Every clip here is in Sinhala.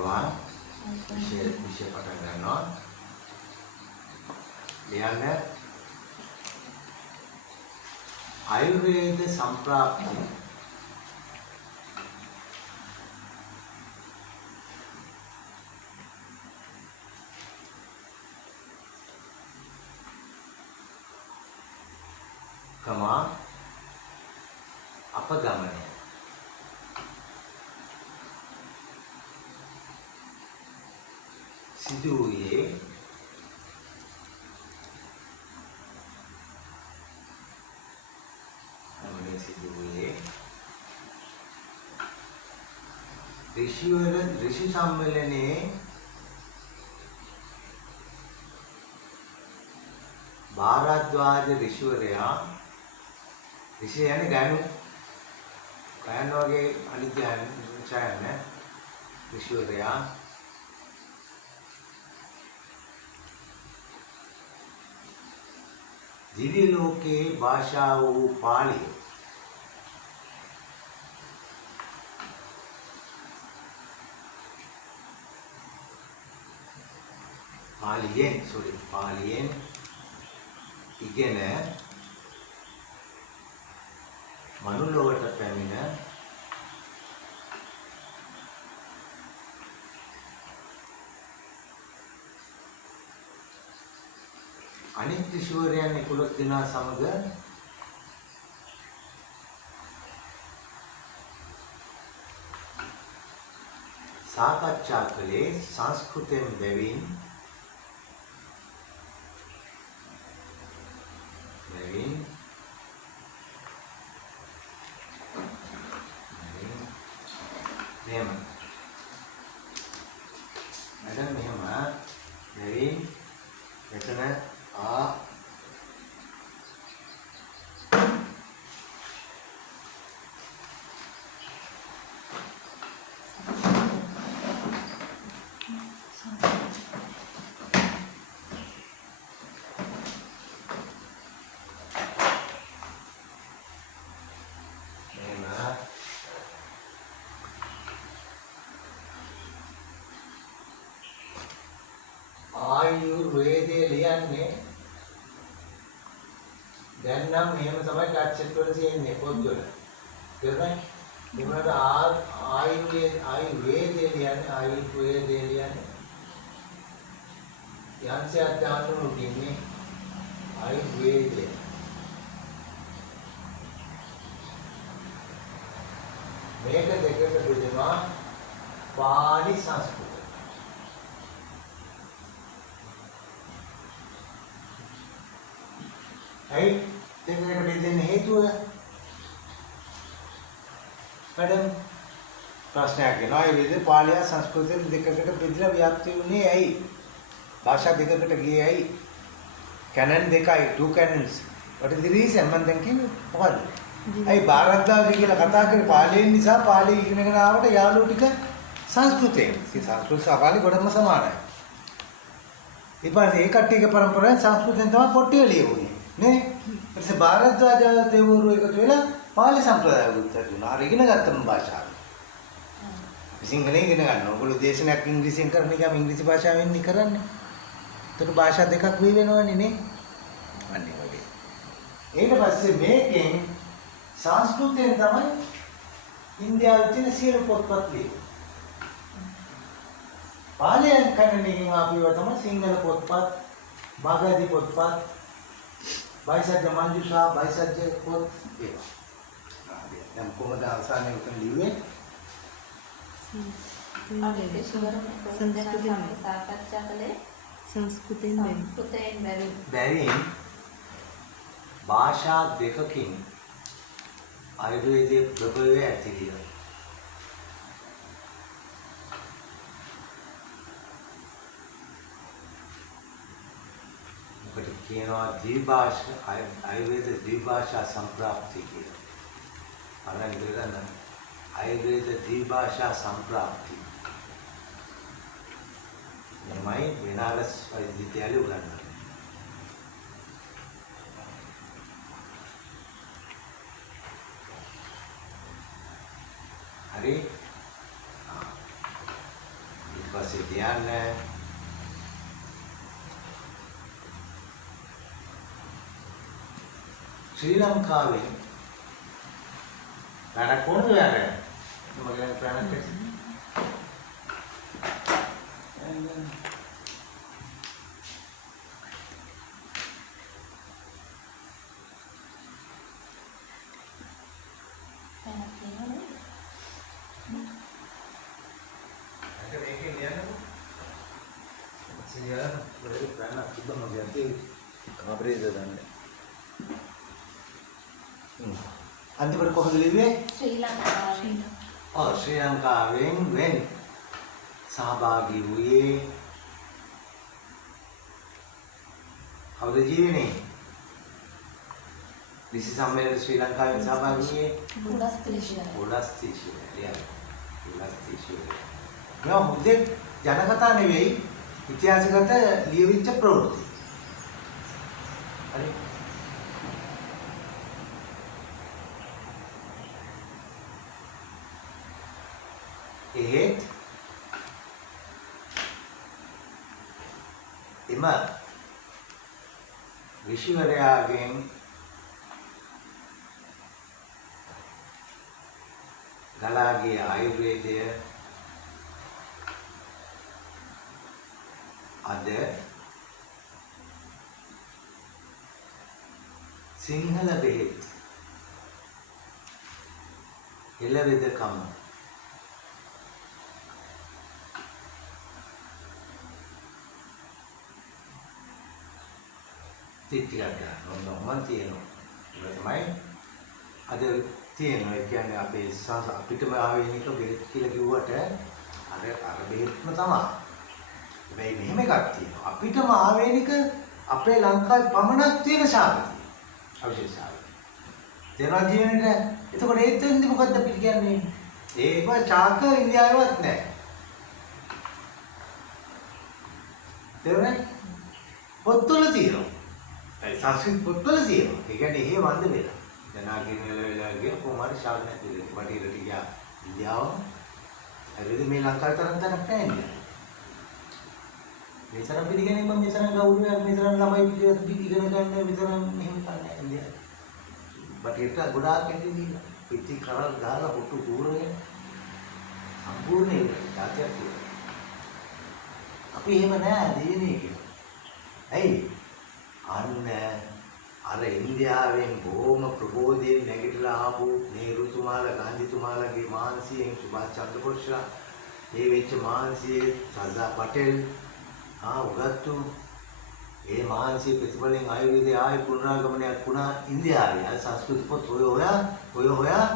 පුළුවන්. විශේෂ පටන් ගන්නවා. ලියන්න ආයුර්වේද සම්ප්‍රාප්තිය. කමා අපගමනය. සිදු වූයේ ऋषि सम्मेलने भारद्वाज ऋषिवरया ऋषि यानी गैनु वगे अनित्यान ऋषिवरया दिव्य लोके भाषाओं पाली පාලියෙන් ඉගෙන මනුලොවට පැමිණ අනිත් ඍෂිවරයන් 11 දෙනා සමග සාකච්ඡා කළේ සංස්කෘතයෙන් බැවින් ආයුර්වේදයේ ලියන්නේ දැන් නම් මෙහෙම තමයි ටැක්සෙට් වල තියෙන්නේ පොත්වල. තේරුණාද? ඒකට ආයුර්වේදයේ ලියන්නේ යන්සයක් දාන්න උන්නේ ආයුර්වේදය. මේක දෙකට බෙදෙනවා පාලි සංස්කෘත. Hey, දෙකට බෙදෙන්න හේතුව වැඩම ප්‍රශ්නයක් එනවා. ආයුර්වේද පාලිය සංස්කෘත දෙකකට බෙදලා ව්‍යාප්ති වුණේ ඇයි? භාෂා දෙකකට ගියේ ඇයි? කැනන් දෙකයි, two canons. What is the reason? මම දැන් කිව්වේ මොකද්ද? ඇයි භාරද්වාජ කියලා කතා කරේ පාලියෙන් නිසා පාලිය ඉගෙනගෙන ආවට යාළුවෝ ටික සංස්කෘතයෙන්. ඉතින් සංස්කෘත සහ පාලි ගොඩක්ම සමානයි. ඊට පස්සේ ඒ කට්ටියගේ පරම්පරාවෙන් සංස්කෘතෙන් තමයි පොට්ටිය ලියුනේ. නේ ඊට භාරද්වාජ දෙවිවරු එකතු වෙලා පාලි සම්ප්‍රදාය උත්තර දුන්නා. අර ඉගෙන ගත්තම භාෂාව. සිංහලෙන් ඉගෙන ගන්න. ඔයගොල්ලෝ දේශනයක් ඉංග්‍රීසියෙන් කරන එකම ඉංග්‍රීසි භාෂාවෙන් නේ කරන්නේ. ඒකට භාෂා දෙකක් වෙයි වෙනවනේ නේ. අන්නේ වගේ. ඊට පස්සේ මේකෙන් සංස්කෘතයෙන් තමයි ඉන්දියාවේ තියෙන සියලු පොත්පත් ලියුනේ. පාලියෙන් කන්නේකින් ආපිව තමයි සිංහල පොත්පත්, මාගධි පොත්පත්, බයිසජ්ජ මංජුෂා, බයිසජ්ජ පොත් ඒවා. දැන් කොහොමද අවසානයේ උතන ලියුවේ? සංස්කෘතෙන් බැවින් භාෂා දෙකකින් ආයුර්වේදයේ ප්‍රභවය ඇතිවිය. මොකද කියනවා ද්විභාෂා ආයුර්වේද ද්විභාෂා සම්ප්‍රාප්තිය කියලා. අරන් ඉගෙන ගන්න ආයුර්වේද ද්විභාෂා සම්ප්‍රාප්තිය. මෙමයි වෙනාලස් වෛද්‍යලේ උගන්වන්නේ. හරි පස්සේ කියන්නේ ශ්‍රී ලංකාවේ වැඩක් කොහොමද වැඩ? මගේ ප්‍රාණක් අන්තිමට කොහොමද ලිව්වේ? ශ්‍රී ලංකාවේ. ශ්‍රී ලංකාවෙන් වෙන් සහභාගී වූයේ කවුද ජීවනේ? විසි සම්මේලන ශ්‍රී ලංකාවෙන් සහභාගී වූයේ මේ මුදේ ජනකතා නෙවෙයි ඉතිහාසගත ලියවිච්ච ප්‍රවෘත්ති. හරි. එහෙත් එම ඍෂිවරයාගෙන් ගලාගේ ආයුර්වේදය අද සිංහල බෙහෙත් එළවෙදකම තිටියක් ගන්න තියෙනවා. ඒක තමයි අද තියෙනවා. ඒ කියන්නේ අපේ අපිටම ආවේනික බෙහෙත් කියලා කිව්වට අර බෙහෙත්ම තමයි. හැබැයි මෙහෙම එකක් තියෙනවා. අපිටම ආවේනික අපේ ලංකාවේ පමණක් තියෙන ශාකතිය. අවශේෂ ශාකතිය. තේරෙනවද ජීවනේට? එතකොට ඒත් වෙන්නේ මොකද්ද අපි කියන්නේ? ඒක ශාක ඉන්දියාවේවත් නැහැ. තේරුණාද? පොත්වල තියෙනවා. සංස්කෘත පොත්වල තියෙනවා. ඒ කියන්නේ එහෙ වන්ද වෙලා. ජනාගිරින වෙලා ගිය කොමාරි ශාක නැතිලේ. බටහිරට ගියා ඉන්දියාව. හැබැයි මේ ලංකාවේ තරම් තැනක් නැහැ නේද? මේ තරම් පිළිගැනීම මේ තරම් ගෞරවයක් මේ තරම් ළමයි ඉගෙන ගන්න මේ තරම් මෙහෙම කරන්නේ ඉන්දියාවේ. බටහිරට ගොඩාක් ඇති දීලා. පිටි කරල් දාලා පුටු කූරගෙන සම්පූර්ණ ජාතියක් තියෙනවා. අපි එහෙම නෑ දෙන්නේ කියලා. ඇයි? අන්න අර ඉන්දියාවෙන් බොහොම ප්‍රබෝධයෙන් නැගිටලා ආපු නේරුතුමාලා ගාන්ධිතුමාලාගේ මානසිකයෙන් සුභාෂ් චන්ද්‍ර බෝස්ලා මේ වෙච්ච මානසිකයේ සර්දාර් පටේල් උගත්තු ඒ මානසික ප්‍රතිඵලෙන් ආයුර්වේදයේ ආය පුනරාගමනයක් වුණා ඉන්දියාවේ. අර සංස්කෘත පොත් හොයා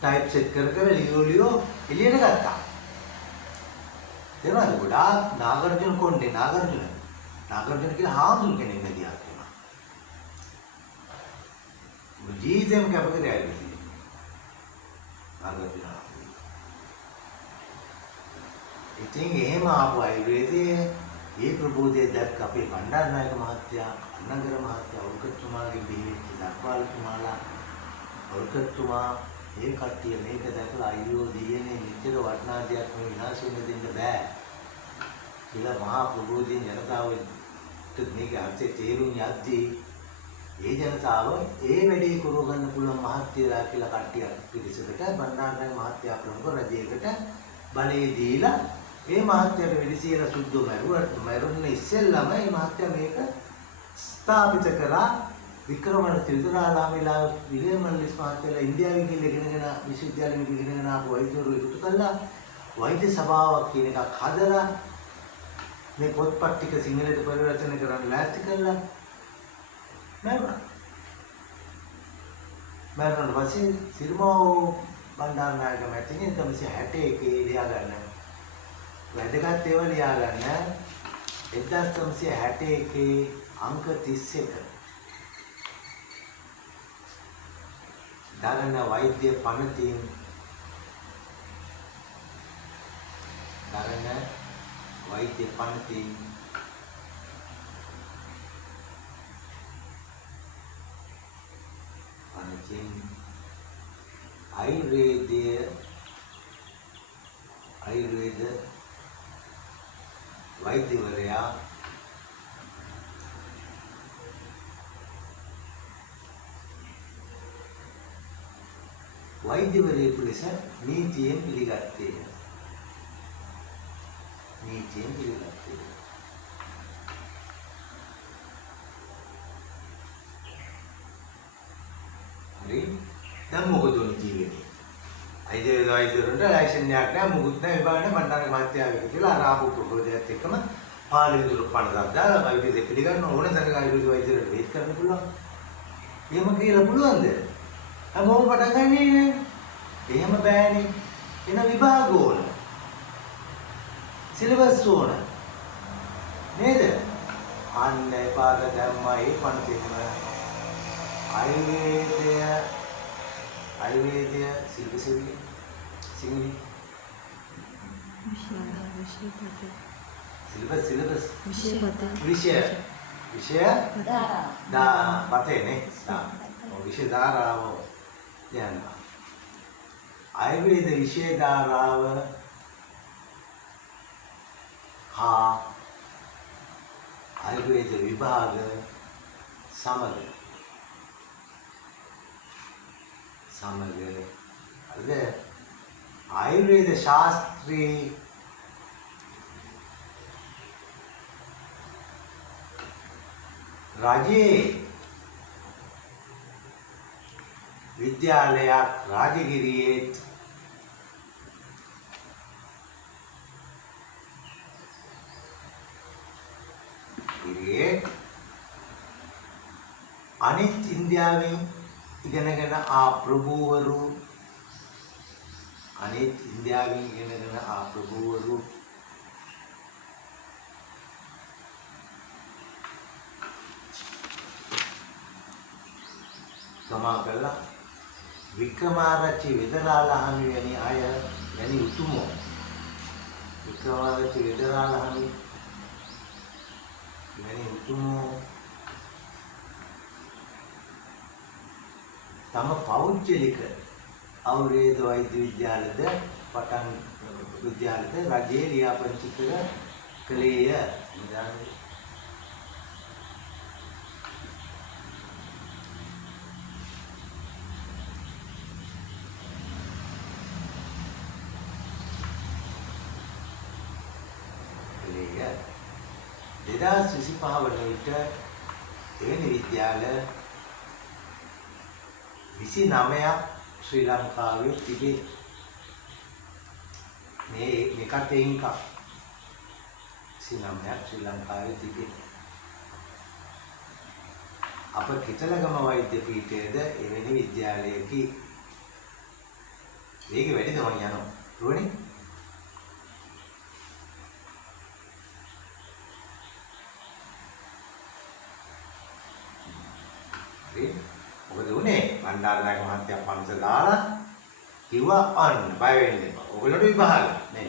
ටයිප් සෙට් කර ලියෝ එළියට ගත්තා. තේරුණාද? ගොඩාක් නාගර්ජුන කොණ්ඩේ නාගර්ජුන කියලා හාමුදුරු කෙනෙක් නැදියා වුණා. ජීවිතේම කැපකරේ ආයුර්වේදය. නාගර්ජුන. ඉතින් එහෙම ආපු ආයුර්වේදයේ මේ ප්‍රබෝධය දැක්ක අපේ බණ්ඩාරනායක මහත්තයා, අන්නගර මහත්තයා, ඔල්කත්තුමාගේ බිහිවෙච්ච දක්වාලතුමාලා, ඔල්කත්තුමා මේ කට්ටිය මේක දැකලා අයියෝ දියනේ මෙච්චර වටිනා දෙයක් මේ විනාශ වෙන්න දෙන්න බෑ කියලා මහා ප්‍රබෝධයෙන් ජනතාවට මේක අර්ථය තේරුම් යද්දී ඒ ජනතාව ඒ වැඩේ කරගන්න පුළුවන් මහත්යලා කියලා කට්ටියක් පිළිසකට බණ්ඩාරනායක මහත්තයා ප්‍රමුඛ රජයකට බලය දීලා මේ මහත්යට වෙලිසියලා සුද්ධ මරුන්න ඉස්සෙල්ලම මේ මහත්ය මේක ස්ථාපිත කරා. වික්‍රමණ ත්‍රිදුරාලාමේලා විලයමල්ලිස් මහත්තයලා ඉන්දියාවේ ගිහින් ඉගෙනගෙන විශ්වවිද්‍යාලෙක ඉගෙනගෙන ආපු වෛද්‍යවරු එකතු කළා වෛද්‍ය සභාවක් කියන එකක් හදලා මේ පොත්පත් ටික සිංහලට පරිවර්තන කරන්න ලෑස්ති කළා. මරුණා පස්සේ සිරිමෝ බණ්ඩාරනායක මැතිණිය 1961 ලියා ගන්න වැදගත් ඒවා ලියා ගන්න 1961 අංක 31 දරණ වෛද්‍ය පනතින් ආයුර්වේද වෛද්‍යවරයා වෛද්‍යවරයෙකු ලෙස නීතියෙන් පිළිගත්තේය. නීතියෙන් පිළිගත්තේය. හරි. දැන් මොකද උනේ ජීවිතේ? වෛද්‍යවරුන්ට ලයිසන් එකක් නැහැ, මොකුත් නැහැ. ඒ බලන්න මණ්ඩාරක මහත්තයාගේ කියලා ආරාපු ප්‍රබෝධයත් එක්කම පාර්ලිමේන්තුවට පනතක් දාලා වෛද්‍ය පිළිගන්න ඕන තරම් ආයුර්වේද වෛද්‍යවරුන්ට වේත් කරන්න පුළුවන්. එහෙම කියලා පුළුවන්ද? හැමෝම පටන් ගන්නේ නෑ. එහෙම බෑනේ. එන විභාග ඕන. සිලබස් ඕන. නේද? අන්න එපාද දැම්මා ඒ පන්තිම ආයුර්වේදය සිල්පසෙවිලි සිංහලි සිලබස් විෂය පතේ නේ විෂය ධාරාව යනවා. ආයුර්වේද විෂය ධාරාව හා ආයුර්වේද විභාග සමග අද ආයුර්වේද ශාස්ත්‍රයේ රජයේ විද්‍යාලයක් රාජගිරියේ අනිත් ඉන්දියාවෙන් ඉගෙනගෙන ආ ප්‍රභූවරු තමා කළා වික්‍රමාරච්චි වෙදරාළහාමි වැනි අය වැනි උතුමෝ වික්‍රමාරච්චි වෙදරාළහාමි වැනි උතුමෝ තම පෞද්ගලික ආයුර්වේද වෛද්‍ය විද්‍යාලයද පටන් විද්‍යාලයද රජයේ ලියාපදිංචි කළේය. දෙදාස් 25 වන විට එවැනි විද්‍යාල 29ක් ශ්‍රී ලංකාවේ තිබේ. මේකට එකක් 29ක් ශ්‍රී ලංකාවේ තිබේ. අප කිතලගම වෛද්‍ය පීඨයේද එවැනි විද්‍යාලයකි. මේක වැඩි තමයි යනවා. රුවනේ මොකද උනේ මණ්ඩාරනායක මහත්තයා පන්ස දාලා කිව්වා අන්න බය වෙන්න එපා. ඔයගොල්ලෝ විභාග නේ.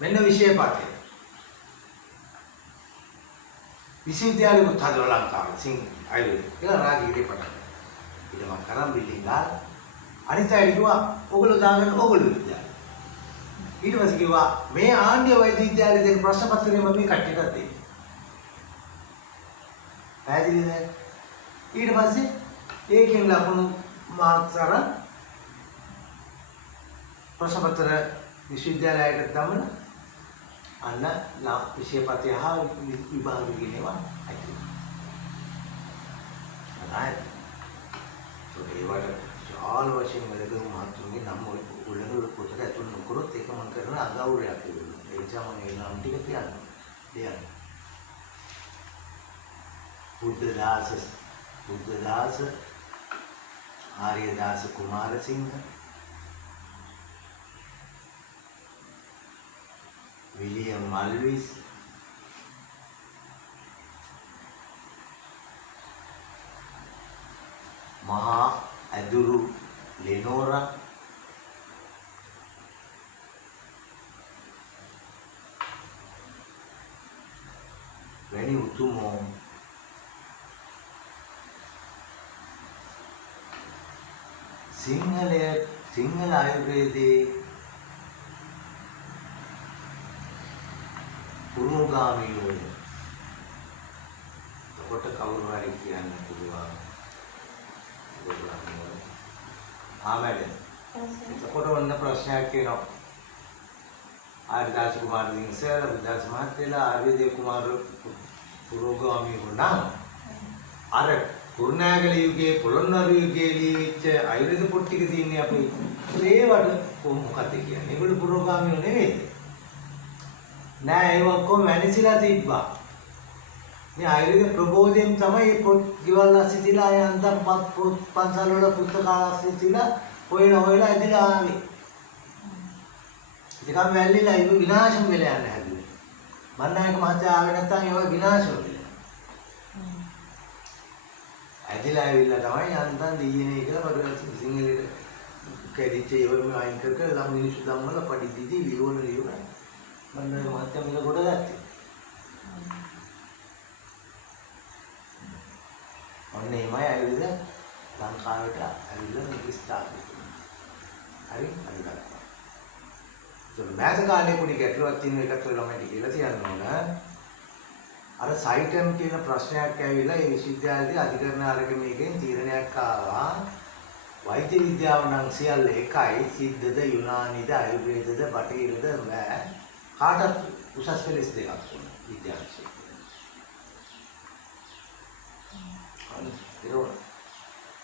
මෙන්න විෂය පතේ. විශ්වවිද්‍යාලෙක හදලා ලංකාවේ සිං ආයුර්වේද කියලා රාජගිරිය පටන් ගත්තා. ඊට මම කරන් බිල්ඩින් ගාලා අනිත් අය කිව්වා ඔයගොල්ලෝ දාගන්න ඕගොල්ලෝ විද්‍යාලය. ඊට පස්සේ කිව්වා මේ ආණ්ඩීය වෛද්‍ය විද්‍යාලයේ දෙන ප්‍රශ්න පත්‍රය මම මේ කට්ටියට දෙන්න. පැහැදිලිද? ඊට පස්සේ ඒකෙන් ලකුණු මාක්ස් අරන් ප්‍රශ්න පත්‍ර විශ්වවිද්‍යාලයට දමන අන්න විෂය පතය හා විභාග ගෙනවා ඇති. අදායි ඒවට ජාල වශයෙන් වැඩගම මහතුන්ගේ නම් උල්ලංඝන පොතට ඇතුළු නොකරොත් ඒක මම කරන අගෞරවයක් වෙනවා. ඒ නිසා මම ඒ නම් ටික කියන්න. බුද්ධදාස ආර්යදාස කුමාරසිංහ විලියම් මල්විස් මහා ඇදුරු ලෙනෝරා වැනි උතුමෝ සිංහල ආයුර්වේදයේ පුරෝගාමී වන. එතකොට කවුරු හරි කියන්න පුළුවන් පුරෝගාමී වන. ආමඩ. එතකොට ඔන්න ප්‍රශ්නයක් එනවා. ආර්යදාස කුමාර දිනසල බුද්ධාස මහත්තයලා ආර්යදේව කුමාර පුරෝගාමී වුණා. අර කුරුණෑගල යුගයේ පොළොන්නරු යුගයේ ලියවිච්ච ආයුර්වේද පොත් ටික තියෙන්නේ අපි ඒවට මොකක්ද කියන්නේ? ඒගොල්ලෝ පුරෝගාමීව නෙවෙයි. නෑ ඒක ඔක්කොම වැනිසිලා තිබ්බා. මේ ආයුර්වේද ප්‍රබෝධයෙන් තමයි මේ පොත් ගෙවල් අස්සිතිලා යන්තම් පන්සල් වල පුස්තකාල අස්සිතිලා හොයලා ඇදලා ආවේ. ඒකම වැල්ලිලා ඒක විනාශම වෙලා යන්න හැදුවේ. මන්නායක මහත්තයා ආවේ නැත්නම් ඒක විනාශ වෙලා. ඇදලා ඇවිල්ලා තමයි යන්තම් DNA කියලා පොඩ්ඩක් සිංහලෙට කැඩිච්ච ඒවම අයින් කර ළම මිනිස්සු ධම්මල පඩිදිදී ලියවන ලියවන මන්නායක මහත්තයා මේක කොට ගත්තේ. ඔන්න එමය ඇවිල්ලා ලංකාවට ඇවිල්ලා මේක ස්ථාපිත කරනවා. හරි හරිද? මෑත කාලේ පොඩි ගැටලුවක් තියෙන එකක් ළමයිට කියලා තියන්න ඕන. අර සයිටම් කියන ප්‍රශ්නයක් ඇවිල්ලා ඒ විශ්වවිද්‍යාලයේ අධිකරණ ආරකමේකින් තීරණයක් ආවා. වෛද්‍ය විද්‍යාව නම් සියල්ල එකයි. සිද්ධද යුනානිද ආයුර්වේදද බටහිරද බෑ. කාටත් උසස් පෙළ දෙකක් වුණා විද්‍යාංශය.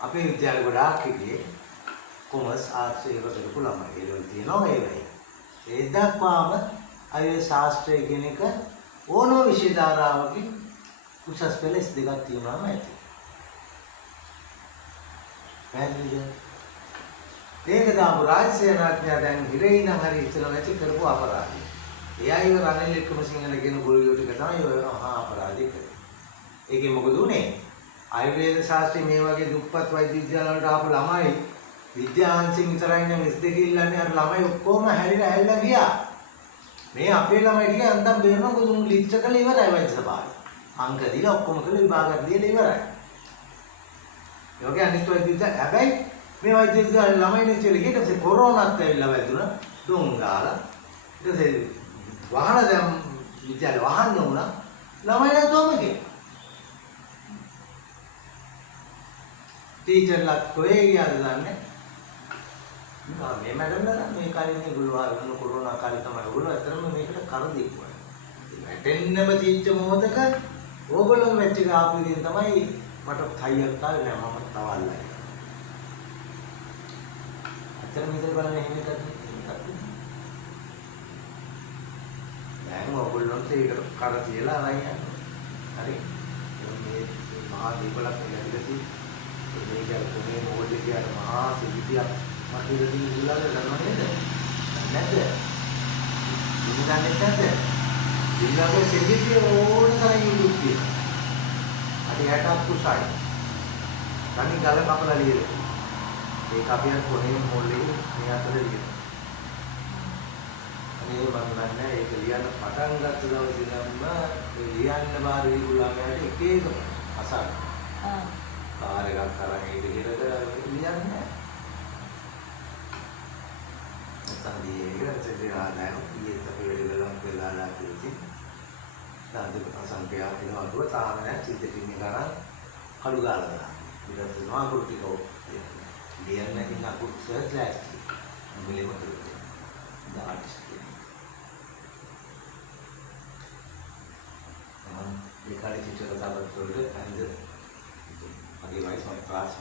අපේ විද්‍යාල ගොඩාක් ඉන්නේ කොමර්ස් ආර්ට්ස් ඒවට ළමයි. ඒවල තියෙනවා ඒ වෙයි. ඒ දක්වාම ආයුර්වේද ශාස්ත්‍රය කියන එක ඕනම විෂය ධාරාවකින් උසස් පෙළ දෙකක් තියෙනවාම ඇති. පැහැදිලිද? ඒක දාපු රාජසේනාඥයා දැන් හිරේ ඉඳන් හරි ඉස්සලා නැති කරපු අපරාධය. එයායිව රනිල් වික්‍රමසිංහල කියන ගොල්ලෝ ටික තමයි ඔය මහා අපරාධය කරේ. ඒකේ මොකද උනේ? ආයුර්වේද ශාස්ත්‍රයේ මේ වගේ දුප්පත් වෛද්‍ය විද්‍යාල වලට ආපු ළමයි විද්‍යාංශෙන් විතරයි නම් S2 ඉල්ලන්නේ අර ළමයි ඔක්කොම හැරිලා ගියා. මේ අපේ ළමයි ටික අන්දම් බේරනවා කොහොම ලිස්ට් එකල ඉවරයි වෛද්‍ය සභාවේ. අංක දීලා ඔක්කොම කළ විභාගයක් දීලා ඉවරයි. ඒ වගේ අනිත් වෛද්‍ය විද්‍යාල හැබැයි මේ වෛද්‍ය විද්‍යාල ළමයි නේ කියලා ඊට පස්සේ කොරෝනාත් ඇවිල්ලා වැදුනා දුම් ගාලා. ඊට පස්සේ වහන දැන් විද්‍යාල වහන්න උනා ළමයි නැතුවම ගියා. ටීචර්ලා කොහේ ගියාද දන්නේ? මේ මැඩම්ලා මේ කාලේ මේගොල්ලෝ ආවන කොරෝනා කාලේ තමයි ඒගොල්ලෝ අතරම මේකට කර දීපුවා. වැටෙන්නම තීච්ච මොහොතක ඕගොල්ලෝ මැච් එක ආපු ඉතින් තමයි මට හයියක් ආවේ නෑ මම තවල්ලා. අතර මෙතන බලන්න එහෙම එකක් දැන් ඕගොල්ලොන්ට ඒකට කර තියලා අරන් යනවා. හරි. මේ මහා දීපලක් ඇවිල්ලා මේක කොහේ මොකද කියලා මහා සිද්ධියක් මතුවෙදී ඉඳලා ගන්නවා නේද? නැද්ද? ඉඳන්නේ නැද්ද? ඉඳලා සිද්ධිය ඕන තරම් ඉන්නේ. අඩි 60ක් කුසයි. තනි ගල කපලා ලියලා. ඒක අපි අර කොහේ මොල්ලේ මේ අතර ලියන. අනේ මම නන්නේ ඒක ලියන්න පටන් ගත්ත දවසේ ඉඳන්ම ලියන්න බාර වීගුලාමයට එක එක අසන්න. කාර් එකක් කරන් ඒ විදිහට ලියන්නේ. තන්දී ඒකට දෙලා නැහැ. ඊට අපි වෙලලම් වෙලාලා කිව්වි. තාදුක අසංකේය වෙනවා දුව තාම නැහැ. සිද්ධ කින්නේ කරන් කළු ගාලා දානවා. ඊට පස්සේ මාකුටිකෝ ලියන්න ඉන්න අකුරු සර්ච් මුලින්ම කරුවා. දාටිස් ඒ කාලේ චිත්‍ර කතාවක් වලට අන්ද අගේ වයිස් මම class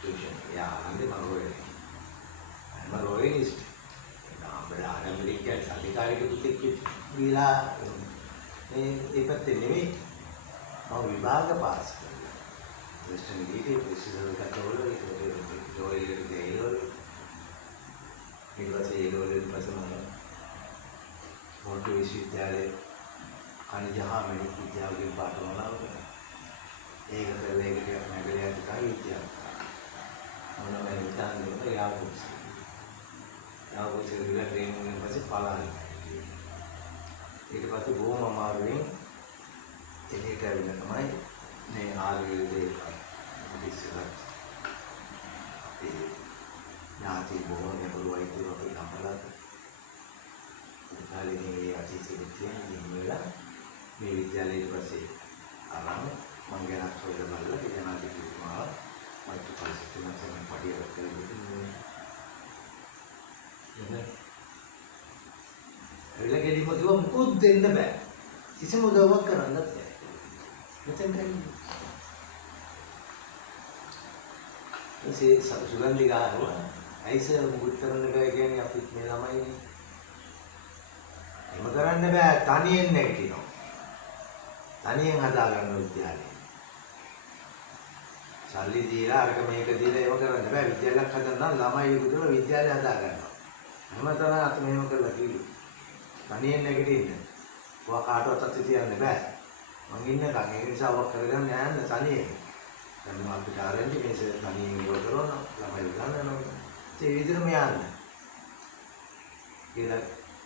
tuition ya ande maroenist අපේ ආරම්භිකයන් අධිකාරික පුතෙක් විලා ඒ පැත්තේ නෙමෙයි මම විභාග පාස් කළා වෙස්ටර්න් ගේට් ප්‍රෙසිඩන්ට් කටවල ජෝයිලර් ගේලර් ඊළඟට ඒගොල්ලෝ පස්සේ මොන්ටු විශ්වවිද්‍යාලයේ खनिज हामिनी विद्यालय पाठवला ඒක කරලා ඒකට නැගලා යනවා විද්‍යාව. මොනවා මේ විද්‍යාව දෙන්න යාවුස්. යාවුස් කියලා ට්‍රේනින් එකෙන් පස්සේ පාලායි. ඊට පස්සේ බොහොම අමාරුවෙන් එළියට ඇවිල්ලා තමයි මේ ආයුර්වේදයේ ඉස්සරහ. ඒ නාති බොහොම නපුරු වෛද්‍යවරු අපේ ගම්වල කාලේ මේ අතිශය කියන්නේ වෙලා මේ විද්‍යාලයට පස්සේ අරන් මම ගැන හොයලා බලලා ඒ ජනාධිපතිතුමා මයිත් පස්සේ මම පඩියක් කරගෙන එළ ගෙඩිම කිව්වා මුකුත් දෙන්න බෑ. කිසිම උදව්වක් කරන්නත් බෑ. මෙතෙන් ඒ සුගන්ධි ගානවා. ඇයිස මුකුත් කරන්න බෑ කියන්නේ අපිත් මේ ළමයිනේ. එහෙම කරන්න බෑ තනියෙන් නැගිටිනවා. තනියෙන් හදා ගන්න විද්‍යාලය. සල්ලි දීලා අරක මේක දීලා ඒව කරන්න බෑ. විද්‍යාලයක් හදන්න ළමයි විකුණලා විද්‍යාලය හදා ගන්නවා. හැමතැනම අත මෙහෙම කරලා කිව්වා. තනියෙන් නැගිටින්න. ඔයා කාටවත් අත තියන්න බෑ. මං ඉන්නකම් ඒක නිසා ඔයා කරගන්න යන්න තනියෙන්. දැන් මම අපිට ආරෙන්ජ් මේක තනියෙන් ඉවර කරනවා. ළමයි ගන්නනවා. ඒ විදිහටම යන්න. කියලා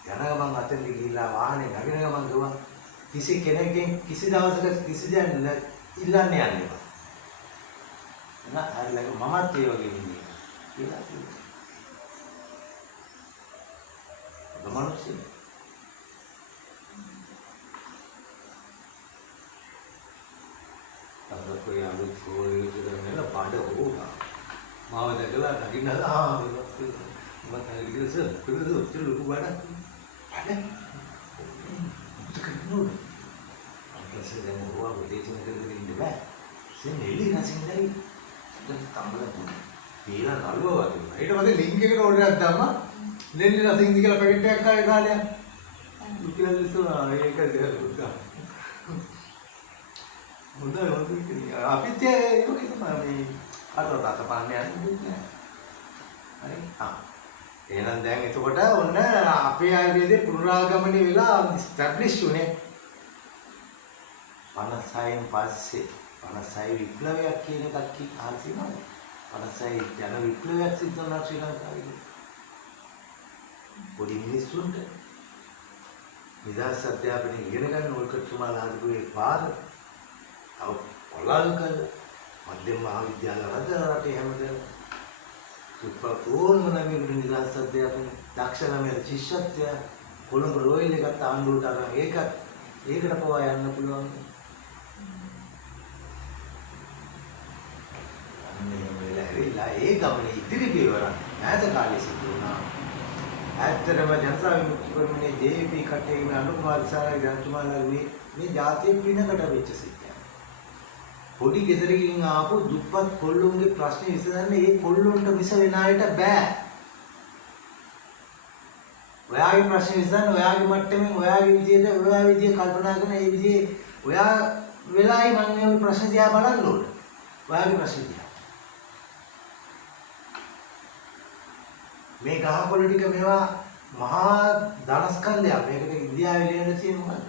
යන ගමන් අතෙන් ගිහිල්ලා වාහනේ නගින ගමන් ගියා කිසි කෙනෙක්ගෙන් කිසි දවසක කිසි දෙයක් ඉල්ලන්නේ යන්නේ. නෑ අර මමත් ඒ වගේ ඉන්නේ කියලා කිව්වා. ගමනොස්සේ අපේ අලුත් කෝලෙට ගිහලා පාඩ හොගා මාව දැකලා නගින්නලා මම හිතුවා සර් කොහෙද ඔච්චර ලොකු බඩක් පාඩ මොකද කරන්නේ අපේ දැන් ඕවා ගොඩේ තුන කරගෙන ඉන්න බෑ සෙන් එලි නැසින්දරි දැන් තම්බල දුන්න පීලා නළුවා වගේ ඊට පස්සේ ලින්ක් එකට ඕඩරයක් දැම්මා නෙල්ලි නැසින්ද කියලා පැකට් එකක් ආවේ කාලයක් රුපියල් 20 ඒක දෙහුවා හොඳයි අපිත් ඒක තමයි මේ අතට අතපන්න යන්නේ හරි එහෙනම් දැන් එතකොට ඔන්න අපේ ආයුර්වේදයේ පුනරාගමනය වෙලා ස්ටැබ්ලිෂ් වුණේ 56න් පස්සේ 56 විප්ලවයක් කියන එකක් ආසිනවද 56 ජන විප්ලවයක් සිද්ධ වුණා ශ්‍රී ලංකාවේ පොඩි මිනිස්සුන්ට නිදහස් අධ්‍යාපනය ඉගෙන ගන්න ඕල්කට්තුමාලා හදපුවේ පාර ඔලල්කල මධ්‍යම මහාවිද්‍යාල රටේ හැමදේම සුප්‍රකෝණ නමින් නිදහස් අධ්‍යාපන දක්ෂණමය ශිෂ්‍යත්වය කොළඹ රොයල් එකත් ආණ්ඩුවට අරන් ඒකට පවා යන්න පුළුවන් අන්නේ වෙලාවෙලා ඒ ගමනේ ඉදිරි පියවර ඈත කාලේ සිදු වුණා ඇත්තටම ජනතා විමුක්ති පෙරමුණේ ජේ.පී. කටේ ඉන්න අනුකුමාර විසාරයි ජනතුමාලා මේ ජාතිය පිනකට වෙච්ච සිද්ධියක්. පොඩි ගෙදරකින් ආපු දුප්පත් කොල්ලොන්ගේ ප්‍රශ්න විසඳන්න ඒ කොල්ලොන්ට මිස වෙන අයට බෑ. ඔයාගේ ප්‍රශ්න විසඳන්න ඔයාගේ මට්ටමින් ඔයාගේ විදියට ඔයා විදිය කල්පනා කරන ඒ විදිහේ ඔයා වෙලායි මම මේ ප්‍රශ්න දිහා බලන්න ඕන. ඔයාගේ ප්‍රශ්න දිහා. මේ ගහකොළ ටික මේවා මහා ධනස්කන්ධයක්. මේකට ඉන්දියාවේ ලියන්න තියෙන මොකද්ද?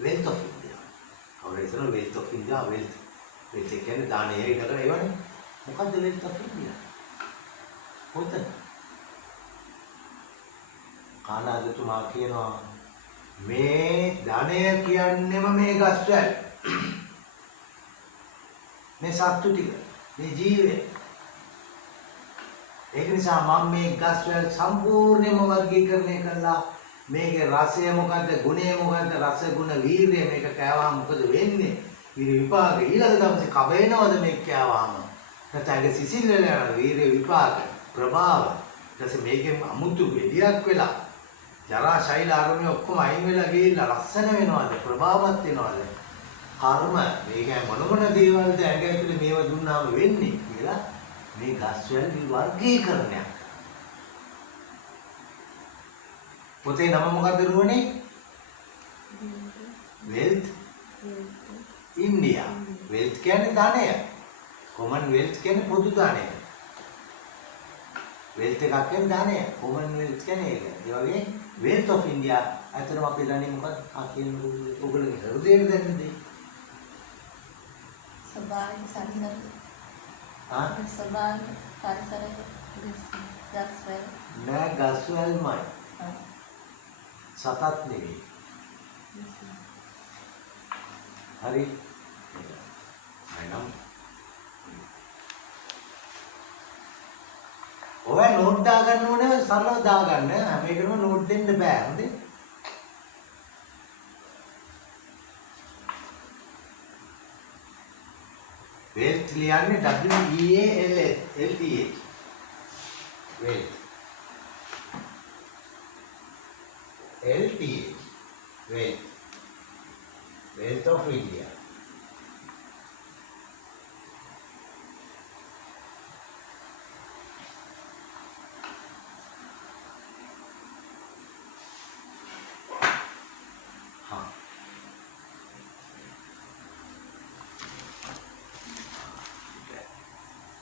wealth of India. කවුරු හිතන wealth of India wealth කියන්නේ දානය ඉඩකර ඒවනේ. මොකද්ද wealth of India? පොත. කානාදතුමා කියනවා මේ ධනය කියන්නේම මේ ගස්වැල්. මේ සත්තු ටික. මේ ජීවය. ඒක නිසා මම මේ ගස්වැල් සම්පූර්ණයෙන්ම වර්ගීකරණය කළා මේකේ රසය මොකද්ද ගුණය මොකද්ද රස ගුණ වීර්යය මේක කෑවහම මොකද වෙන්නේ වීර්ය විපාක ඊළඟ දවසේ කව වෙනවද මේක කෑවහම නැත්නම් ඒක සිසිල් වෙලා යනවා වීර්ය විපාක ප්‍රභාව ඊට පස්සේ මේකෙන් අමුතු වෙලියක් වෙලා ජරා ශෛල ආරම්භය ඔක්කොම අයින් වෙලා ගිහිල්ලා ලස්සන වෙනවද ප්‍රභාවත් වෙනවද කර්ම මේක මොන දේවල්ද ඇඟ ඇතුලේ මේව දුන්නාම වෙන්නේ කියලා මේ ගස්වැල් වර්ගීකරණයක්. පොතේ නම මොකක්ද රුවනේ? wealth India. wealth කියන්නේ ධනය. common wealth කියන්නේ පොදු ධනය. wealth එකක් කියන්නේ ධනය. common wealth කියන්නේ ඒක. ඒ වගේ wealth of India අතරම අපි දන්නේ මොකක්ද? කියන්නේ ඔයගොල්ලෝගේ හෘදයට දැනෙන්නේ. ස්වභාවික සංසර්ග ස්වභාවික පරිසරක ගස්වැල් නෑ ගස්වැල්මයි සතත් නෙවෙයි හරි එනම් ඔය නෝට් දාගන්න ඕනේ සරලව දාගන්න හැම එකම නෝට් දෙන්න බෑ හොඳේ wealth ලියන්නේ WEALTH. wealth. LTH. wealth. wealth of India.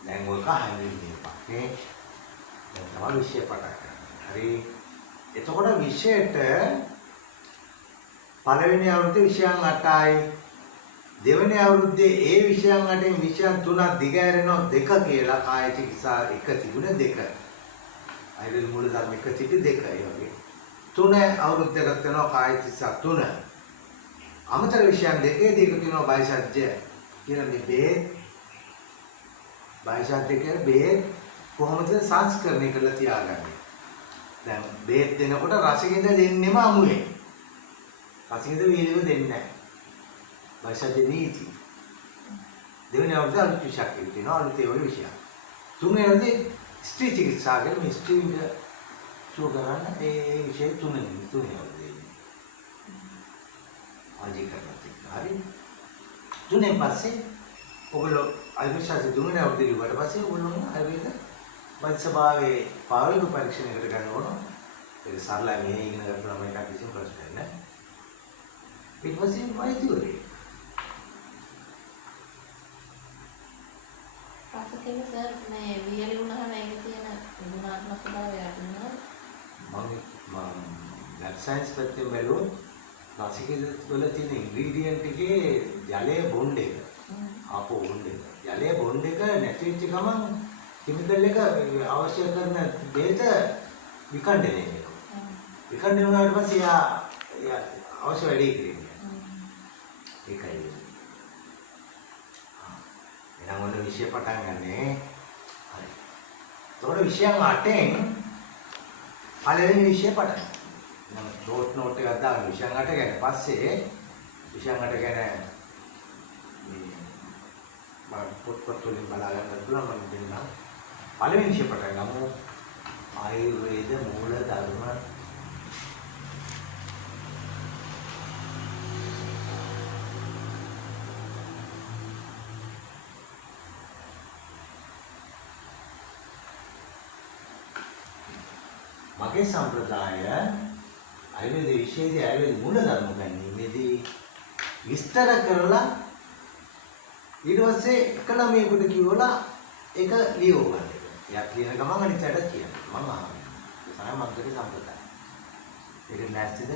දැන් ඔක හරියන්නේ නැහැ. දැන් තමයි විෂය පටන් ගන්න. හරි. එතකොට විෂයට පළවෙනි අවුරුද්දේ විෂයන් 8යි. දෙවෙනි අවුරුද්දේ ඒ විෂයන් 8න් විෂයන් 3ක් දිගහැරෙනවා 2 කියලා කාය චිකිත්සා 1 තිබුණේ 2. ආයුර්වේද මූල ධර්ම 1 තිබි 2 ඒ වගේ. 3 අවුරුද්දකට වෙනවා කාය චිකිත්සා 3. අමතර විෂයන් දෙකේදී එකතු වෙනවා බයිසත්‍ය කියන මේ බයිසත්‍යකේ බේත් කොහොමද සංස්කරණය කරලා තියාගන්නේ? දැන් බේත් දෙනකොට රසකින්ද දෙන්නෙම අමුවේ. රසකින්ද වීලෙව දෙන්නේ නැහැ. බයිසත්‍ය නීති. දෙවෙනි අවුරුද්ද අලුත් විෂයක් තියෙනවා අලුත් ඒ වගේ විෂයක්. තුන්වෙනි අවුරුද්දේ ස්ත්‍රී චිකිත්සා කියන මේ ස්ත්‍රීන්ට සුව කරන්න ඒ විෂය තුනෙන් අවුරුද්දේ. ආජී කරලා හරි. තුනෙන් පස්සේ ඔයගොල්ලෝ ආයුර්වේද දුන්නේ අවුරුදු ඊට පස්සේ ඔයගොල්ලෝ ආයුර්වේද වෛද්‍යසභාවේ පාරමිත පරීක්ෂණයකට ගන්න ඕන. ඒක සරලයි මේ ඉගෙන ගන්න නම් එකක් කිසිම ප්‍රශ්නයක් නැහැ. ඊට පස්සේ වෛද්‍යවරයෙක්. පස්සේ සර් මේ වියලි වුණාම ඒක තියෙන ගුණාත්මක ස්වභාවය අරනවා. මම ලැබ් සයන්ස් පැත්තෙන් බැලුවොත් රසිකද වල තියෙන ඉන්ග්‍රීඩියන්ට් එකේ ජලය බොන්ඩ් එක. ආපෝ බොන්ඩ් එක. ජලය බොන්ඩ් එක නැති වෙච්ච ගමන් කිමිකල් එක අවශ්‍ය කරන බේත විකණ්ඩනය වෙනවා. විකණ්ඩනය වුණාට පස්සේ යා අවශ්‍ය වැඩේ කරන්නේ. ඒකයි. එහෙනම් ඔන්න විෂය පටන් ගන්නනේ. හරි. ඒතකොට විෂයන් 8න් පළවෙනි විෂය පටන් ගන්න. නම් ෂෝට් නෝට් එකක් දාන්න විෂයන් 8 ගැන පස්සේ විෂයන් 8 ගැන මේ පොත්පත් වලින් බලා ගන්න පුළුවන් මම දෙන්නම්. පළවෙනි විෂය පටන් ගමු. ආයුර්වේද මූල ධර්ම. මගේ සම්ප්‍රදාය ආයුර්වේද විෂයයේ ආයුර්වේද මූල ධර්ම ගැනීමේදී විස්තර කරලා ඊට පස්සේ එකලමයකට කියවලා ඒක ලියව ගන්න එක. එයා කියන ගමන් අනිත්‍යයට කියනවා. මම අහනවා. ඒ තමයි මගේ සම්ප්‍රදාය. ඒක නැස්තිද?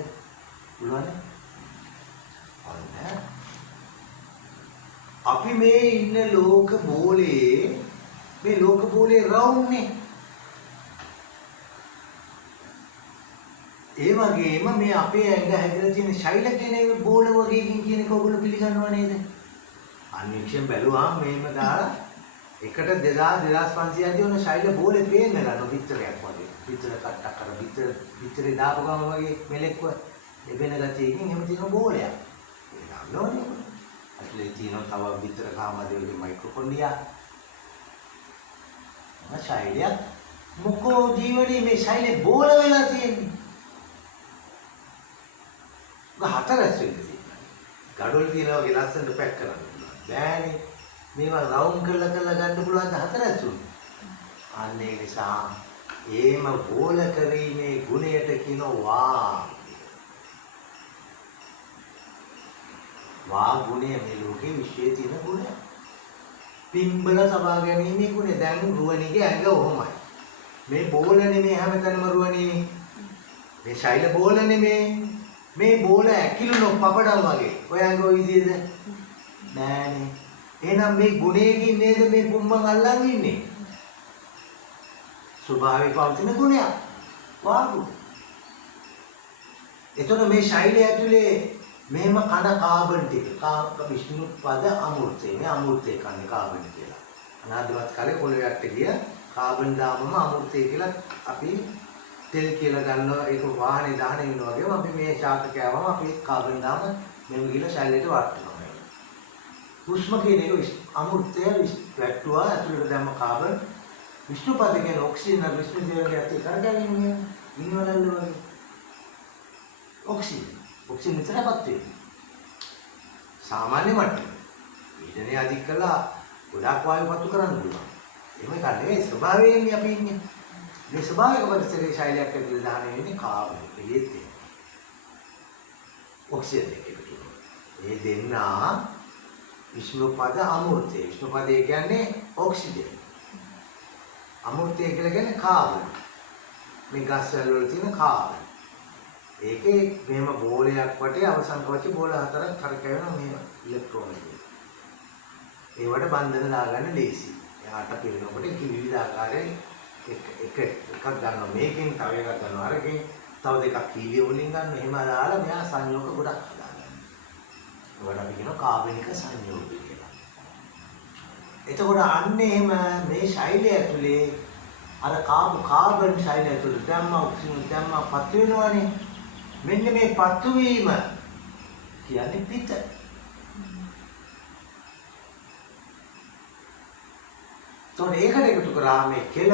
පුළුවන්. අන්න අපි මේ ඉන්න ලෝක බෝලේ රවුම්නේ. ඒ වගේම මේ අපේ ඇඟ හැදලා තියෙන ශෛල කියන එක බෝල වගේකින් කියන එක ඔයගොල්ලෝ පිළිගන්නව නේද? අන්වීක්ෂණ බැලුවාම මේම දාලා එකට 2500 දී ඔන්න ශෛල බෝලේ පේන්න ගන්න පිටරයක් වගේ. පිටර කට්ටක් කර පිටරේ දාපු ගම වගේ මෙලෙක්ව එබෙන ගතියකින් එහෙම තියෙන බෝලයක්. ඒක නෝනේ. අట్లේ තියෙන තව පිටර කාමදේවගේ මයික්‍රොකොන්ඩියා. ශෛලයක් මොකෝ ජීවනයේ මේ ශෛලේ බෝල වෙලා තියෙන්නේ. හතරස් වෙන්නේ. ගඩොල් තියනවා වගේ ලස්සනට පැක් කරන්න. බෑනේ. මේවා රවුන්ඩ් කරලා ගන්න පුළුවන් හතරස් උන්. අන්න ඒ නිසා ඒම බෝල කරීමේ ගුණයට කියනවා වා ගුණය මේ ලෝකේ විශ්වයේ තියෙන ගුණය. පිම්බල සබා ගැනීමේ ගුණය. දැන් රුවණිගේ ඇඟ ඔහොමයි. මේ බෝල නෙමේ හැමතැනම රුවණි. මේ ශෛල බෝල නෙමේ. මේ බෝල ඇකිලුණොත් පපඩම් වගේ. ඔය අඟ ඔය විදිහද? නෑනේ. එහෙනම් මේ ගුණයකින් නේද මේ පුම්මන් අල්ලන් ඉන්නේ? ස්වභාවික පවතින ගුණයක්. වාගු. එතකොට මේ ශෛලය ඇතුලේ මෙහෙම කන කාබන් ටික විෂ්ණු පද අමෘතේ. මේ අමෘතේ කන්නේ කාබන් කියලා. අනාදිමත් කාලේ පොළොවට ගිය කාබන් දාමම අමෘතේ කියලා අපි තෙල් කියලා ගන්නවා. ඒක වාහනේ දාහන ඉන්නවා වගේම අපි මේ ශාක කෑවම අපි කාබන් දාම මෙන්න ගිහලා ශෛලයට වටනවා. හුස්ම කියන එක අමෘතය වැට්ටුවා ඇතුළට දැම්ම කාබන් විෂ්ණුපද කියන ඔක්සිජන් විෂ්ණු දේවගේ ඇතුළේ කරගෙන ඉන්නේ ඉන්නවලල්ල වගේ ඔක්සිජන් විතරපත් වෙන්නේ සාමාන්‍ය මට්ටමේ ඊටනේ අධික කළා ගොඩාක් වායු පත්තු කරන්න පුළුවන් එහෙම එකක් නෙවෙයි ස්වභාවයෙන්ම අපි ඉන්නේ මේ ස්වභාවික පරිසරයේ ශෛලයක් ඇතුළේ දාන වෙන්නේ කාබන් එකේත් ඔක්සිජන් එකකට ඒ දෙන්නා විෂ්ණුපද අමෘතය විෂ්ණුපදය කියන්නේ ඔක්සිජන් අමෘතය කියලා කියන්නේ කාබන් මේ ගස් වල තියෙන කාබන් ඒකේ මෙහෙම බෝලයක් වටේ අවසන් කවචේ බෝල හතරක් කරකැවෙන මෙහෙම ඉලෙක්ට්‍රෝන ඒවට බන්ධන දාගන්න ලේසි එයාට පිළිනකොට විවිධ ආකාරයෙන් එකක් ගන්නවා මේකෙන් තව එකක් ගන්නවා අරකින් තව දෙකක් හීලියම් වලින් ගන්න එහෙම දාලා මෙයා සංයෝග ගොඩක් හදාගන්නවා ඒවට අපි කියනවා කාබනික සංයෝග කියලා එතකොට අන්න එහෙම මේ ශෛලය ඇතුලේ අර කාබන් ශෛලය ඇතුලේ ධම්ම ඔක්සිජන් ධම්ම පත් වෙනවනේ මෙන්න මේ පත්තු වීම කියන්නේ පිට ඒකට එකතු කරා මේ කෙල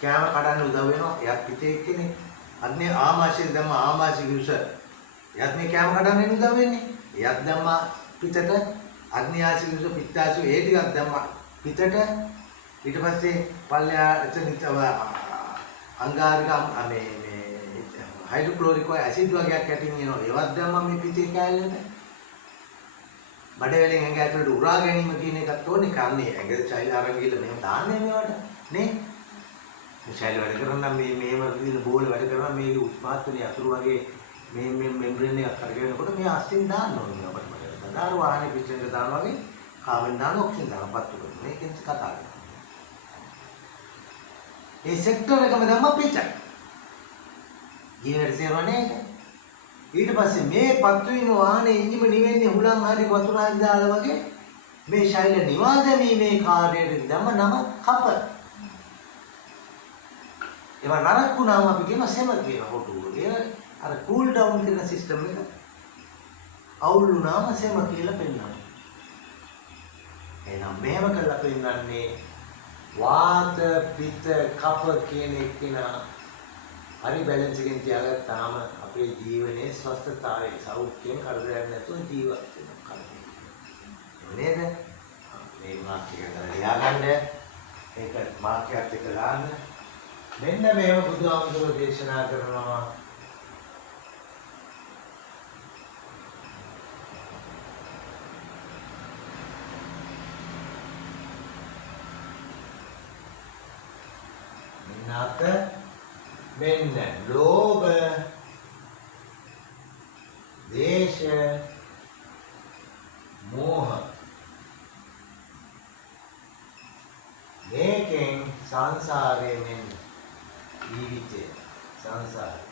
කෑම කඩන්න උදව් වෙනවා. එයාත් පිටේ එක්කනේ. අන්නේ ආමාශය දැම්ම ආමාශය කිව්ස. එයාත් මේ කෑම කඩන්න උදව් වෙන්නේ. එයාත් දැම්ම පිටට අග්නියාශය කිව්ස පිත්තාශය ඒ ටිකක් දැම්ම පිටට ඊට පස්සේ පල්ලෙහා එතන අංගාරික මේ හයිඩ්‍රොක්ලොරික් ඇසිඩ් වගේක් ඇටින් එනවා. ඒවත් දැම්ම මේ පිටේ කෑල්ලට බඩවැලෙන් ඇඟ ඇතුළට උරා ගැනීම කියන එකත් ඕනේ කන්නේ ඇඟ ශෛල අරන් ගිහලා මෙහෙම දාන්නේ මේවට නේ මේ ශෛල වැඩ කරනවා මේ මෙහෙම විදින බෝල වැඩ කරනවා මේ උත්පාදනයේ අතුරු වගේ මේ මෙම්බ්‍රේන් එකක් කරගෙනකොට මේ අස්තින් දාන්න ඕනේ අපිට මට දාන වාහනේ පිටෙන් දානවා වගේ කාබන් දාන ඔක්සිජන් දාන පත්තු කරනවා මේකෙන් කතා කරනවා ඒ සෙක්ටර් එකම දැම්ම පිටයි ජීවිතේ සේවනේ ඊට පස්සේ මේ පත්තු වෙන වාහනේ ඉන්ජිම නිවෙන්නේ හුලං හරි වතුර හරි දාලා වගේ මේ ශෛල නිවා දැමීමේ කාර්යයට දැම්ම නම කප. ඒවා නරක් වුණාම අපි කියන සෙම කියන හොටුව. ඒ අර කූල් ඩවුන් කරන සිස්ටම් එක අවුල් වුණාම සෙම කියලා පෙන්නනවා. එහෙනම් මෙහෙම කරලා පෙන්නන්නේ වාත පිත්ත කප කියන එකේනා හරි බැලන්ස් එකෙන් තියාගත්තාම අපේ ජීවනයේ ස්වස්ථතාවයේ සෞඛ්‍යයෙන් කරදරයක් නැතුව ජීවත් වෙනවා නේද? මේ මාක්‍ය කරලා ලියාගන්න ඒක මාක්‍යත් එක්ක දාන්න මෙන්න මේව බුදුහාමුදුරුවෝ දේශනා කරනවා මෙන්නක මෙන්න ලෝභ දේශ මෝහ මේකෙන් සංසාරයෙන් ජීවිතය සංසාරය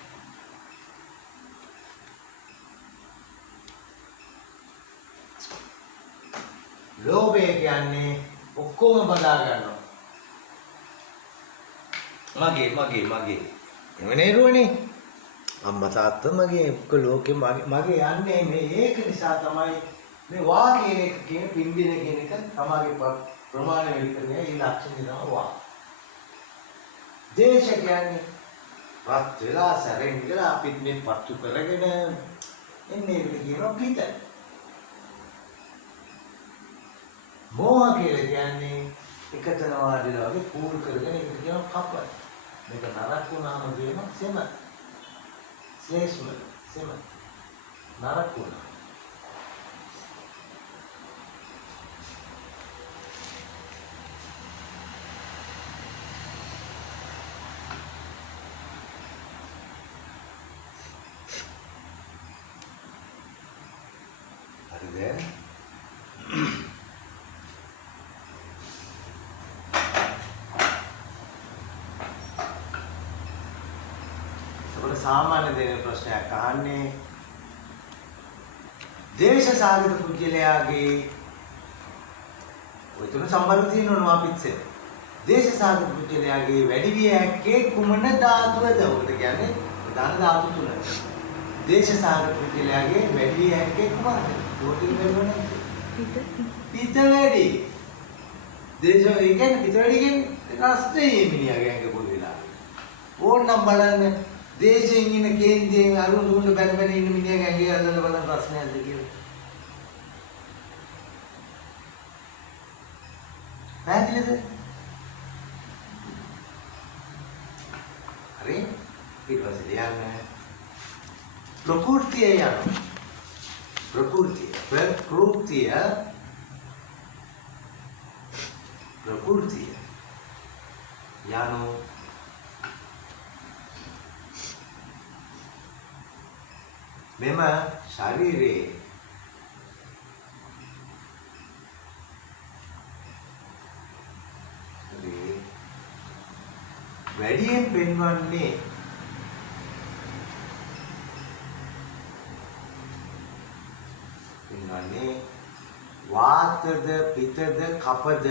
ලෝභය කියන්නේ ඔක්කොම බදා ගන්නවා මගේ එව නේරුවනේ අම්මා තාත්තා මගේ ඔක්කො ලෝකෙ මගේ යන්නේ මේ ඒක නිසා තමයි මේ වා කියන එක කියන පින්බින කියන එක තමයි ප්‍රමාණය වෙලි කරන්නේ ඒ ලක්ෂණය තමයි වා. දේශ කියන්නේ පත් වෙලා සැරෙන් ගලා අපිත් මේ පත්තු කරගෙන එන්නේ කියන පිට. මෝහ කියලා කියන්නේ එකතන වාඩිලා වගේ කූල් කරගෙන ඒක කියන කප්ප. මේක නරක වුණාම කියන සෙම. ශ්ලේෂ්ම සෙම. නරක වුණා. හරිද? සාමාන්‍ය දෙන ප්‍රශ්නයක් අහන්නේ දේශ සාගත පුජ්‍යලයාගේ ඔය තුන සම්බන්ධ තියෙනවා අපිත් දේශ සාගත පුජ්‍යලයාගේ වැඩි විය හැක්කේ කුමන ධාතුවද? උකට කියන්නේ ප්‍රධාන ධාතු තුන. දේශ සාගත පුජ්‍යලයාගේ වැඩි විය හැක්කේ කුමක්ද? උකට කියවෙන්නේ පිට පිට වැඩි. දේශ ඒ කියන්නේ පිට වැඩි කියන්නේ රස්නේ මිනිහා ගෑංගේ පොල් වෙලා. ඕන්නම් බලන්න දේශයෙන් ඉන්න කේන්ද්‍රයෙන් අරුණ දුන්න බැන බැන ඉන්න මිනිහා ගෑංගේ අල්ලලා බලන ප්‍රශ්නයක්ද කියලා. පැහැදිලිද? හරි ඊට පස්සේ ලියන්න ප්‍රകൃතිය යන ප්‍රകൃතිය යන මෙම ශරීරයේ වැඩියෙන් පෙන්වන්නේ වාතද පිතද කපද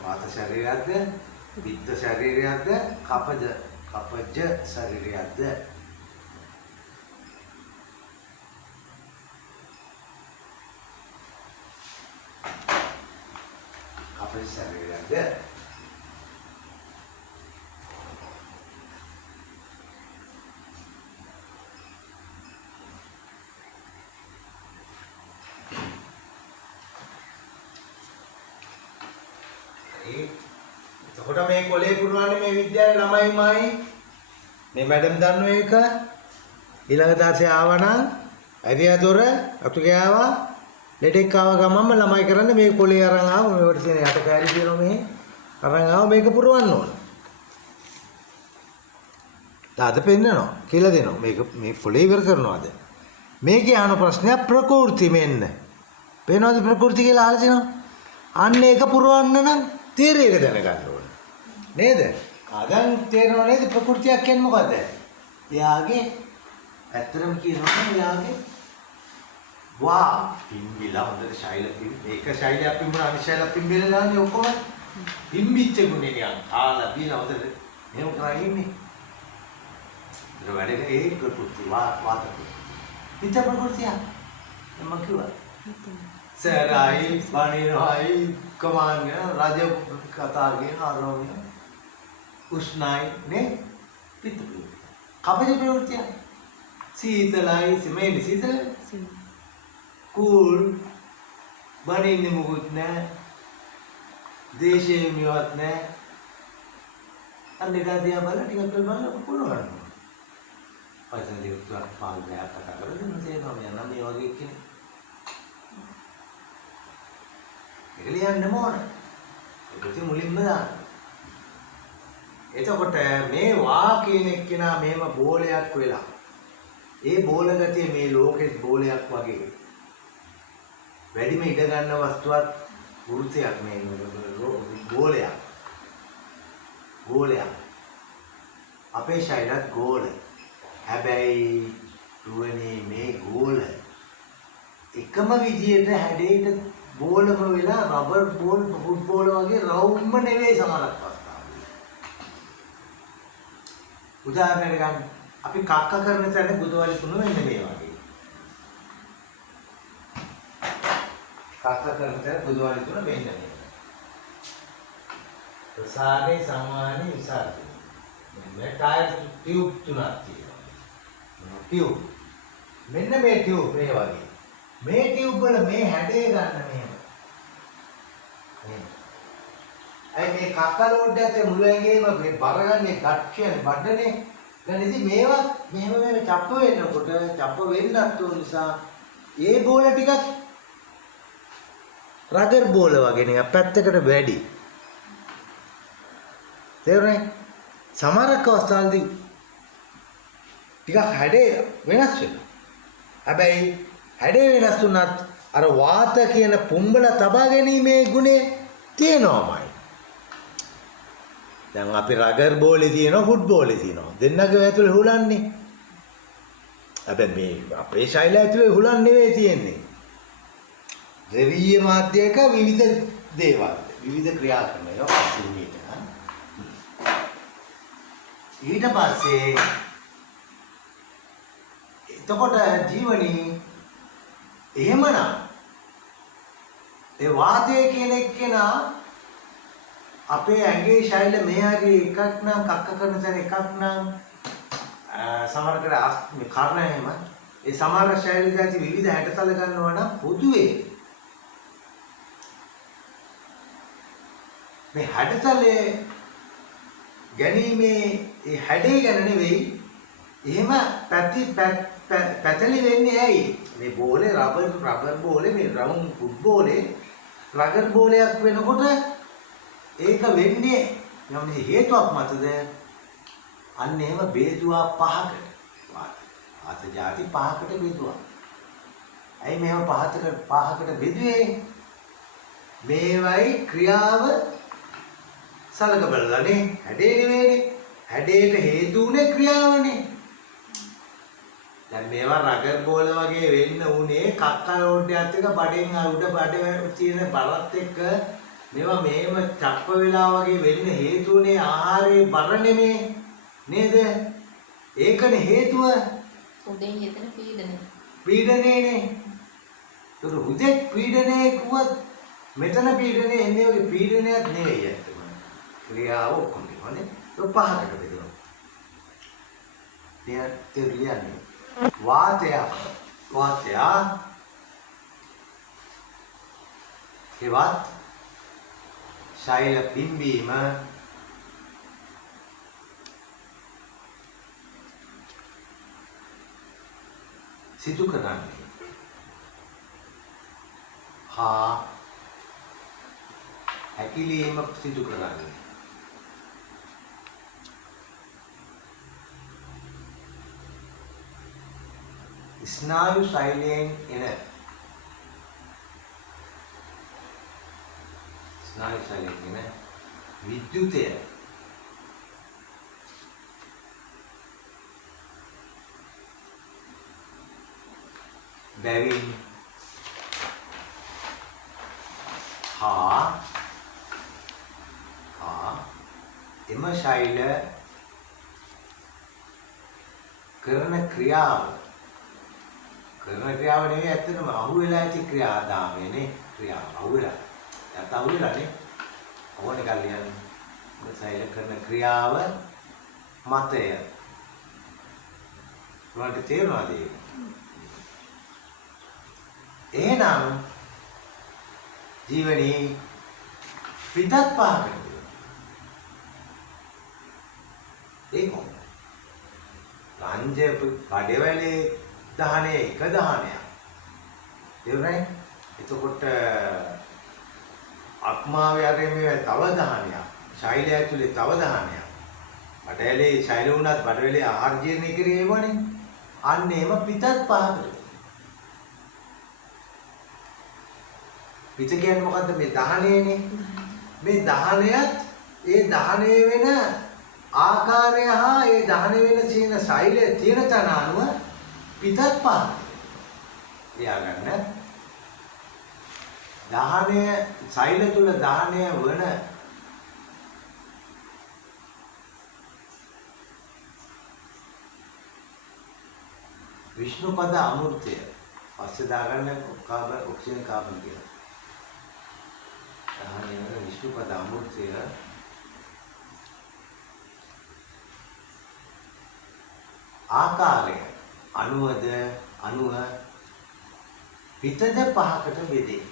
වාත ශරීරයක්ද පිත්ත ශරීරයක්ද කපජ ශරීරයක්ද කපජ ශරීරයක්ද එතකොට මේ කොලේ පුරවන්නේ මේ විද්‍යාවේ ළමයිමයි මේ මැඩම් දන්නෝ ඒක ඊළඟ දාසේ ආවනම් ඇරියාදොර අතු ගෑවා ලෙඩෙක් ආව ගමන්ම ළමයි කරන්නේ මේ කොලේ අරන් ආව මේවට තියෙන යට කෑලි තියෙනවා මේ අරන් ආව මේක පුරවන්න ඕන. දාද පෙන්නනවා කියලා දෙනවා මේක මේ කොලේ ඉවර කරනවාද මේකේ අහන ප්‍රශ්නයක් ප්‍රകൃති මෙන්න පේනවද ප්‍රകൃති කියලා අහලා තිනවා අන්න ඒක පුරවන්න නම් තේරෙක දැනගන්න ඕනේ නේද? දැන් තේරෙනව නේද ප්‍රകൃතියක් කියන්නේ මොකද්ද? එයාගේ ඇත්තටම කියනවා එයාගේ වා පිම්බිලා හොඳට ශෛල මේක ශෛලයක් පිම්බුණා අනිත් ශෛලයක් පිම්බෙලා දාන්නේ ඔක්කොම පිම්බිච්ච ගුණේ නිකන් ආලා බීලා හොඳට එහෙම කරා ඉන්නේ. ඒක වැඩේ ඒ ප්‍රകൃති වාත පිට ප්‍රകൃතිය මම කිව්වා සරයි බණිනයි කමාන්‍ය රාජ කතාගේ ආරෝණ්‍ය උෂ්ණයි නේ පිට කපජ ප්‍රවෘත්තිය සීතලයි සමේ සීතල කූල් බණින්නේ මොකුත් නැහැ දේශේ මියවත් නැහැ අන්න ගාදියා බල ටිකක් බලන්න පුළුවන් පයිසන් දෙක තුනක් පාල් දෙයක් කතා කරලා දෙන්න තේනවා මම නම් මේ වගේ කෙනෙක් එළියන්න ඕන ඒක මුලින්ම දාන්න එතකොට මේ වා කියන එක්කෙනා මේව බෝලයක් වෙලා ඒ බෝල ගතිය මේ ලෝකෙත් බෝලයක් වගේ වැඩිම ඉඩ ගන්න වස්තුවක් වෘතයක් මේ ගෝලයක් අපේ ශරීරත් ගෝල හැබැයි දුවනේ මේ ගෝල එකම විදියට හැඩයට බෝලම වෙලා රබර් බෝල් ෆුට්බෝල් වගේ රවුම්ම නෙවෙයි සමහරක් අවස්ථාවල. උදාහරණයක් ගන්න අපි කක්ක කරන තැන බුදවලි තුන වෙන්නේ මේ වගේ. කක්ක කරන තැන බුදවලි තුන වෙන්නේ මේ. ප්‍රසාරේ සමානයි විසාරේ. මේ ටයර් ටියුබ් තුනක් තියෙනවා. ටියුබ්. මෙන්න මේ ටියුබ් මේ වගේ. මේ ටියුබ් වල මේ හැඩය ගන්න මෙහෙම. අයි මේ කක්ක ලෝඩ් එකේ මුළු ඇඟේම මේ බර ගන්නේ ගට් කියන්නේ බඩනේ. දැන් ඉතින් මේවා මෙහෙම චප්ප වෙනකොට චප්ප වෙන්නත් උන නිසා ඒ බෝල ටිකක් රගර් බෝල වගේ නේ පැත්තකට වැඩි. තේරුණේ? සමහරක් අවස්ථාවලදී ටිකක් හැඩේ වෙනස් වෙනවා. හැබැයි හැඩේ වෙනස් වුණත් අර වාත කියන පුම්බල තබා ගැනීමේ ගුණය තියෙනවාමයි. දැන් අපි රගර් බෝලේ තියෙනවා ෆුට්බෝලේ තියෙනවා. දෙන්නගේ ඇතුලේ හුලන්නේ. හැබැයි මේ අපේ ශෛලය ඇතුලේ හුලන් නෙවෙයි තියෙන්නේ. ද්‍රවීය මාධ්‍යයක විවිධ දේවල් විවිධ ක්‍රියාකරන ඒවා සිමීට. ඊට පස්සේ එතකොට ජීවනී එහෙමනම් ඒ වාතය කියන එක්කෙනා අපේ ඇඟේ ශෛල මේ හරි එකක් නම් කක්ක කරන තැන එකක් නම් සමහරකට මේ කර්ණ එහෙම ඒ සමහර ශෛල જાති විවිධ හැඩතල ගන්නවා නම් පොදුවේ මේ හැඩතලේ ගැනීමේ ඒ හැඩේ ගැන නෙවෙයි එහෙම පැතලි වෙන්නේ ඇයි මේ බෝලේ රබර් බෝලේ මේ රවුන්ඩ් ෆුට්බෝලේ රබර් බෝලයක් වෙනකොට ඒක වෙන්නේ යම් හේතුවක් මතද අන්න එහෙම බෙදුවා පහකට වාත જાති පහකට බෙදුවා ඇයි මේව පහකට බෙදුවේ මේවයි ක්‍රියාව සලක බලලානේ හැඩේ නෙවෙයිනේ හැඩේට හේතු උනේ ක්‍රියාවනේ දැන් මේවා රගර් බෝල වගේ වෙන්න උනේ කක්ක රෝඩ්‍යත් එක බඩෙන් උඩ බඩ තියෙන බලත් එක්ක මේවා මේම චප්ප වෙලා වගේ වෙන්න හේතුනේ ආහාරයේ බර නෙමේ නේද ඒකනේ හේතුව උඩින් හිතන පීඩනේනේ ඒක හුදෙක් පීඩනේ කුවත් මෙතන පීඩනේ එන්නේ ඔගේ පීඩනයක් නෙවෙයි ඇත්තම ක්‍රියාව ඔක්කොම නේ ඒක පහකට බෙදෙනවා මෙයා තේරුලියන්නේ වාතය ඒවත් ශෛල පිම්බීම සිදු කරන්නේ හැකිලීම සිදු කරන්නේ ස්නායු ශෛලයෙන් එන විද්‍යුතය බැවින් එම ශෛල කරන ක්‍රියාව නෙවෙයි ඇත්තටම අහුවෙලා ඇති ක්‍රියාදාමයනේ ක්‍රියාව අහුවෙලා නැත්නම් අහුවෙලානේ ඕන එකක් ලියන්න ශෛල කරන ක්‍රියාව මතය ඔයාලට තේරෙනවද එහෙනම් ජීවනයේ පිටත් පහකට ඒක රංජ බඩවැලේ දහනේ එක දහනයක් තේරුණායි එතකොට අක්මාවේ අරේ මේ තව දහනයක් ශෛලය ඇතුලේ තව දහනයක් බඩවැලේ ශෛල වුණත් බඩවැලේ ආහාර ජීර්ණය කිරීමනේ අන්න එම පිටත් පහකට පිට කියන්නේ මොකද්ද මේ දහනේනේ මේ දහනයත් ඒ දහනේ වෙන ආකාරය හා ඒ දහනේ වෙන සීන ශෛලය තියෙන තන අනුව පිටත් පහ ලියාගන්න දහනය ශෛල තුල දහනය වන විෂ්ණුපද අමෘතය පස්සේ දාගන්න ඔක්සිජන් කාබන් කියලා දහනය වන විෂ්ණුපද අමෘතය ආකාරය අණුව පිටද පහකට බෙදේ.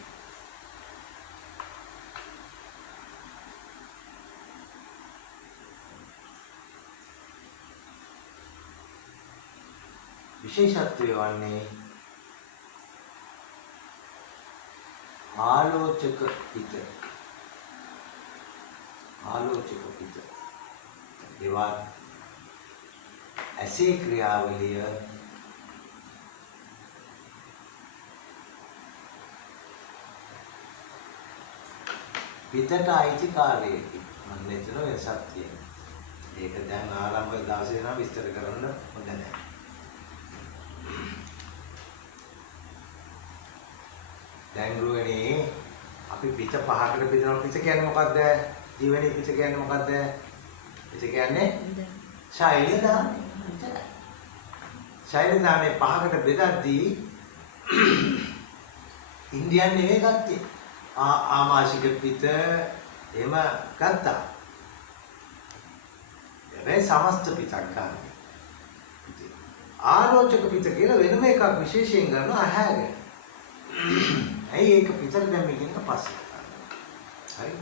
විශේෂත්වය වන්නේ ආලෝචක පිට. ඒවා ඇසේ ක්‍රියාවලිය පිටට අයිතිකාරයෙකි. මම මෙතන වෙනසක් තියෙනවා. ඒක දැන් ආරම්භ දවසේ නම් විස්තර කරන්න හොඳ නැහැ. දැන් රුවනේ අපි පිට පහකට බෙදනවා. පිට කියන්නේ මොකද්ද? ජීවනයේ පිට කියන්නේ මොකද්ද? පිට කියන්නේ ශෛලිය දාන්නේ. ශෛල දාමේ පහකට බෙදද්දී ඉන්දියන් නෙවෙයි ගත්තේ. ආමාශික පිට එහෙම ගත්තා. මේ සමස්ත පිටක් ගන්න. ආරෝචක පිට කියලා වෙනම එකක් විශේෂයෙන් ගන්නවා ඇහැගෙන. ඇයි ඒක පිටට දැම්මේ කියන එක පස්සේ කතා කරමු. හරි.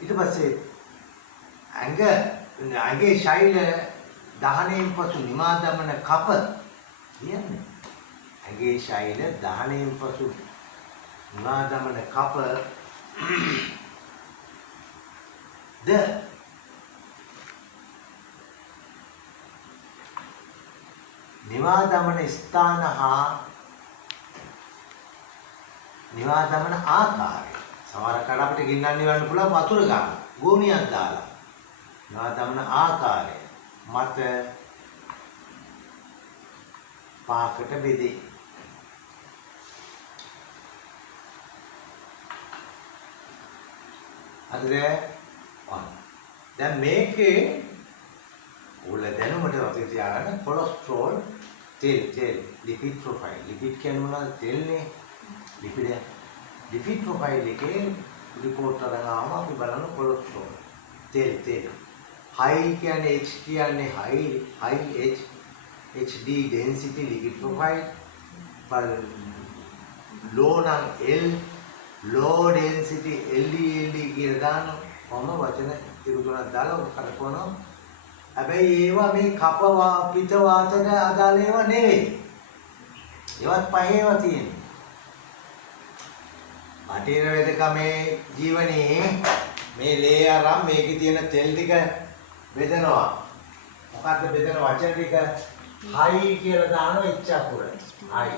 ඊට පස්සේ ඇඟේ ශෛල දහණයෙන් පසු නිමා දමන කප කියන්නේ. ඇඟේ ශෛල දහණයෙන් පසු නිමා දමන කප ද නිවා දමන ස්ථාන හා නිවා දමන ආකාරය. සමහර කඩ අපිට ගින්නන් නිවන්න පුළුවන් වතුර ගන්න. ගෝණියක් දාලා. නිවා දමන ආකාරය මත පාකට බෙදේ. හරිද? දැන් මේකේ උල දැනුමට වගේ තියාගන්න කොලෙස්ටරෝල් තෙල් ලිපිඩ් ප්‍රොෆයිල්. ලිපිඩ් කියන්නේ මොනවද? තෙල්නේ. ලිපිඩ් ප්‍රොෆයිල් එකේ රිපෝට් එකක් ආවම අපි බලන කොලෙස්ටරෝල් තෙල්. high කියන්නේ H කියන්නේ high H HD density lipid profile. low නම් L low density LDLD කියලා දානවා. කොහොම වචන තිරුතුණක් දාලා ඔක කරකවනවා. හැබැයි ඒවා මේ කප පිට වාතන අදාළ ඒවා නෙවෙයි. ඒවත් පහේව තියෙන්නේ. බටේර වේදකමේ ජීවනයේ මේ ලේ ආරම් මේකේ තියෙන තෙල් ටික බෙදනවා. මොකක්ද බෙදන වචන ටික? high කියලා දානවා H අකුර. high.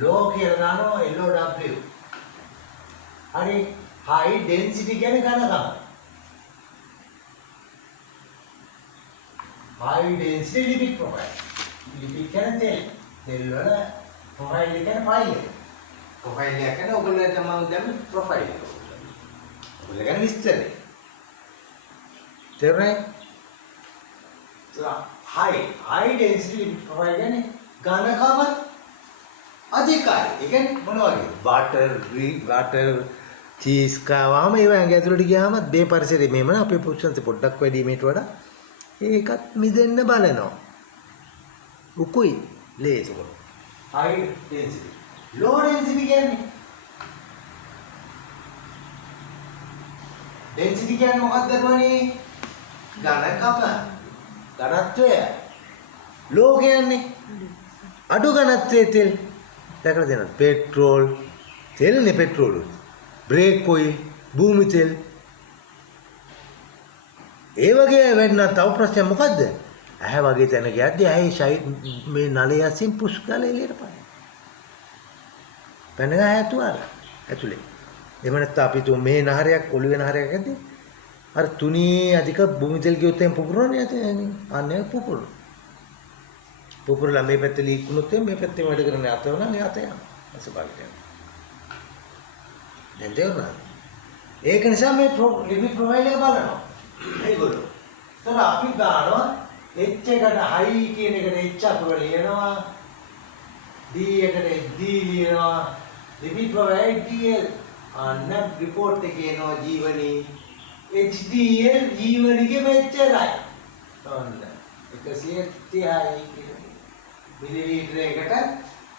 low කියලා දානවා LOW. හරි. high density කියන්නේ ඝනකම. high density lipid profile. lipid කියන්නේ තෙල් වල profile එක කියන්නේ file එක. profile එක කියන්නේ ඔයගොල්ලෝ තමයි දැන් profile එක. ඔයගොල්ලෝ ගන්න විස්තරේ. තේරුණාද? high density lipid profile කියන්නේ ඝනකම අධිකයි. ඒ කියන්නේ මොන වගේ? butter cheese කාවම ඒවා ඇඟ ඇතුළට ගියාම මේ පරිසරයේ මේම අපේ පුරුෂයන්ට පොඩ්ඩක් වැඩි මේට වඩා ඒකත් මිදෙන්න බලනවා. උකුයි ලේසක. high density. low density කියන්නේ density කියන්නේ මොකක්ද කරන්නේ? ඝනකම. ඝනත්වය. low කියන්නේ අඩු ඝනත්වයේ තෙල්. දැකලා දෙනවා. පෙට්‍රෝල් තෙල්නේ පෙට්‍රෝල්. බ්‍රේක් ඔයිල්, භූමි තෙල්. ඒ වගේ වෙන්න තව ප්‍රශ්නයක් මොකද්ද? ඇහැ වගේ තැන ගියද්දී ඇහි මේ නලය ඇසින් පුෂ් කරලා එළියට පාන. පැනග ඇතුළේ. එහෙම නැත්නම් අපි තුන් මේ නහරයක් ඔළුවේ නහරයක් ඇද්දී අර තුනී අධික භූමි තෙල් ගියොත් එම් පුපුරන්නේ නැතේ. අනේ පුපුර. පුපුරලා මේ පැත්තේ ලීක් වුණොත් මේ පැත්තේ වැඩ කරන්නේ අත වුණා මේ අත යනවා. අසබල්ට යනවා. දැන් දෙවනා. ඒක නිසා මේ ලිපිඩ් ප්‍රොෆයිල් එක බලනවා. ඒගොල්ලෝ. තර අපි ගන්නවා H එකට high කියන එකට H අකුර ලියනවා. D එකට D ලියනවා. ලිපිඩ් ප්‍රොෆයිල් DL අන්න report එකේ එනවා ජීවනී HDL ජීවනිගේ මෙච්චරයි. ඔන්න 130යි මිලිලීටර එකට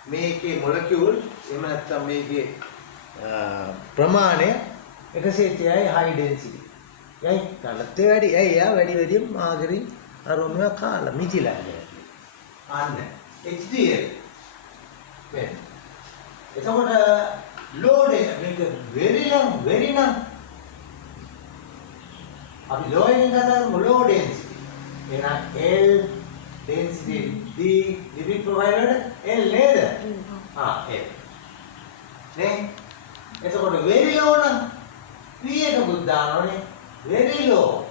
මේකේ මොලකියුල් එහෙම නැත්නම් මේකේ ප්‍රමාණය 130යි high density. යයි කලත් වැඩි. ඇයි යා වැඩි මාගරින් අරෝමියා කාලා මිදිලා ඉන්නේ. අන්න HDL වෙන. එතකොට load එක මේක very නම් අපි low එකෙන් කතා කරමු low density. එහෙනම් L density D lipid profile L නේද? L. නේ? එතකොට very low නම් V එක බුද්ධානෝනේ very low.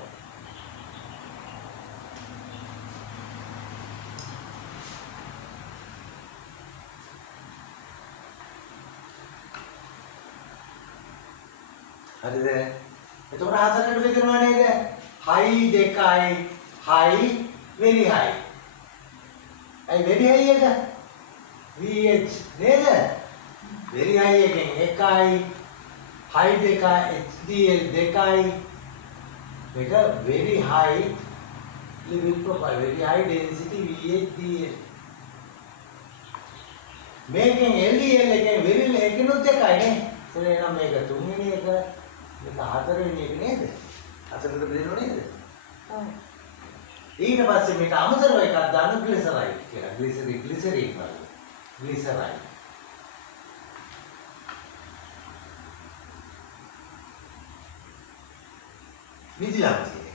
හරිද? එතකොට හතරකට බෙදනවා නේද? high 2යි high very high. I very high එක VH නේද? very high එකෙන් එකයි high දෙකයි HDL දෙකයි මේක very high lipid profile very high density VHDL මේකෙන් LDL එකෙන් very එකනොත් දෙකයි නේ. ඒක එහෙනම් මේක තුන්වෙනි එක මේක හතරවෙනි එක නේද? හතරකට බෙදෙනව නේද? ඔව්. ඊට පස්සේ මේක අමතරව එකක් දාන්න ග්ලිසරයිඩ් කියලා. ග්ලිසරින් වල. ග්ලිසරයිඩ්. විදිලා තියෙන්නේ.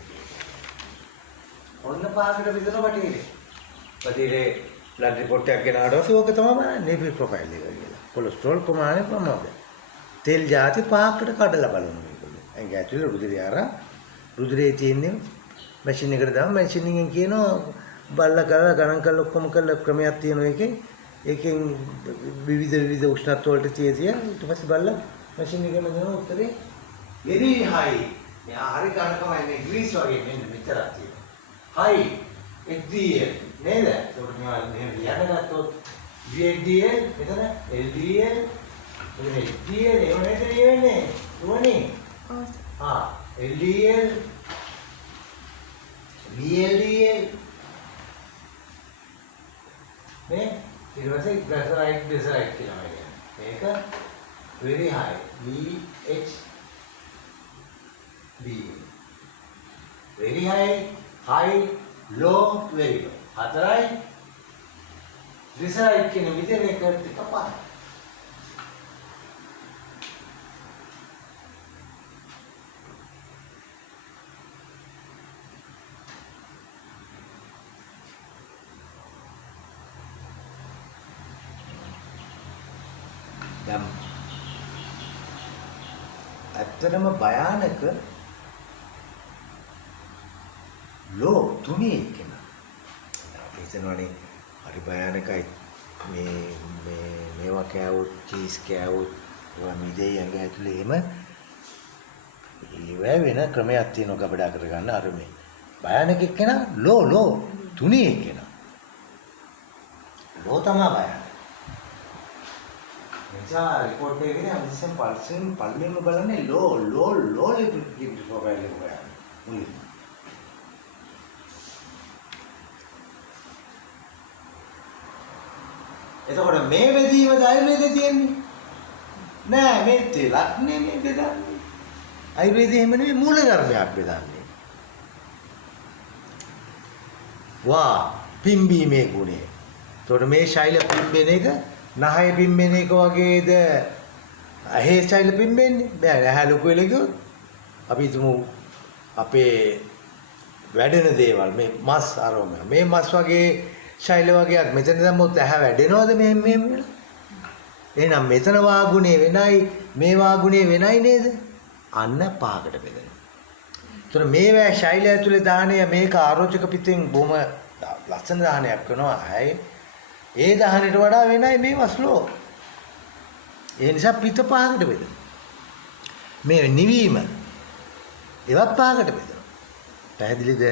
ඔන්න පාකට විතර වටේනේ. වටේනේ බ්ලඩ් රිපෝට් එකක් ගෙනාවට ඕක තමයි බලන්නේ ලිපිඩ් ප්‍රොෆයිල් එක කියලා. කොලෙස්ටරෝල් ප්‍රමාණය කොහොමද? තෙල් ಜಾති පහකට කඩලා බලමු මේගොල්ලෝ. ඒක ඇතුලේ රුධිරය අරන් රුධිරයේ තියෙන්නේ මැෂින් එකට දාම මැෂින් එකෙන් කියනවා බල්ලා කරලා ගණන් කරලා ඔක්කොම කරලා ක්‍රමයක් තියෙනවා ඒකෙන් විවිධ උෂ්ණත්ව වලට තියදී ඊට පස්සේ බල්ලා මැෂින් එකෙන් දෙන උත්තරේ very high. මෙයා හරි ගණකමයි මේ ග්‍රීස් වගේ මෙන්න මෙච්චරක් තියෙනවා. high HDL නේද? ඒකට මේවා මෙහෙම ලියන්න ගත්තොත් VHDL මෙතන LDL මෙතන HDL ඒව නේද ලියන්නේ? තුනේ. LDL VLDL නේ ඊට පස්සේ glyceride කියලා කියනවා. මේක very high VHD very high low very low. හතරයි glyceride කියන විදිහට මේක එකපාර ඇත්තටම භයානක ලෝ තුනේ කියන. අපි හිතනවානේ හරි භයානකයි මේවා කෑවොත් චීස් කෑවොත් ඒවා මිදේ යඟ ඇතුලේ එහෙම ඒවා වෙන ක්‍රමයක් තියෙනවා ගබඩා කරගන්න අර මේ භයානක එක්කෙනා ලෝ තුනේ එක්කෙනා ලෝ තමයි භයානක. නිසා රිපෝට් එකේදී අනිසෙන් පල්සෙන් පල්මෙම බලන්නේ ලෝ ලිපිඩ් ප්‍රොෆයිල් එක බලන්න. මුලින්ම. එතකොට මේ වෙදීමද ආයුර්වේදයේ තියෙන්නේ? නෑ මේ තෙලක් නෙමෙයි බෙදන්නේ. ආයුර්වේදයේ එහෙම නෙමෙයි මූල ධර්මයක් බෙදන්නේ. වා පිම්බීමේ ගුණය. එතකොට මේ ශෛල පිම්බෙන එක නහය පිම්බෙන එක වගේද ඇහි ශෛල පිම්බෙන්නේ බෑ. ඇහැ ලොකු වෙලා ගියොත් අපි හිතමු අපේ වැඩෙන දේවල් මේ මස් ආරෝමය මේ මස් වගේ ශෛල වගේක් මෙතන දැම්මොත් ඇහැ වැඩෙනවද මෙහෙම වෙලා? එහෙනම් මෙතන වාගුණේ වෙනයි මේ වාගුණේ වෙනයි නේද? අන්න පහකට බෙදෙනවා. ඒතර මේවා ශෛල ඇතුලේ දාහනය මේක ආරෝචක පිටෙන් බොම ලස්සන දාහනයක් කරනවා. ඇයි ඒ දහනට වඩා වෙනයි මේ වස්ලෝ. ඒ නිසා පිට පහකට බෙදෙනවා. මේ නිවීම ඒවත් පහකට බෙදෙනවා. පැහැදිලිද?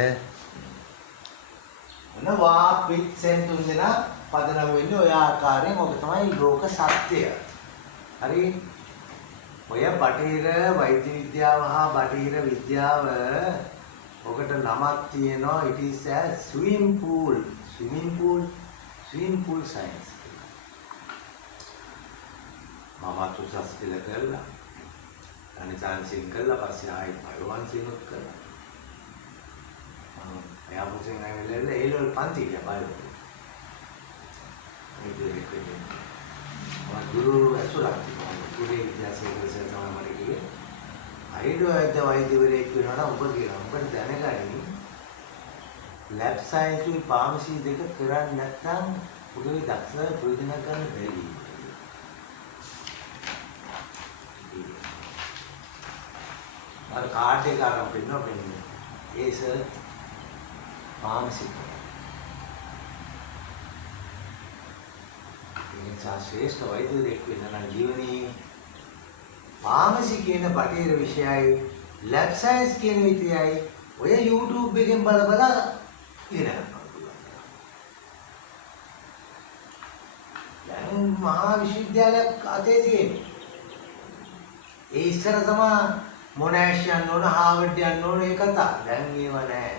මොනවා පිට සෙන් තුන් දෙනා පදනම් වෙන්නේ ඔය ආකාරයෙන්. ඔක තමයි ලෝක සත්‍යය. හරි? ඔය බටහිර වෛද්‍ය විද්‍යාව හා බටහිර විද්‍යාව ඔකට නමක් තියෙනවා. it is a swimming pool science. මම තුසස් කියලා කරලා අනිසාන්සින් කළා පස්සේ ආයි බයෝවන්සිනුත් කළා. එයා මුසෙන් ආවෙලා ඒ ලෙවල් පන්ති ගියා බයෝ. ඒ දෙකේ මම ගුරු ඇසුරක් තිබුණා. ගුරුගේ විද්‍යාසේකර සර් තමයි මට කිව්වේ. ආයුර්වේද වෛද්‍යවරයෙක් වෙනවා නම් ඔබ කියනවා ඔබට දැනගන්න ලැබ් සයන්ස් උයි ෆාමසි දෙක කරන්නේ නැත්නම් ඔබේ දක්ෂතාවය ප්‍රයෝජන ගන්න බැරි. අර කාඩ් එක අරන් පෙන්නනවා. ඒ සර් ෆාමසි. මේ ශාස්ත්‍රීය වෛද්‍යවරයෙක් වෙන්න නම් ජීවනයේ ෆාමසි කියන බටහිර විෂයයි ලැබ් සයන්ස් කියන විෂයයි ඔය YouTube එකෙන් බල ඉගෙන ගන්න. මහා විශ්වවිද්‍යාලයක් අතේ තියෙන්නේ. ඒ ඉස්සර තමයි මොනෑෂ් යන්න ඕන, හාවර්ඩ් යන්න ඕන ඒ කතා. දැන් ඒව නැහැ.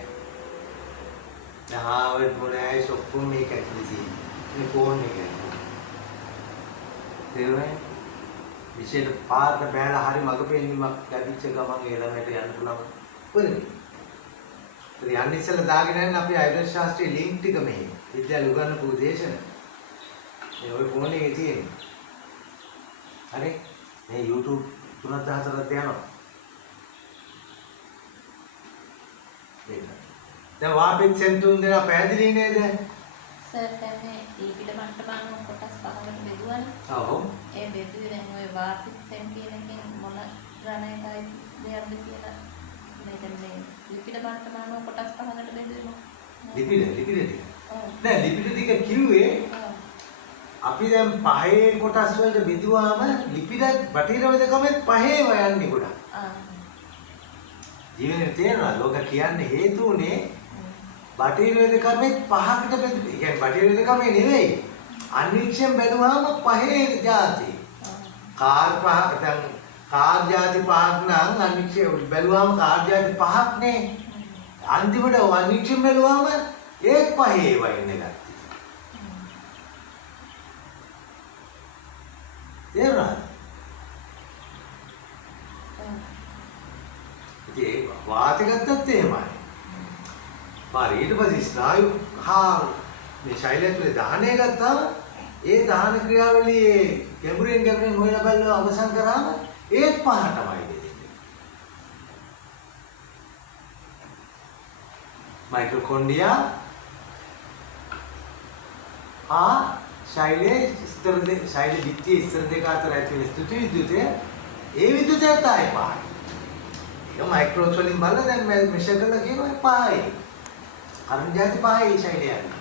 දැන් හාවර්ඩ් මොනෑෂ් ඔක්කොම මේක ඇතුලේ තියෙන්නේ. මේ ෆෝන් එක. තේරුණාද? විශේෂ පාට බෑලා හරි මග පෙන්නීමක් ලැබිච්ච ගමන් ඒ ළමයට යන්න පුළුවන්. කොහෙද? ඒ යන්න ඉස්සෙල්ලා දාගෙන යන්න අපේ ආයුර්වේද ශාස්ත්‍රයේ ලින්ක් ටික මේ විද්‍යාල උගන්වපු දේශන. මේ ඔය ෆෝන් එකේ තියෙන්නේ. හරි? මේ YouTube 3-4ක් යනවා. ඒක. දැන් වාපිත් සෙන්තුන් දෙනා පැහැදිලි නේද? සර් දැන් මේ ලිපිඩ මට්ටමන කොටස් පහකට බෙදුවානේ. ඔව්. ඒ බෙදුවේ දැන් ඔය වාපිත් සෙන් කියන එකෙන් මොන ගණයකයි දෙයක්ද කියලා මේ දැන් මේ ලිපිඩ මට්ටමන කොටස් පහකට බෙදුවේ ලිපිඩ ටික. ඔව්. නෑ ලිපිඩ ටික කිව්වේ අපි දැන් පහේ කොටස් වලට බෙදුවාම ලිපිඩ බටහිර වෙදකමෙත් පහේම යන්නේ ගොඩක්. ජීවනේ තේරෙනවා ලෝක කියන්නේ හේතු උනේ බටහිර වෙදකමෙත් පහකට බෙදුවා. ඒ කියන්නේ බටහිර වෙදකමේ නෙවෙයි. අන්වික්ෂයෙන් බැලුවාම පහේ જાති. කාර් පහ දැන් කාර් જાති පහක් නම් අන්වික්ෂයෙන් බැලුවාම කාර් જાති පහක් නේ. අන්තිමට අන්වික්ෂයෙන් බැලුවාම ඒත් පහේ වයින්නේ ගත්තා. තේරුණාද? ඉතින් වාතය ගත්තත් එහෙමයි. පාර ඊට පස්සේ ස්නායු මේ ශෛලය තුළ දහනය ගත්තාම ඒ දහන ක්‍රියාවලියේ ගැඹුරින් හොයලා බලලා අවසන් කරාම ඒත් පහ තමයි දෙන්නේ. මයිටොකොන්ඩ්‍රියා ශෛලයේ ශෛල විත්‍ය ඉස්තර දෙක අතර ඇති වෙන ස්ථಿತಿ විද්‍යුතය ඒ විද්‍යුතය තමයි පහයි. ඒක මයික්‍රෝස් වලින් බලලා දැන් මෙෂර් කරලා කියනවා පහයි. කර්ණ જાති පහයි ශෛලය යන්නේ.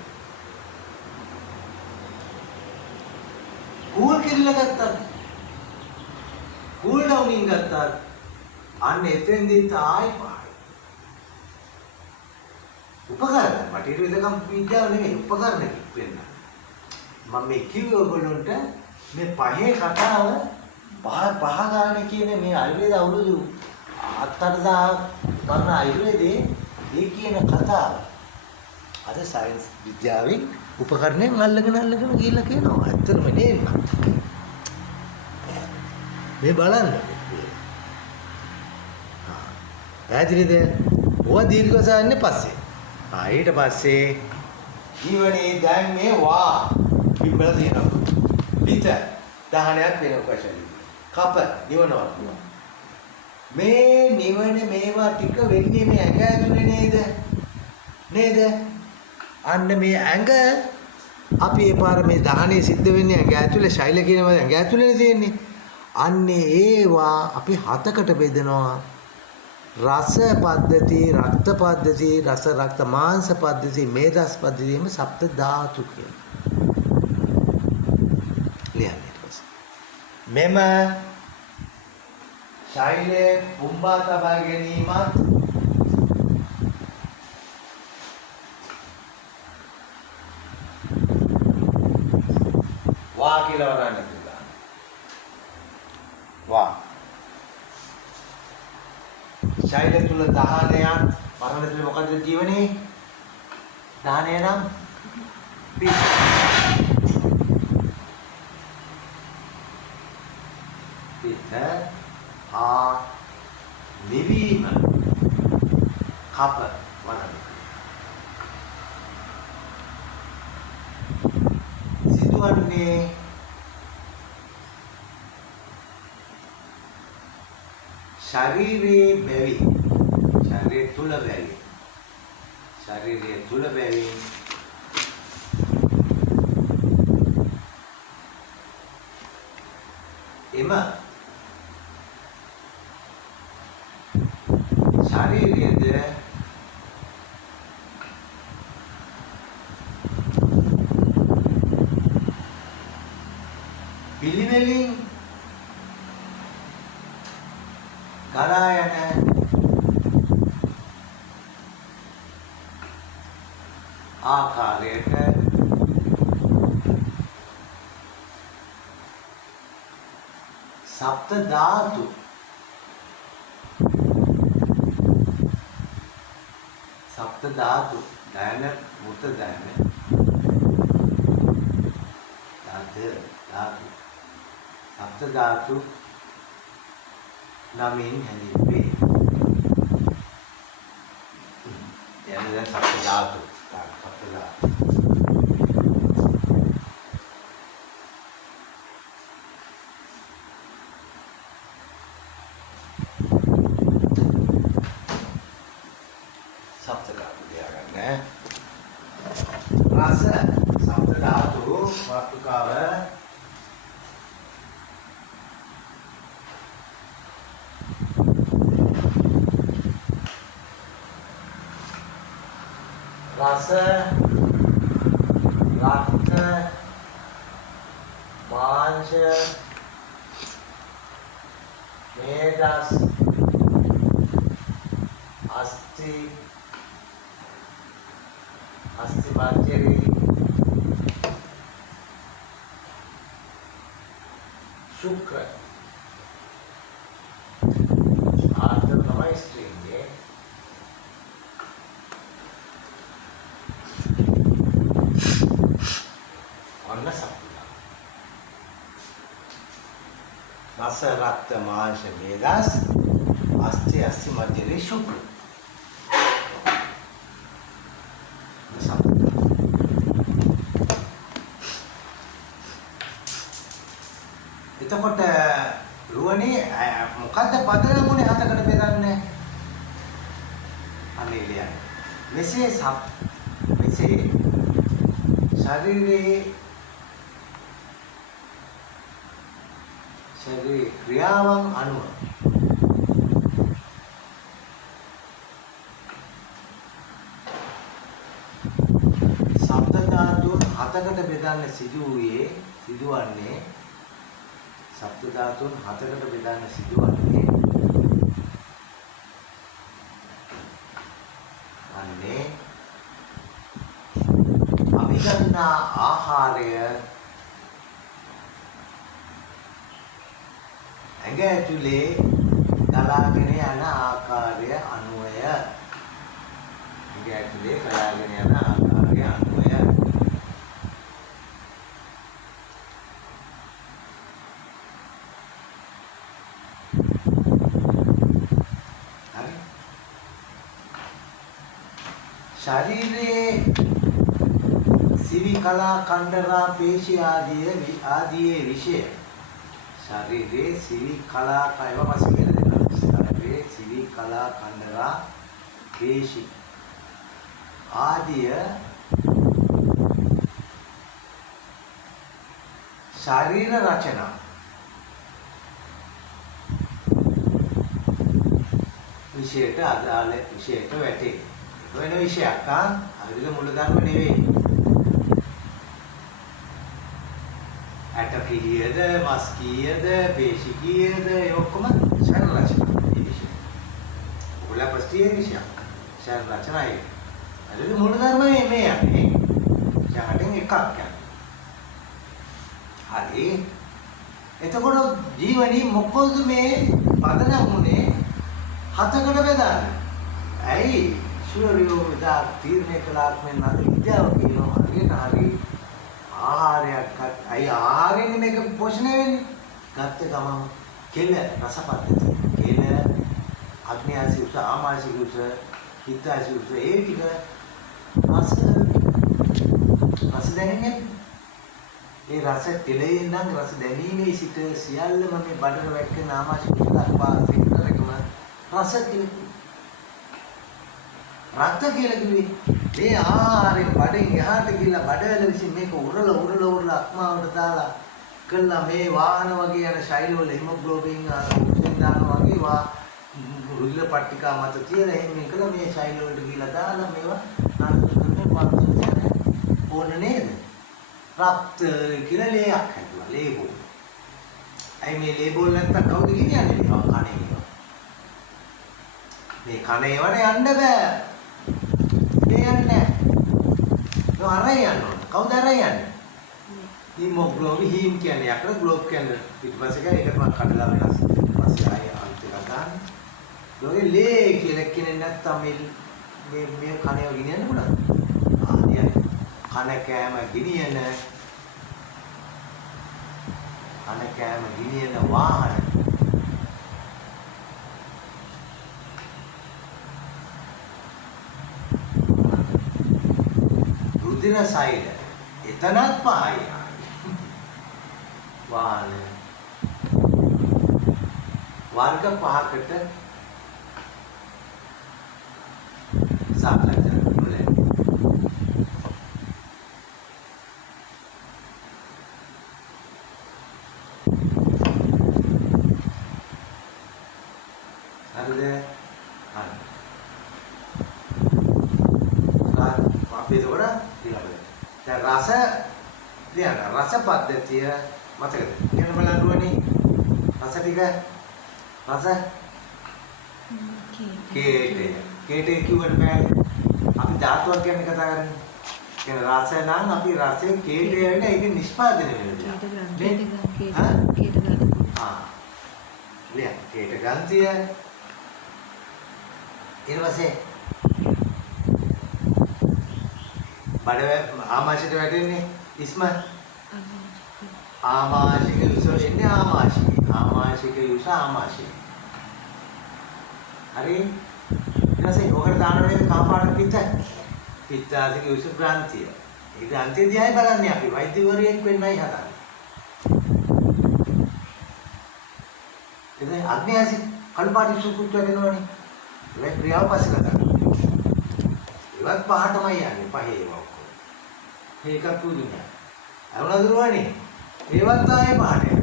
කූල් කිරිල්ල ගත්තා. කූල් ඩවුනින් ගත්තා. අන්න එතෙන්දී තායි පහයි. උපකරණ බටහිර වෙදකම් විද්‍යාව නෙමෙයි උපකරණ වෙන්න. මම මේ කිව්ව ඔයගොල්ලන්ට මේ පහේ කතාව පහ ගානේ කියන මේ ආයුර්වේද අවුරුදු 7-8000 කරන ආයුර්වේදේ මේ කියන කතාව අද සයන්ස් විද්‍යාවෙන් උපකරණයෙන් අල්ලගෙන ගිහිල්ලා කියනවා. ඇත්තටම නේන්න. මේ බලන්න. පැහැදිලිද? ඔය දීර්ඝසාරන්නේ පස්සේ. ඊට පස්සේ ජීවනයේ දැන් මේ වා පිඹල තියෙනවා. පිට දහනයක් වෙන කොටසයි. කප නිවනවා. මේ නිවන මේවා ටික වෙන්නේ මේ ඇඟ ඇතුලේ නේද? නේද? අන්න මේ ඇඟ අපි ඒ පාර මේ දහනේ සිද්ධ වෙන්නේ ඇඟ ඇතුලේ ශෛල කියනවා ඇඟ ඇතුලේ තියෙන්නේ. අන්නේ ඒවා අපි හතකට බෙදනවා. රස පද්ධති, රක්ත පද්ධති, රස රක්ත මාංශ පද්ධති, මේදස් පද්ධතියම සප්ත ධාතු කියන. මෙම ශෛලයේ පුම්බා තබා ගැනීමත් වා කියලා වරන්නේ කියලා. වා ශෛල තුල දහනයක් මරණ තුල මොකද ජීවනේ? දහනය නම් පිට නිවීම කප වරණ සිදුවන්නේ ශරීරයේ බැවි ශරීරය තුල බැවි එම ශරීරයේද පිළිවෙලින් ගලා යන ආකාරයට සප්ත ධාතු. සප්ත ධාතු. දයන මුත දයන. ධාතු. සප්ත ධාතු නමින් හැඳින්වේ. දැන් සප්ත ධාතු. සප්ත ධාතු. සප්ත ධාතු ලියාගන්න. රස සප්ත ධාතු මාතෘකාව රස රක්ත මාංශ මේදස් අස්ථි අස්ථි මජ්ජරි ශුක්‍ර ආර්ධ තමයි ස්ත්‍රීන්ගේ ඔන්න සප්තධාතු. රස රක්ත මාංශ මේදස් අස්ථි අස්ථි මජ්ජරි ශුක්‍ර. එතකොට රුවනේ මොකද්ද පදනමුනේ හතකට බෙදන්නේ? අනේ ලියන්න. මෙසේ ශරීරයේ ක්‍රියාවන් අනුව සප්ත ධාතුන් හතකට බෙදන්න සිදුවන්නේ සප්ත ධාතුන් හතකට බෙදන්න සිදුවන්නේ අන්නේ අභිගන්නා ආහාරය ඇඟ ඇතුලේ ගලාගෙන යන ආකාරය අනුවය. ඇඟ ඇතුලේ ගලාගෙන යන ආකාරය අනුවය. ශරීරයේ සිවි කලා කණ්ඩරා පේශි ආදී විෂය ශරීරයේ සිවි කලා කයව පස්සේ කියලා දෙනවා. ශරීරයේ සිවි කලා කණ්ඩරා පේශි ආදී ශරීර රචනා විෂයට අදාළ විෂයට වැටේ. වෙන විෂයක් අවිල මුල ධර්ම නෙවෙයි. ඇට කීයද, මස් කීයද, පේශි කීයද, ඒ ඔක්කොම ශරීර රචනා. මේ විෂය. ඔයලා ප්‍රශ්නේ විෂය. ශරීර රචනායි. අවිල මුල ධර්ම මේ යන්නේ. යහටින් එකක් යන්නේ. හරි. එතකොට ජීවනී මොකද මේ පදනම් උනේ හතකට බෙදන්නේ? ඇයි? සූර්යෝ විදා තීරණය කළාක් මෙන්න අද විද්‍යාව කියනවා හරියට හරි ආහාරයක් අයි ආහාරයෙන් මේක පෝෂණය වෙන්නේ. ගත්ත ගමන් කෙල රස පද්ධතිය. කෙල අග්නියාසීස ආමාශීස හිතාසීස ඒ ටික රස දැනෙන්නේ. ඒ රස කෙලේ නම් රස දැනීමේ සිට සියල්ලම මේ බඩට වැක්කෙන ආමාශීස අපාසිකරකම රස කියලා. රක්ත කියලා කිව්වේ මේ ආහාරයෙන් බඩෙන් එහාට ගිහිල්ලා බඩවැල විසින් මේක උරලා අක්මාවට දාලා කළා මේ වාහන වගේ යන ශෛල වල හිමොග්ලෝබින් ඔක්සිජන් දානවා වගේ රුධිර පට්ටිකා මත තියලා එහෙම කළා මේ ශෛල වලට ගිහිල්ලා දාලා මේවා නාටකයෙන් පාවිච්චි ඕන නේද? රක්ත කියලා ලේයක් හැදුවා ලේබල්. අයි මේ ලේබල් නැත්තම් කවුද ගෙනියන්නේ මේවා කණේ? මේ කණේ වල යන්න බෑ. මේ යන්නේ නැහැ. අරයි යන්න ඕන. කවුද අරයි යන්නේ? हीमोग्लोबिन हीम කියන්නේ අකර ග්ලෝබ් කියන්නේ ඊට පස්සේ ඒකට මම කඩලා වෙනස් ඊපස්සේ ආයෙ අන්තිම ගන්න. ලෝකේ ලේ කියලා කියන්නේ නැත්තම් මේ කණේ ගිනියන්න පුළුවන්. ආනියන කන කෑම ගිනියන වාහන රුධිර සෛල එතනත් පහයි වාහන වර්ග පහකට සාකච්ඡා කරමු. රස පද්ධතිය මතකද? කියන්න බලන්න ඕනේ. රස ටික රස කේටේ කිව්වට බෑ. අපි ධාතුවක් ගැන කතා කරන්නේ. කියන රස නම් අපි රසයෙන් කේටේ වෙන ඒක නිෂ්පාදනය වෙනවා. කේට ග්‍රන්ථිය ඊට පස්සේ බඩ ආමාශයට වැටෙන්නේ ඉස්ම ආමාශික යුස එන්නේ ආමාශික යුස ආමාශික හරි ඊටසේ ඔකට දානනේ කාපාට පිත්තාසික යුස ග්‍රන්ථිය ඒ ග්‍රන්ථිය දිහායි බලන්නේ අපි වෛද්‍යවරයෙක් වෙන්නයි හදන්නේ එතන අග්නියාසික කල්පාටි සුකුත් වෙනවනේ ඒ ක්‍රියාව පස්සේ කරනවා ඒවත් පහටමයි යන්නේ පහේ ඒවා ඔක්කොම මේකත් උදිනවා අරුණදුරවනේ ඒවත් ආයේ පාඩේ.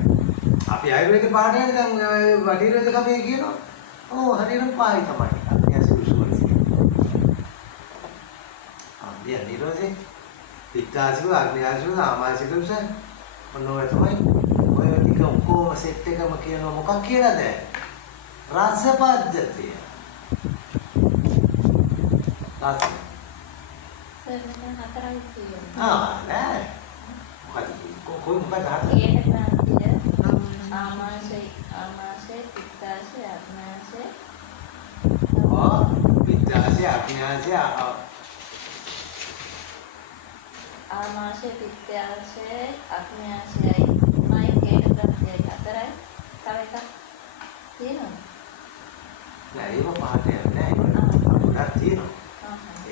අපි ආයුර්වේද පාඩේ දැන් වටිරේද කමේ කියනවා. ඔව් හරියට පායි තමයි. අපි අසුසුවනේ. අපි නිරෝධේ පිටාසික අග්නියාසික ආමාශික උස මොනවා තමයි. ඔය ටික ඔක්කොම සෙට් එකම කියනවා මොකක් කියලාද? රස පද්ධතිය. රස. සර්වන හතරයි කියන්නේ. නෑ. कोई मुका कहा था ये है आमाशय पित्ताशय आग्नेयाशय और पित्ताशय आग्नेयाशय ආමාශය පිත්තාශය අග්න්‍යාශයයි මයි කේට ග්‍රන්ථියයි හතරයි තව එකක් තියෙනවා නෑ ඒක පාඩේ නෑ ඒක ගොඩක් තියෙනවා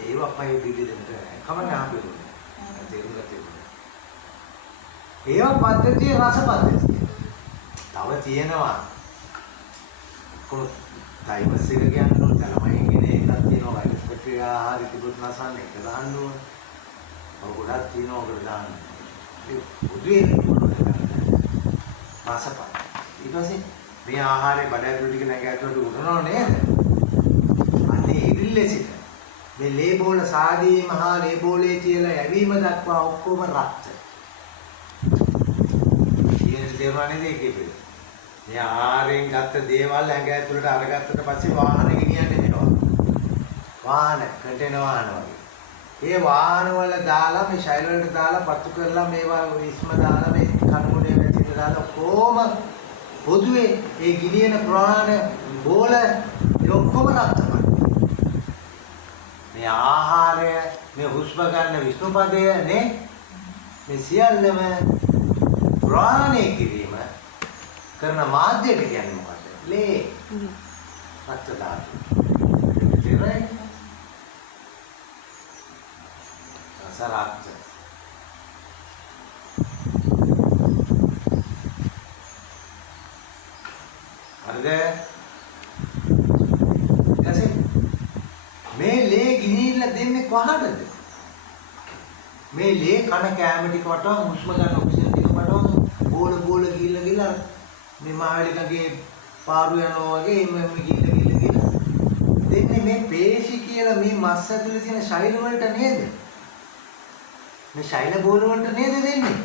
ඒව අපයි විදිහට කමන්න ආපෙන්නේ තේරුම් ගත්තේ ඒව පද්ධතිය රස පද්ධතිය. තව තියෙනවා. කොහොමද? ඩයිවර්ස් එක කියන්නේ ළමයි ඉන්නේ එකක් තියෙනවා වෛරස් බැක්ටීරියා ආහාර තිබුත් නැසන්න එක දාන්න ඕන. ඔය ගොඩක් තියෙනවා ඔකට දාන්න. ඒ උදේ මාසප. ඊට පස්සේ මේ ආහාරේ බඩ ඇතුළට ටික නැග ඇතුළට උරනව නේද? අන්නේ ඉරිල්ලේ සිට මේ ලේබෝල සාදීම හා ලේබෝලේ කියලා යැවීම දක්වා ඔක්කොම රක්ත. දේවානේ දෙකේ. මේ ආහාරයෙන් ගත්ත දේවල් ඇඟ ඇතුළට අරගත්තට පස්සේ වාහනේ ගෙනියන්නේ වෙනවා. වාහන කන්ටේනර් වාහන වගේ. ඒ වාහන වල දාලා මේ ශෛල වලට දාලා පත්තු කරලා මේවා ඉස්ම දාලා මේ කණුමුඩේ වැටිට දාලා කොහොම පොදුවේ ඒ ගිනියන ප්‍රාණ බෝල ඒ ඔක්කොම රක්තමයි. මේ ආහාරය මේ හුස්ම ගන්න විෂ්ණුපදය නේ මේ සියල්ලම ප්‍රාණය කිරීම කරන මාධ්‍යයට කියන්නේ මොකද? ලේ. රක්ත ධාතු. ඉතිරයි. සරක්ත. හරිද? ඊටසේ මේ ලේ ගිනිල්ල දෙන්නේ කොහටද? මේ ලේ කන කැම ටික වටා හුස්ම ගන්න ඔක්සිජන් ටික වටා බෝල ගිහිල්ලා මේ මාවැලිකගේ පාරු යනවා වගේ එම්ම ගිහිල්ලා දෙන්නේ මේ පේශි කියලා මේ මස් ඇතුලේ තියෙන ශෛල වලට නේද? මේ ශෛල බෝල වලට නේද දෙන්නේ?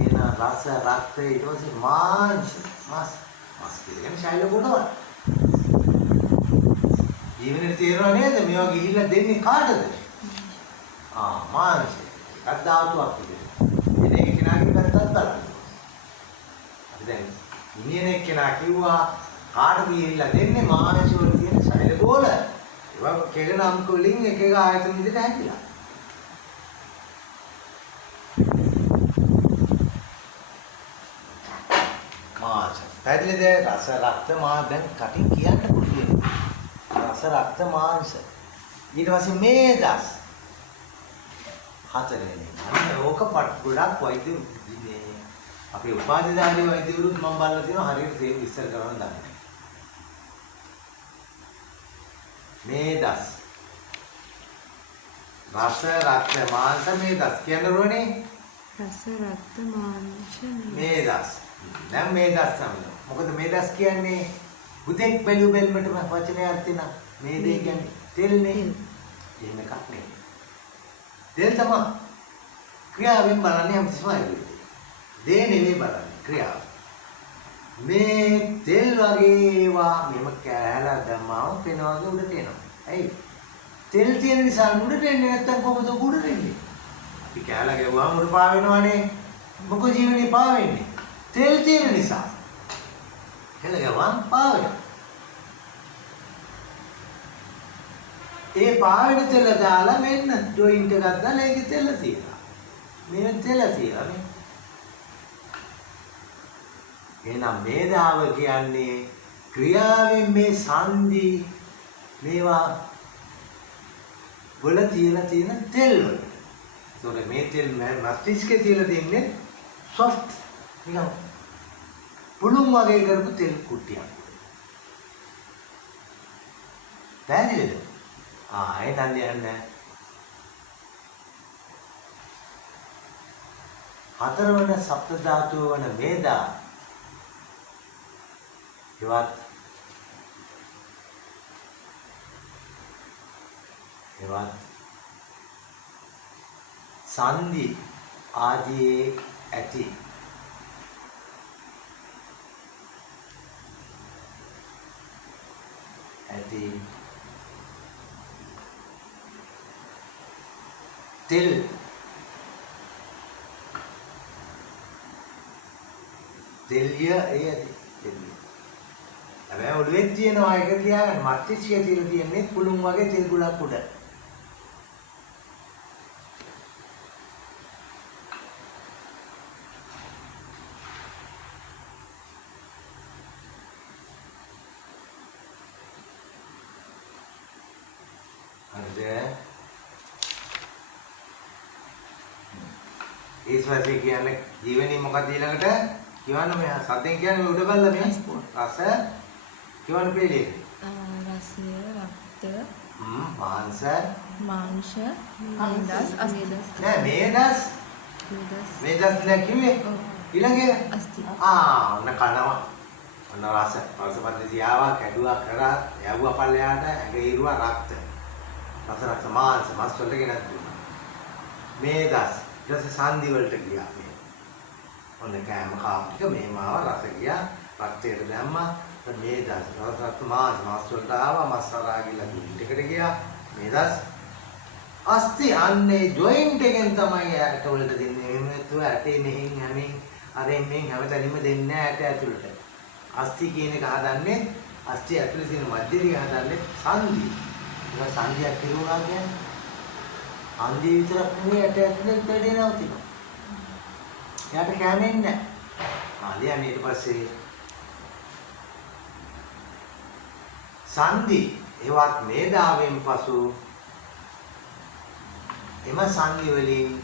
එන රස රක්ත ඊට පස්සේ මාංශ මස් කියන්නේ ශෛල බෝලවල. ජීවනේ තේරෙනව නේද? මේවා ගිහිල්ලා දෙන්නේ කාටද? මාංශ. ධාතුවක් විදිහට. එන එක කෙනා බලන්න. අපි දැන් ඉන්දියන් එක්කෙනා කිව්වා කාටද ගිහිල්ලා දෙන්නේ මාංශ වල තියෙන සෛල බෝල. ඒවා කෙගන අංක වලින් එක එක ආයතන විදිහට හැදිලා. මාංශ. පැහැදිලිද? රස රක්ත මාංශ දැන් කටින් කියන්න පුළුවන්. රස රක්ත මාංශ. ඊට පස්සේ මේදස්. හතරවෙනි. අන්න ඕක ගොඩක් වෛද්‍ය මේ අපේ උපාධිධාරී වෛද්‍යවරුත් මම බලලා තියෙනවා හරියට ඒක විස්තර කරන්න දන්නේ නැහැ. මේදස්. රස රක්ත මාංශ මේදස් කියන රෝනේ. රස රක්ත මාංශ මේදස්. දැන් මේදස් තමයි. මොකද මේදස් කියන්නේ බුදෙක් බැලු බැලමටම වචනයක් තියෙනවා. මේ දෙය කියන්නේ තෙල්නේ. එහෙම එකක් නෙවෙයි. තෙල් තමයි ක්‍රියාවෙන් බලන්නේ හැමතිස්සම දේ නෙවෙයි බලන්නේ ක්‍රියාව. මේ තෙල් වගේ ඒවා මෙම කෑලා දැම්මම පේනවාගේ උඩට එනවා. ඇයි? තෙල් තියෙන නිසා උඩට එන්නේ නැත්තම් කොහොමද උඩට එන්නේ? අපි කෑලා ගැව්වම උඩ පා වෙනවනේ. මොකද ජීවනේ පා වෙන්නේ? තෙල් තියෙන නිසා. කෑලා ගැව්වම පා වෙනවා. ඒ පාවෙන තෙල දාලා මෙන්න ජොයින්ට් එකක් දාලා ඒකේ තෙල තියලා. මේ තෙල තියලා නේ. එහෙනම් මේදාව කියන්නේ ක්‍රියාවෙන් මේ සංදි මේවා වල තියෙන තෙල් වල. ඒතකොට මේ තෙල් මස්තිෂ්කේ තියලා තින්නේ සොෆ්ට් නිකන් පුළුන් වගේ කරපු තෙල් කුට්ටියක්. පැහැදිලිද? ඒ තන්නේ හතරවන සප්ත ධාතුව වන මේදා එවත් සංදි ආදී ඇති තෙල් තෙල්ය ඒ ඇති තෙල්ය. හැබැයි ඔළුවේ තියෙනවා එක තියාගන්න මස්තිෂ්කයේ තියලා තියන්නේ පුළුන් වගේ තෙල් ගුණක් උඩ. ඒ ස්වාසේ කියන්නේ ජීවනයේ මොකක්ද ඊළඟට කියවන්න මේ සද්දෙන් කියන්නේ මේ උඩ බල්ලා මේ රස කියවන්න පිළිලේ රසය රක්ත මාංශ මේදස් අස්තිදස් නෑ මේදස් නෑ කිව්වේ ඊළඟේ අස්ති ඔන්න කනවා ඔන්න රස පද්ධතිය ආවා කැඩුවා කරා යවුවා පල්ලෙහාට ඇඟ ඉරුවා රක්ත රස රක්ත මාංශ මාස් වලට ගෙනත් දුන්නා මේදස් ඊට සංදි වලට ගියා මේ. ඔන්න කෑම කාපු ටික මේම ආවා රස ගියා රක්තයට දැම්මා මේදස් රසත් මාස් වලට ආවා මස්සලා ගිහලා ජොයින්ට් එකට ගියා මේදස් අස්ති අන්නේ ජොයින්ට් එකෙන් තමයි ඇට වලට දෙන්නේ එහෙම නැතුව ඇටේ මෙහෙන් හැමින් අරෙන් මෙන් හැමතැනම දෙන්නේ නැහැ ඇට ඇතුළට අස්ති කියන එක හදන්නේ අස්ති ඇතුළේ තියෙන මධ්‍යරිය හදන්නේ සංදි ඒක සංදියක් කිරුණා කියන්නේ අන්දි විතරක් නෙවෙයි ඇට ඇතුලේ දෙඩේ නවතිනවා. එයාට කැමෙන්නේ නැහැ. ඊට පස්සේ සංදි ඒවත් මේදාවෙන් පසු එම සංදි වලින්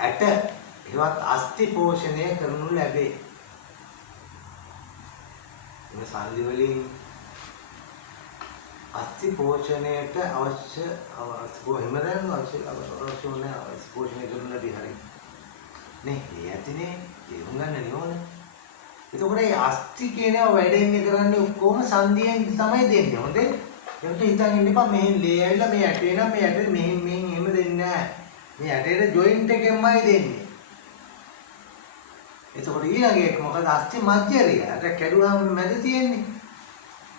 ඇට ඒවත් අස්ථි පෝෂණය කරනු ලැබේ. එම සංදි වලින් අස්ථි පෝෂණයට අවශ්‍ය හිමදැන් අවශ්‍ය පෝෂණය කරන්නදී හරි නේ ඒ ඇතිනේ තේරුම් ගන්න නියෝනේ. එතකොට මේ අස්ථි කියනවා වැඩෙන්නේ කරන්නේ ඔක්කොම සංදියෙන් තමයි දෙන්නේ. හොඳේ ඒකට හිතන් ඉන්න එපා මෙහෙන් ලේ ඇවිල්ලා මේ ඇටේ නම් මේ ඇටේ මෙහෙන් එහෙම දෙන්නේ නැහැ. මේ ඇටේට ජොයින්ට් එකෙන්මයි දෙන්නේ. එතකොට ඊළඟ එක මොකද අස්ථි මධ්‍යරිය. අර කැඩුවාම මැද තියෙන්නේ.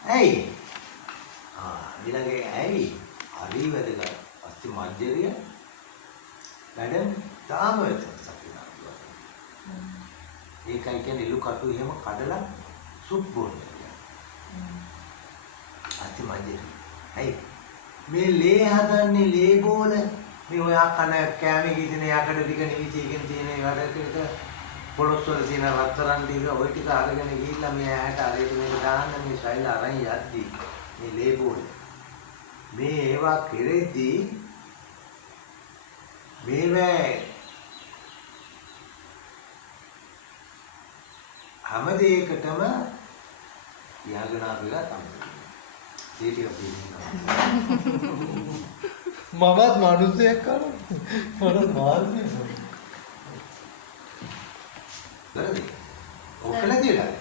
ඇයි? ඊළඟේ ඇයි හරි වැදගත් අස්ථි අස්ති මජ්ජරිය වැඩම තාම වෙතසක් වෙනවා. ඒකයි කියන්නේ ඉලු කටු එහෙම කඩලා සුප් බෝලේ. අස්ති මජ්ජරිය. හයි මේ ලේ හදන්නේ ලේ බෝල මේ ඔයා කන කෑමේ කිදින යකඩ ටික නිවිචිකෙන් තියෙන ඒවට පොළොස් වල තියෙන රත්තරන් ටික ওই ටික අරගෙන ගිහිල්ලා මේ ඇහැට අරගෙන මේක දාන්න මේ ශෛල අරන් යද්දි මේ ලේ බෝල මේ ඒවා කෙරෙද්දී මේවැ හැම දෙයකටම යහගෙන ආවිලා තමයි. ඒක පිළිගන්නවා. මමත් මිනිස්සෙක් කරා. මට මාර්ගය. හරිද? ඔකලා දිලාද?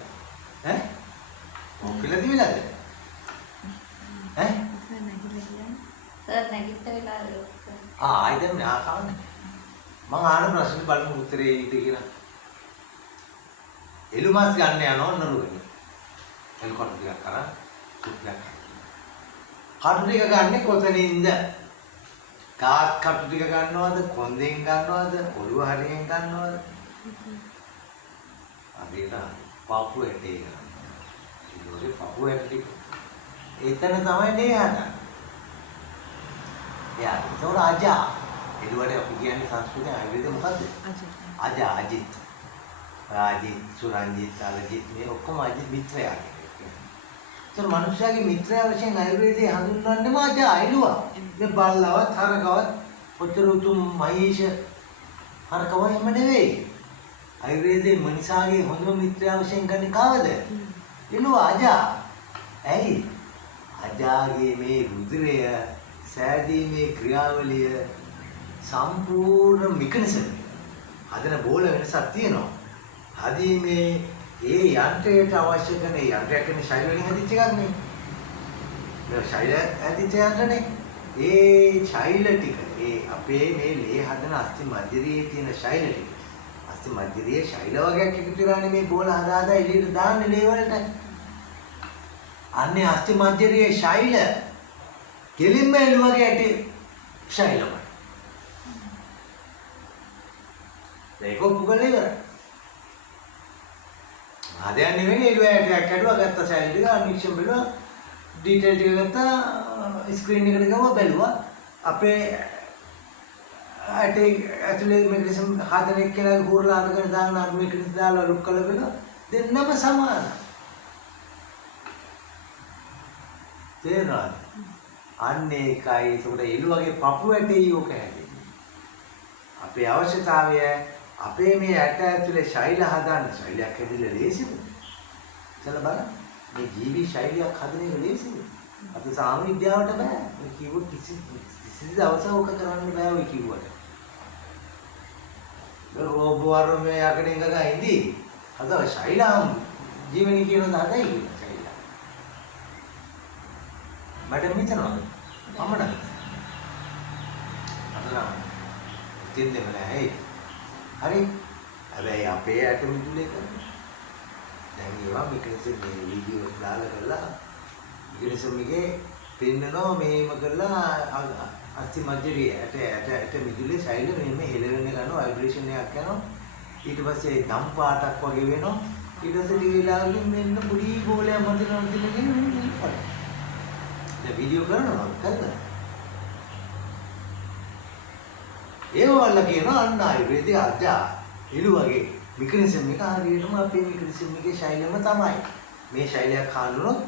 ඈ? ඔකලා දිලාද? ඈ? සර් නැගිට වෙලා ආයෙත් නෑ කවන්නේ. මම ආන ප්‍රශ්න බලමු උත්තරේ ඊට කියලා. එළු මාස් ගන්න යනවා නරුගෙන. එල් කොට ටිකක් කරා සුප්ලක්. කටු ටික ගන්නෙ කොතනින්ද? කාත් කටු ටික ගන්නවද? කොන්දෙන් ගන්නවද? ඔළුව හරියෙන් ගන්නවද? අදිට පාපු ඇටේ ගන්නවා. ඊළඟට පාපු ඇටේ එතන තමයි නේ යන්නේ. යා ඒතකොට අජා එළුවට අපි කියන්නේ සංස්කෘතිය ආයුර්වේද මොකද්ද? අජා අජිත් රාජිත් සුරංජිත් අලජිත් මේ ඔක්කොම අජිත් මිත්‍රයා කියන්නේ. ඒතර මිනිස්යාගේ මිත්‍රයා වශයෙන් ආයුර්වේදයේ හඳුන්වන්නේම අජා එළුවා. මේ බල්ලවත් හරකවත් උත්තර උතුම් මහේෂ හරකව එහෙම නෙවෙයි. ආයුර්වේදයේ මනුෂයාගේ හොඳම මිත්‍රයා වශයෙන් ගන්නේ කවද? එළුවා අජා. ඇයි? අජාගේ මේ රුධිරය සෑදීමේ ක්‍රියාවලිය සම්පූර්ණ මිකනිසම් හදන බෝල වෙනසක් තියෙනවා. හදීමේ ඒ යන්ත්‍රයට අවශ්‍ය කරන යන්ත්‍රයක් කියන්නේ ශෛල වලින් හදිච්ච එකක් නේ. මේ ශෛල හදිච්ච යන්ත්‍රනේ. ඒ ශෛල ටික ඒ අපේ මේ ලේ හදන අස්ති මජ්ජරියේ තියෙන ශෛල ටික. අස්ති මජ්ජරියේ ශෛල වර්ගයක් එකතු කරානේ මේ බෝල හදා එළියට දාන්නේ ලේ වලට. අන්නේ අස්ති මජ්ජරියේ ශෛල කෙලින්ම එළුවගේ ඇටි ශෛලමයි. ඒක පුගලේ ඉවරයි. ආදයන් නෙවෙයි එළුව ඇටයක් කැඩුවා ගත්ත ශෛල ටික අනික්ෂම් බැලුවා ඩීටේල් ටික ගත්තා ස්ක්‍රීන් එකට ගම බැලුවා අපේ ඇටේ ඇතුලේ මෙකනිසම් හදන එක්කලා හුරලා අරගෙන දාන අර මෙකනිසම් දාලා ලොක් කරලා බලන දෙන්නම සමානයි. තේරෙනවද? අන්න ඒකයි ඒකට එළුවගේ පපු ඇටේ යෝක හැදෙන්නේ. අපේ අවශ්‍යතාවය අපේ මේ ඇට ඇතුලේ ශෛල හදන්න ශෛලයක් හැදිලා ලේසිද? චල බලන්න. මේ ජීවි ශෛලියක් හදන එක ලේසිද? අපි සාම විද්‍යාවට බෑ. මේ කිව්වොත් කිසි දවසක ඔක කරන්න බෑ ඔය කිව්වට. රෝබෝවර මේ යකඩෙන් ගගා ඉඳී. අද ශෛලම් ජීවනි කියන දාතයි ශෛල. මට මිතනවා. අම්මඩ. අදලා තින්දෙම නෑ. හරි. හැබැයි අපේ ඇට මිදුලේ කරන්නේ. දැන් ඒවා මෙකනිසම් මේ වීඩියෝ දාලා කරලා මෙකනිසම් එකේ පෙන්නනවා මේම කරලා අස්ති මජ්ජරිය ඇට මිදුලේ ශෛල මෙන්න හෙලවෙන්න ගන්නවා ভাইබ්‍රේෂන් එකක් යනවා. ඊට පස්සේ දම් පාටක් වගේ වෙනවා. ඊට පස්සේ ටික වෙලාවකින් මෙන්න පොඩි බෝලයක් මදිනවා කියන දැන් වීඩියෝ කරනවා කරලා ඒ වල කියනවා අන්න ආයුර්වේදයේ අජා ඉලු වගේ මෙකනිසම් එක හරියටම අපේ මෙකනිසම් එකේ ශෛලම තමයි. මේ ශෛලයක් හඳුනොත්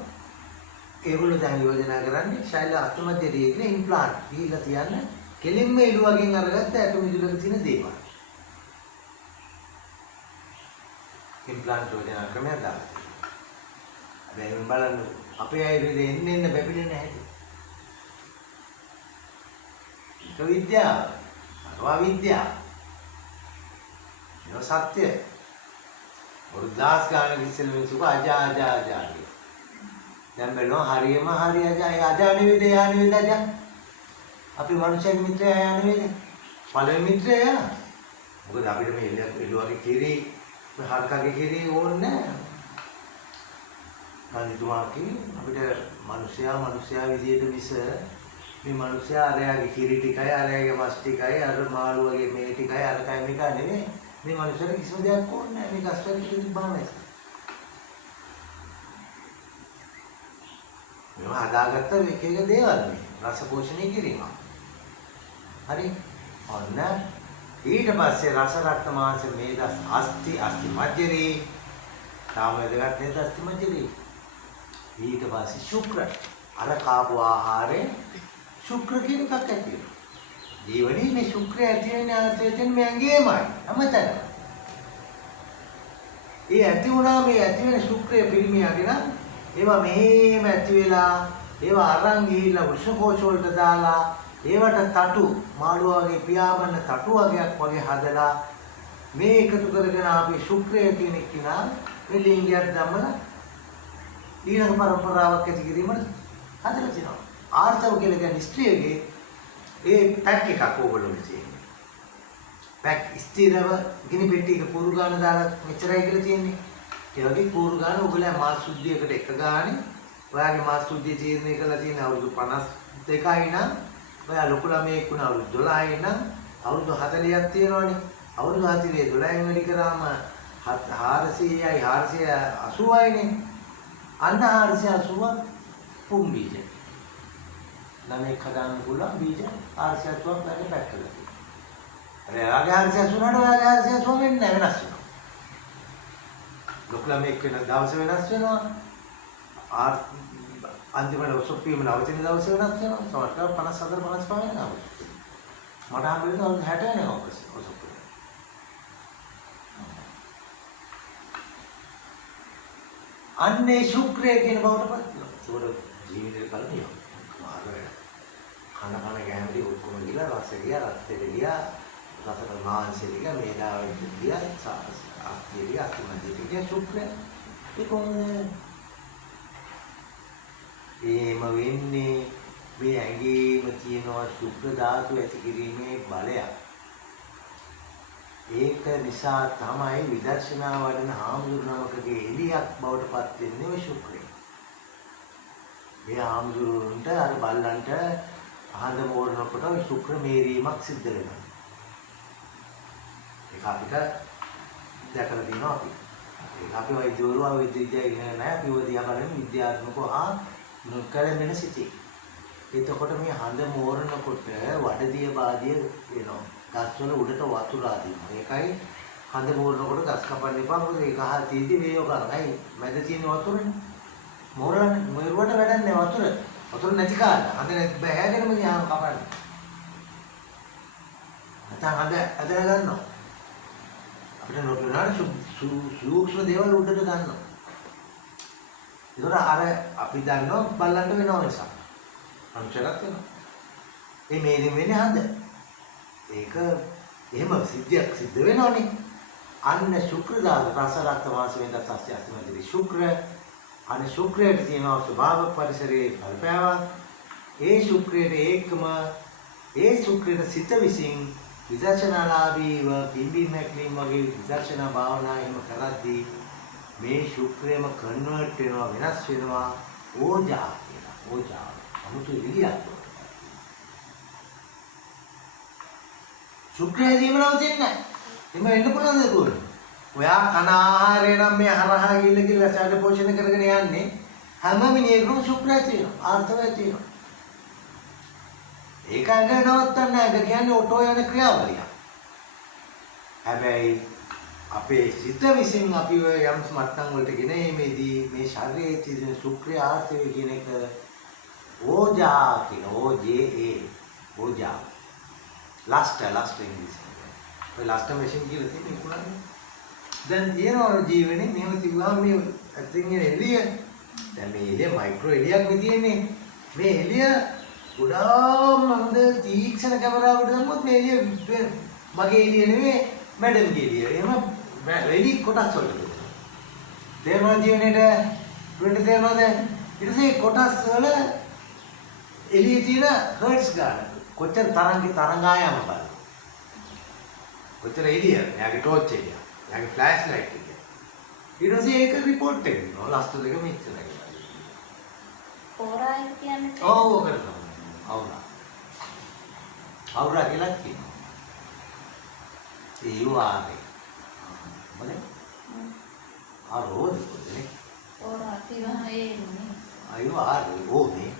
ඒගොල්ලෝ දැන් යෝජනා කරන්නේ ශෛල අත්මැදියේ කියන ඉම්ප්ලාන්ට් දීලා තියන්න කෙලින්ම ඉලු වගෙන් අරගත්ත ඇට මිදුලක තියෙන දේවල්. ඉම්ප්ලාන්ට් යෝජනා ක්‍රමයක් දාලා. හැබැයි මම බලන්න අපේ ආයුර්වේදයේ එන්න බැබිලෙන්නේ නැහැ. ඒක විද්‍යාව. අරවා විද්‍යාව. ඒක සත්‍ය. වෘද්ධාස් ගාන ඉස්සෙල් මිනිස්සු අජා කිය. දැන් බලනවා හරියම හරි අජා. ඒ අජා නෙවෙයිද යා නෙවෙයිද අජා? අපි මනුෂ්‍යගේ මිත්‍රයා යා නෙවෙයිද? පළවෙනි මිත්‍රයා. මොකද අපිට මේ එළුවගේ කිරි හරකගේ කිරි ඕනේ නැහැ. කන්දිතුමා කි අපිට මිනිසයා විදියට මිස මේ මිනිස්සයා අරයාගේ කිරි ටිකයි අරයාගේ මස් ටිකයි අර මාළු වගේ මේ ටිකයි අර කයි මේක නෙමෙයි. මේ මිනිස්සුන්ට කිසිම දෙයක් ඕනේ නැහැ. මේ ගස්වල කිරි බානයි. මේවා හදාගත්ත එක එක දේවල් මේ. රස පෝෂණය කිරීම. හරි. ඔන්න ඊට පස්සේ රස රක්ත මාංශ මේද අස්ති මජ්ජරේ තාම වැදගත් නේද අස්ති මජ්ජරේ. ඊට පස්සේ ශුක්‍ර අර කාපු ආහාරයෙන් ශුක්‍ර කියන එකක් ඇති වෙනවා. ජීවනයේ මේ ශුක්‍රය ඇති වෙන ආතතියෙන් මේ ඇඟේමයි. අමතන. ඒ ඇති වුණා මේ ඇති වෙන ශුක්‍රය පිරිමියාගෙන ඒවා මෙහෙම ඇති වෙලා ඒවා අරන් ගිහිල්ලා වෘෂකෝෂ වලට දාලා ඒවට තටු මාළුවා වගේ පියාඹන තටු වගේක් වගේ හදලා මේ එකතු කරගෙන ආපේ ශුක්‍රය කියන එක්කිනා මේ ලිංගයක් දැම්මලා ඊළඟ පරම්පරාවක් ඇති කිරීමට හදලා තිනවා. ආර්තව කියලා කියන්නේ ස්ත්‍රියගේ ඒ පැක් එකක් ඕගොල්ලෝ තියෙන්නේ. පැක් ස්ථිරව ගිනි පෙට්ටියක පුරු ගාන දාලා මෙච්චරයි කියලා තියෙන්නේ. ඒ වගේ පුරු ගාන ඔයගොල්ලෝ මාස සුද්ධියකට එක ගානේ ඔයාගේ මාස සුද්ධිය තීරණය කරලා තියෙන අවුරුදු 52යි නම් ඔයා ලොකු ළමයෙක් වුණා අවුරුදු 12යි නම් අවුරුදු 40ක් තියෙනවනේ. අවුරුදු 40 12න් වැඩි කරාම 400යි 480යිනේ. අන්න 480 පුම් බීජ. ළමෙක් හදාන්න පුළුවන් බීජ 480ක් වැඩි පැක් කරලා තියෙනවා. අර එයාගේ 480 ඔයාගේ 480 වෙන්නේ නැහැ, වෙනස් වෙනවා. ලොකු ළමෙක් වෙන දවස වෙනස් වෙනවා. අන්තිමට ඔසොප්පියම නවතින දවස වෙනස් වෙනවා. සමහරවිට 54 55 වෙනවා. මට හම්බෙන්නේ අවුරුදු 60 වෙනවා ඔසොප්පිය. අන්නේ ශුක්‍රය කියන බවට පත් වෙනවා. ඒක ජීවිතේ බලන්නේ. මාර්ගය. කන ගෑමදී ඔක්කොම ගිලා රස ගියා, රක්තේ ගියා, රසක මාංශේ ගියා, මේදාවෙ ගියා, ආස්තිය ගියා, අතිමන්දී ගියා ශුක්‍රය. ඒ කොහොමද? එහෙම වෙන්නේ මේ ඇඟේම තියෙනවා ශුක්‍ර ධාතු ඇති කිරීමේ බලයක්. ඒක නිසා තමයි විදර්ශනා වඩන හාමුදුරුවෝකගේ එළියක් බවට පත් වෙන්නේ මේ ශුක්‍රය. මේ හාමුදුරුවන්ට අර බල්ලන්ට අහඳ මෝරනකොට ඔය ශුක්‍ර මේරීමක් සිද්ධ වෙනවා. ඒක අපිට දැකලා තියෙනවා අපි. ඒක අපි වෛද්‍යවරු විද්‍යාව ඉගෙන නැහැ. අපි ඔය දිහා බලන විද්‍යාත්මකව නොකරගෙන සිටි. එතකොට මේ හඳ මෝරනකොට වඩදිය බාදිය වෙනවා. ගස්වල උඩට වතුර ආදිනවා. ඒකයි හඳ මෝරනකොට ගස් කපන්න එපා. මොකද ඒක අහල් තීදි වේයෝ කරනයි. මැද තියෙන වතුරනේ. මෝරන්නේ මොරුවට වැඩන්නේ වතුර. වතුර නැති කාලා. හඳ නැති බෑගෙනම යාම කපන්නේ. නැත්නම් හඳ ඇදලා ගන්නවා. අපිට නොපෙනෙන සූක්ෂම දේවල් උඩට ගන්නවා. ඒතර අර අපි දන්නවා බල්ලන්ට වෙනව නිසා. අනුචරත් වෙනවා. ඒ මේදි වෙන්නේ හඳ. ඒක එහෙම සිද්ධ වෙනවනේ. අන්න ශුක්‍ර ධාතු රස රක්ත වාස වේද සස්ත්‍ය අස්මදී ශුක්‍ර අන්න ශුක්‍රයට තියෙන ස්වභාව පරිසරයේ බලපෑමක්. ඒ ශුක්‍රයට ඒකම ඒ ශුක්‍රයට සිත විසින් විදර්ශනාලාභීව පිම්බීම හැකිලිම වගේ විදර්ශනා භාවනා එහෙම කරද්දී මේ ශුක්‍රයම කන්වර්ට් වෙනවා, වෙනස් වෙනවා ඕජා කියලා. ඕජා. 아무තු ඉලියක්. ශුක්‍රය දිනවතින්නේ නැහැ. එම වෙන්න පුළුවන් නේද? ඔයා කන ආහාරය නම් මේ හරහා ගිල්ල සාද පෝෂණය කරගෙන යන්නේ හැම මිනිහෙකුම ශුක්‍රය තියෙනවා. ආර්ථවය තියෙනවා. ඒක අඟ නවත්තන්න නැහැ. කියන්නේ ඔටෝ යන ක්‍රියාවලිය. හැබැයි අපේ සිත විසින් අපි යම් මට්ටම් වලට ගෙන එීමේදී මේ ශරීරයේ තියෙන ශුක්‍ර ආර්ථවය කියන එක ඕජා කියන OJA ඕජා ලස්ට් ඉංග්‍රීසි. ඔය ලස්ට් මැෂින් කියලා තියෙන ඉක්ුණානේ. දැන් තියෙනවා ජීවනේ මෙහෙම තිබුණාම මේ අතින් එන එළිය. දැන් මේ එළිය මයික්‍රෝ එළියක් නෙතියන්නේ. මේ එළිය ගොඩාක් හොඳ තීක්ෂණ කැමරාවකට දැම්මොත් මේ එළිය මගේ එළිය නෙමෙයි මැඩම්ගේ එළිය. එහෙම වැඩි කොටස් වලට. තේරෙනවද ජීවනේට? වෙන්න තේරෙනවද? ඊට පස්සේ කොටස් වල එළියේ තියෙන හර්ට්ස් ගන්න. කොච්චර තරංගායම බලන්න. කොච්චර එළිය, යාගේ ටෝච් එක, යාගේ ෆ්ලෑෂ් ලයිට් එක. ඊට පස්සේ ඒක රිපෝට් එක දෙනවා. ලස්ට් දෙක මෙච්චරයි. පෝරායි කියන්නේ ඔව් ඔකට තමයි. අවුලා. අවුරා කියලා කියනවා. ඒ වාගේ. මොකද? ආරෝද කොටනේ. ඕරා තියවා එන්නේ. අයියෝ ආරේ ඕනේ.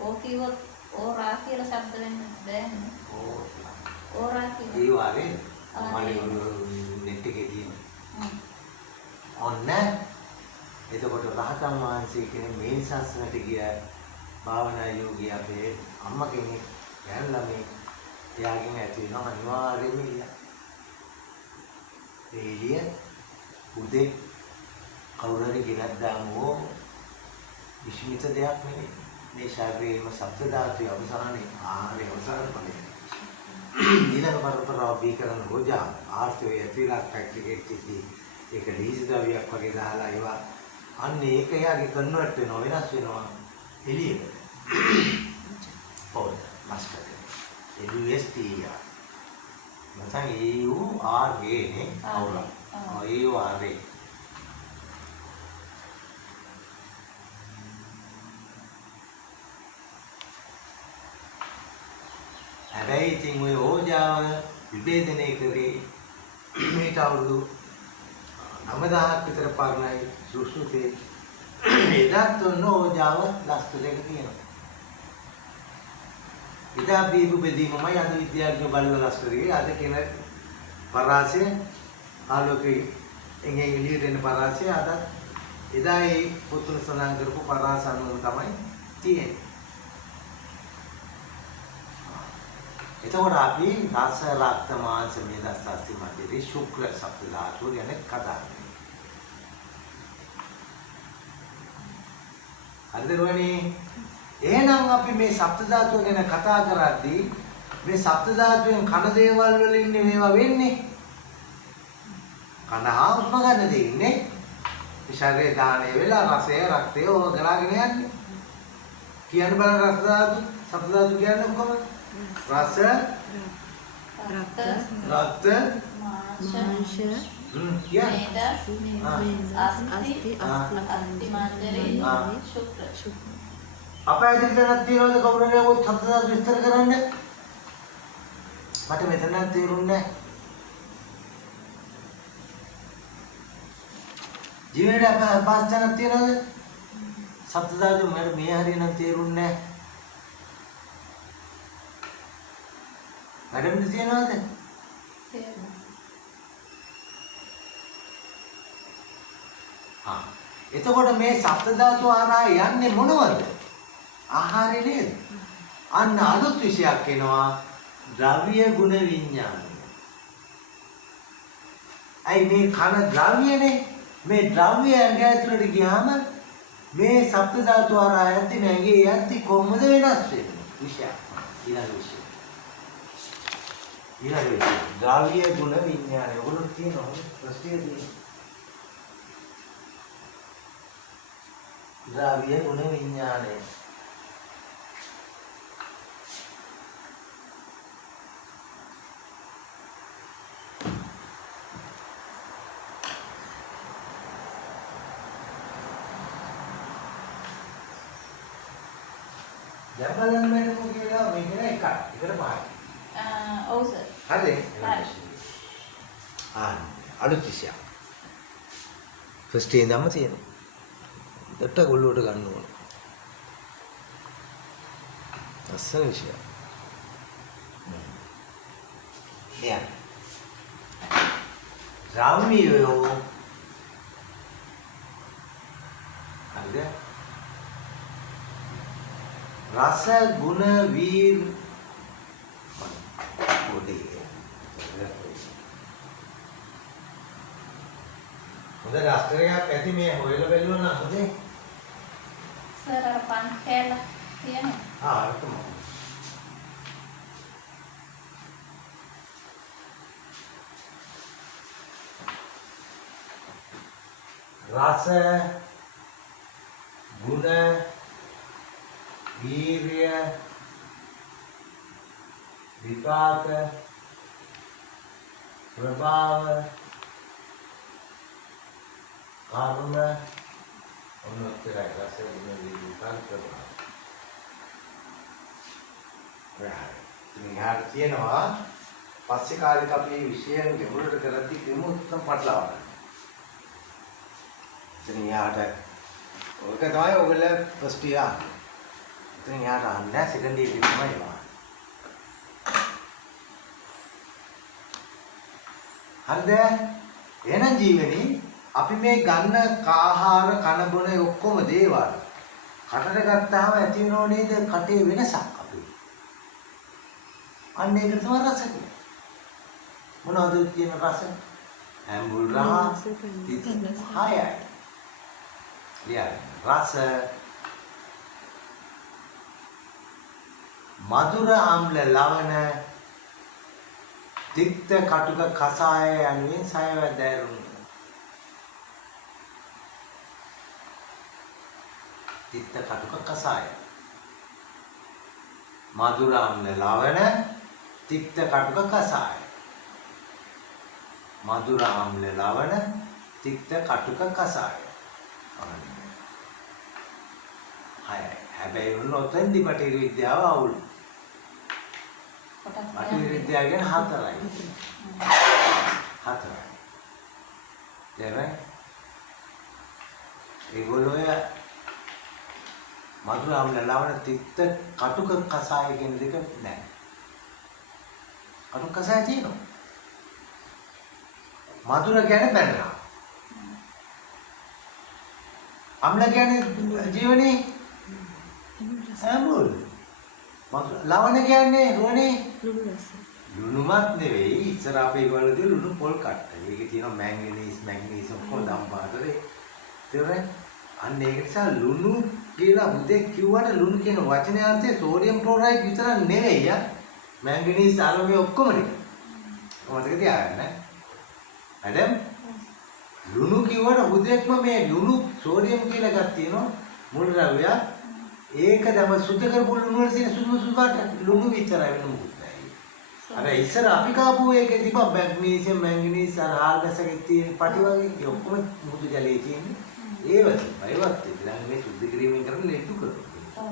ඕකියොත් ඕරා කියලා ශබ්ද වෙන්න බෑනේ. ඕරා කියලා. ඒ වාගේ මම නෙට් එකේ තියෙන. ඔන්න එතකොට රහතන් වහන්සේ කෙනෙක් මේ ශාස්ත්‍රයට ගිය භාවනා යෝගී අපේ අම්මා කෙනෙක් යන ළමයි එයාගෙන් ඇති වෙනවා අනිවාර්යයෙන්ම ඉලිය. ඒ ඉලිය උදේ කවුරු හරි ගෙනත් දාමෝ විශ්මිත දෙයක් නෙවෙයි. මේ ශාරීරිකම සත්‍ය ධාතුවේ අවසානයේ ආහාරයේ අවසාන ඵලය. ඊළඟ පරපරාව බීකරන රෝජා ආර්ථයේ ඇතිලා පැක්ටිකේටි ඒක ලීසි ද්‍රව්‍යයක් වගේ දාලා ඒවා අන්න ඒක එයාගේ කන්වර්ට් වෙනවා වෙනස් වෙනවා එළියට. ඔව් මාස්ටර්. LUST නැත්නම් EURA නේ අවුලා. EURA. හැබැයි ඉතින් ඔය ඕජාව විභේදනය කරේ මේට අවුරුදු 9000ක් විතර පරණයි සුසුතේ එදාත් ඔන්න ඕජාව ලස්තු දෙක තියෙනවා. එදා බීබු බෙදීමමයි අද විද්‍යාඥයෝ බලලා ලස්තු දෙකේ අද කියන පරාසය ආලෝකයේ එංගෙන් එළියට එන පරාසය අද එදා ඒ පුතුන් සඳහන් කරපු පරාසන්නම තමයි තියෙන්නේ. එතකොට අපි රස රක්ත මාංශ මේද අස්ති මැදේ ශුක්‍ර සප්ත ධාතු ගැන කතා කරනවා. හරිද රෝණී? එහෙනම් අපි මේ සප්ත ධාතු ගැන කතා කරද්දී මේ සප්ත ධාතුවෙන් කන දේවල් වලින් මේවා වෙන්නේ. කන ආත්ම ගන්න දෙන්නේ. ශරීරය දාණය වෙලා රසය රක්තය ඕක ගලාගෙන යන්නේ. කියන්න බලන්න රස ධාතු සප්ත ධාතු කියන්නේ කොහොමද? රස රක්ත මාංශ අස්ති මණ්ඩලේ ශුක්‍ර. අපේ ඉදිරියට තියෙනවද කවුරු හරි ඔය සත්‍යදාස විස්තර කරන්න? මට මෙතන තේරුන්නේ නැහැ. ජීවිතේ අපේ පාස්චනක් තියෙනවද? සත්‍යදාස මට මේ හරියනම් තේරුන්නේ නැහැ. වැඩම තියනවද? එතකොට මේ සප්ත ධාතු ආහාරය යන්නේ මොනවද? ආහාරය නේද? අන්න අලුත් විශයක් එනවා ද්‍රව්‍ය ගුණ විඥානය. අයි මේ කන ද්‍රව්‍යනේ මේ ද්‍රව්‍ය ඇඟ ඇතුළට ගියාම මේ සප්ත ධාතු ආහාරය යද්දි නැගේ යද්දි කොහොමද වෙනස් වෙන්නේ? විශයක් ඊළඟ විශය. ඊළඟ ද්‍රව්‍ය ගුණ විඥානය. ඔයගොල්ලෝ කියනවා ප්‍රශ්නේ තියෙනවා. ද්‍රව්‍ය ගුණ විඥානය. දැන් බලන්න මේක කියලා මේක එකක්. එකට පහයි. ඔව් සර්. හරි. අලුත් විෂය. ෆස්ට් ඉඳන්ම තියෙනවා. දෙට ගොල්ලෝට ගන්න ඕන. අස්සන විෂය. දැන් රාමියෝ හරිද? රස ගුණ වීර හොඳ රාස්ටරයක් ඇති මේ හොයලා බැලුවා නම් හොඳේ. සර් අර පන් කෑල්ල තියෙනවා. ඒක මොකක්ද? රස ගුණ වීර්ය විපාක ප්‍රභාව කර්ම ඔන්නතරයි රස ගුණ වීර්ය විපාක ප්‍රභාව ඉතින් යාට කියනවා පස්සේ කාලෙක අපි මේ විෂයන් ගැඹුරට කරද්දී කිමුත්තම් පටලවන්න. ඉතින් යාට ඔක තමයි ඔයගොල්ලෝ ෆස්ට් ඉයර්. ඉතින් යාට අහන්නේ සෙකන්ඩ් ඉයර් එකේ තමයි ඒවා. හරිද? එහෙනම් ජීවනි අපි මේ ගන්න ආහාර කන බොන ඔක්කොම දේවල් කටට ගත්තාම ඇති වෙනව නේද කටේ වෙනසක් අපි. අන්න ඒක තමයි රස කියන්නේ. මොනවද කියන රස? ඇඹුල් රස, හයයි. රස මధుර ආම්ල ලවණ තික්ත කටුක කසාය යනුවෙන් සයවැදෑරුණු. තික්ත කටුක කසාය මధుර ආම්ල ලවණ තික්ත කටුක කසාය මధుර ආම්ල ලවණ තික්ත කටුක කසාය. හැබැයි උන්නොතෙන්දි බටහිර විද්‍යාව අවුල්. බටහිර විද්‍යාව කියන්නේ හතරයි. දැන් ඒගොල්ලෝ මధుර ආම්ල ලවණ තික්ත කටුක කසාය කියන දෙක නැහැ. කටුක කසාය තියෙනවා. මధుර කියන්නේ බැලලා. ආම්ල කියන්නේ ජීවනේ ඇඹුල්. ලවණ කියන්නේ රුවනේ ලුණුමත් නෙවෙයි. ඉස්සර අපේ වලදී ලුණු පොල් කට්ට. ඒකේ තියෙනවා මැංගනීස් ඔක්කොම දම්පාතරේ. තේරුණා? අන්න ඒක නිසා ලුණු කියලා මුදේ කිව්වට ලුණු කියන වචනේ අර්ථය සෝඩියම් ක්ලෝරයිඩ් විතරක් නෙවෙයි. මැංගනීස් අරමේ ඔක්කොම නේ. මොකටද තියාගන්න? අදම් ලුණු කිව්වට මුදේක්ම මේ ලුණු සෝඩියම් කියලා එකක් තියෙනවා. මුල් ද්‍රව්‍ය ඒක තමයි සුද්ධ කරපු ලුණු වල තියෙන සුදු පාට ලුණු විතරයි වෙන මොකුත් නැහැ. අර ඉස්සර අපි කාපු එකේ තිබ්බ මැග්නීසියම් මැංගනීස් අර ආල්ගසකේ තියෙන පටි වගේ ඔක්කොම මුදු ජලයේ තියෙන්නේ. ඒවත් ඒවත් ඉතින් මේ සුද්ධ කිරීමෙන් කරන ලෙඩු කරනවා.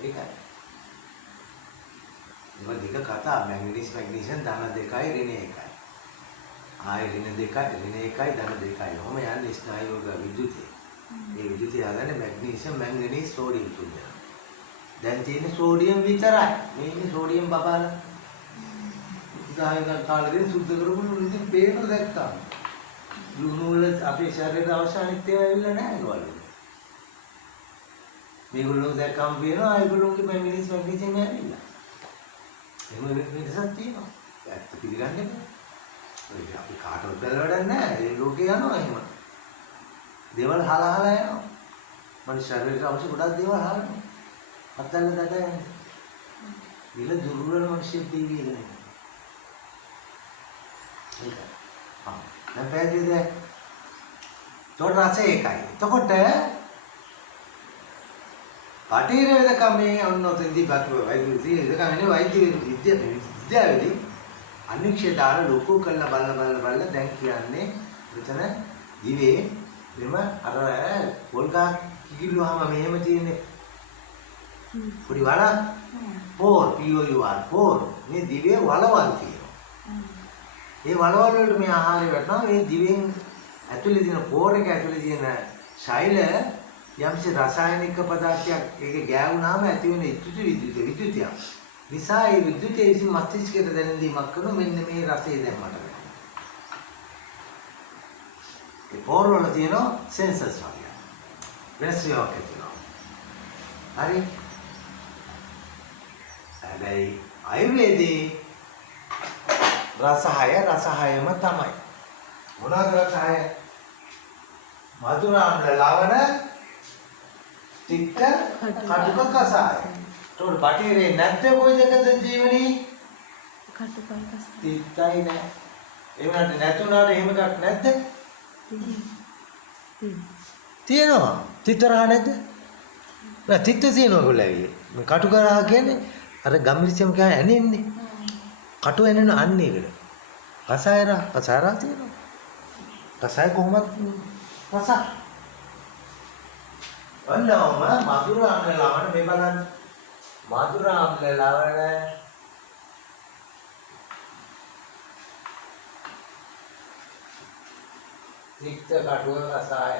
ඒකයි. මේ දෙක කතා මැග්නීස් මැග්නීසියම් ධන දෙකයි ඍණ එකයි. ආය ඍණ දෙකයි ඍණ එකයි ධන දෙකයි. ඔහොම යන්නේ ස්නායුවක විද්‍යුතය. මේ විදිහට යන්නේ මැග්නීසියම් මැංගනීස් සෝඩියම් තුන. දැන් තියෙන්නේ සෝඩියම් විතරයි. මේ ඉන්නේ සෝඩියම් බබාලා. උදාහරණ කාලෙදී සුද්ධ කරපු ලුණු ඉතින් පේන දැක්කා. ලුණු වල අපේ ශරීරයට අවශ්‍ය අනිත්‍ය ඇවිල්ලා නැහැ ඒගොල්ලෝ. මේගොල්ලෝ දැක්කම පේනවා ඒගොල්ලෝගේ මැංගනීස් මැග්නීසියම් ඇවිල්ලා. එහෙම වෙනසක් තියෙනවා. ඇත්ත පිළිගන්නේ නැහැ. අපි කාටවත් බැලවඩක් නැහැ. ඒ ලෝකේ යනවා එහෙම. දේවල් හලහලා යනවා. මනුෂ්‍ය ශරීරයට අවශ්‍ය ගොඩක් දේවල් හලනවා. අතල්ල දඩයන්. විල දුර්වල මනුෂ්‍ය දෙවියනේ. ඒක. දැන් පැහැදිලිද? තොට රස එකයි. එතකොට බටහිර වෙදකමේ ඔන්නෝතෙන්දී බතුව වෛද්‍ය වෙදකමනේ වෛද්‍ය විද්‍යාවේදී අනික්ෂය දාලා ලොකු කරලා බලලා දැන් කියන්නේ මෙතන දිවේ මෙම අර පොල් ගහ කිකිල්ලුවාම මෙහෙම තියෙන්නේ පොඩි වලක් පෝර් පෝර් මේ දිවේ වලවල් තියෙනවා. ඒ වලවල් වලට මේ ආහාරය වැටෙනවා. මේ දිවෙන් ඇතුලේ තියෙන පෝර් එක ඇතුලේ තියෙන ශෛල යම්සි රසායනික පදාර්ථයක් ඒක ගෑවුනාම ඇති වෙන විද්‍යුතය නිසා ඒ විද්‍යුතය විසින් මස්තිෂ්කයට දැනෙන දීමක් කරන මෙන්න මේ රසය දැම්මට ඒ පෝර් වල තියෙන සෙන්සර්ස් වගේ වෙනස් වේවක් තියෙනවා. හරි. හැබැයි ආයුර්වේදයේ රසහයම තමයි. මොනවාද රසහය? මధుර ආම්ල ලවණ තික්ක කටුක කසාය. තෝර බටහිරේ නැත්te කොයි දෙකද ජීවනී? කටුකයි කසාය. තිත්තයි නෑ. ඒ වුණාට නැතුණාට එහෙම එකක් නැද්ද? තියෙනවා. තිතරහ නැද්ද? නෑ තිත්ත තියෙනවා කොල්ලගේ. මේ කටුකරහ කියන්නේ අර ගම්මිරිසම් කියන්නේ ඇනෙන්නේ. කටු ඇනෙන අන්න ඒකට. කසායර තියෙනවා. කසාය කොහොමද රස? ඔන්නෝම මధుර අම්ල ලවණ මේ බලන්න. මధుර අම්ල ලවණ තික්ත කටුව රසාය.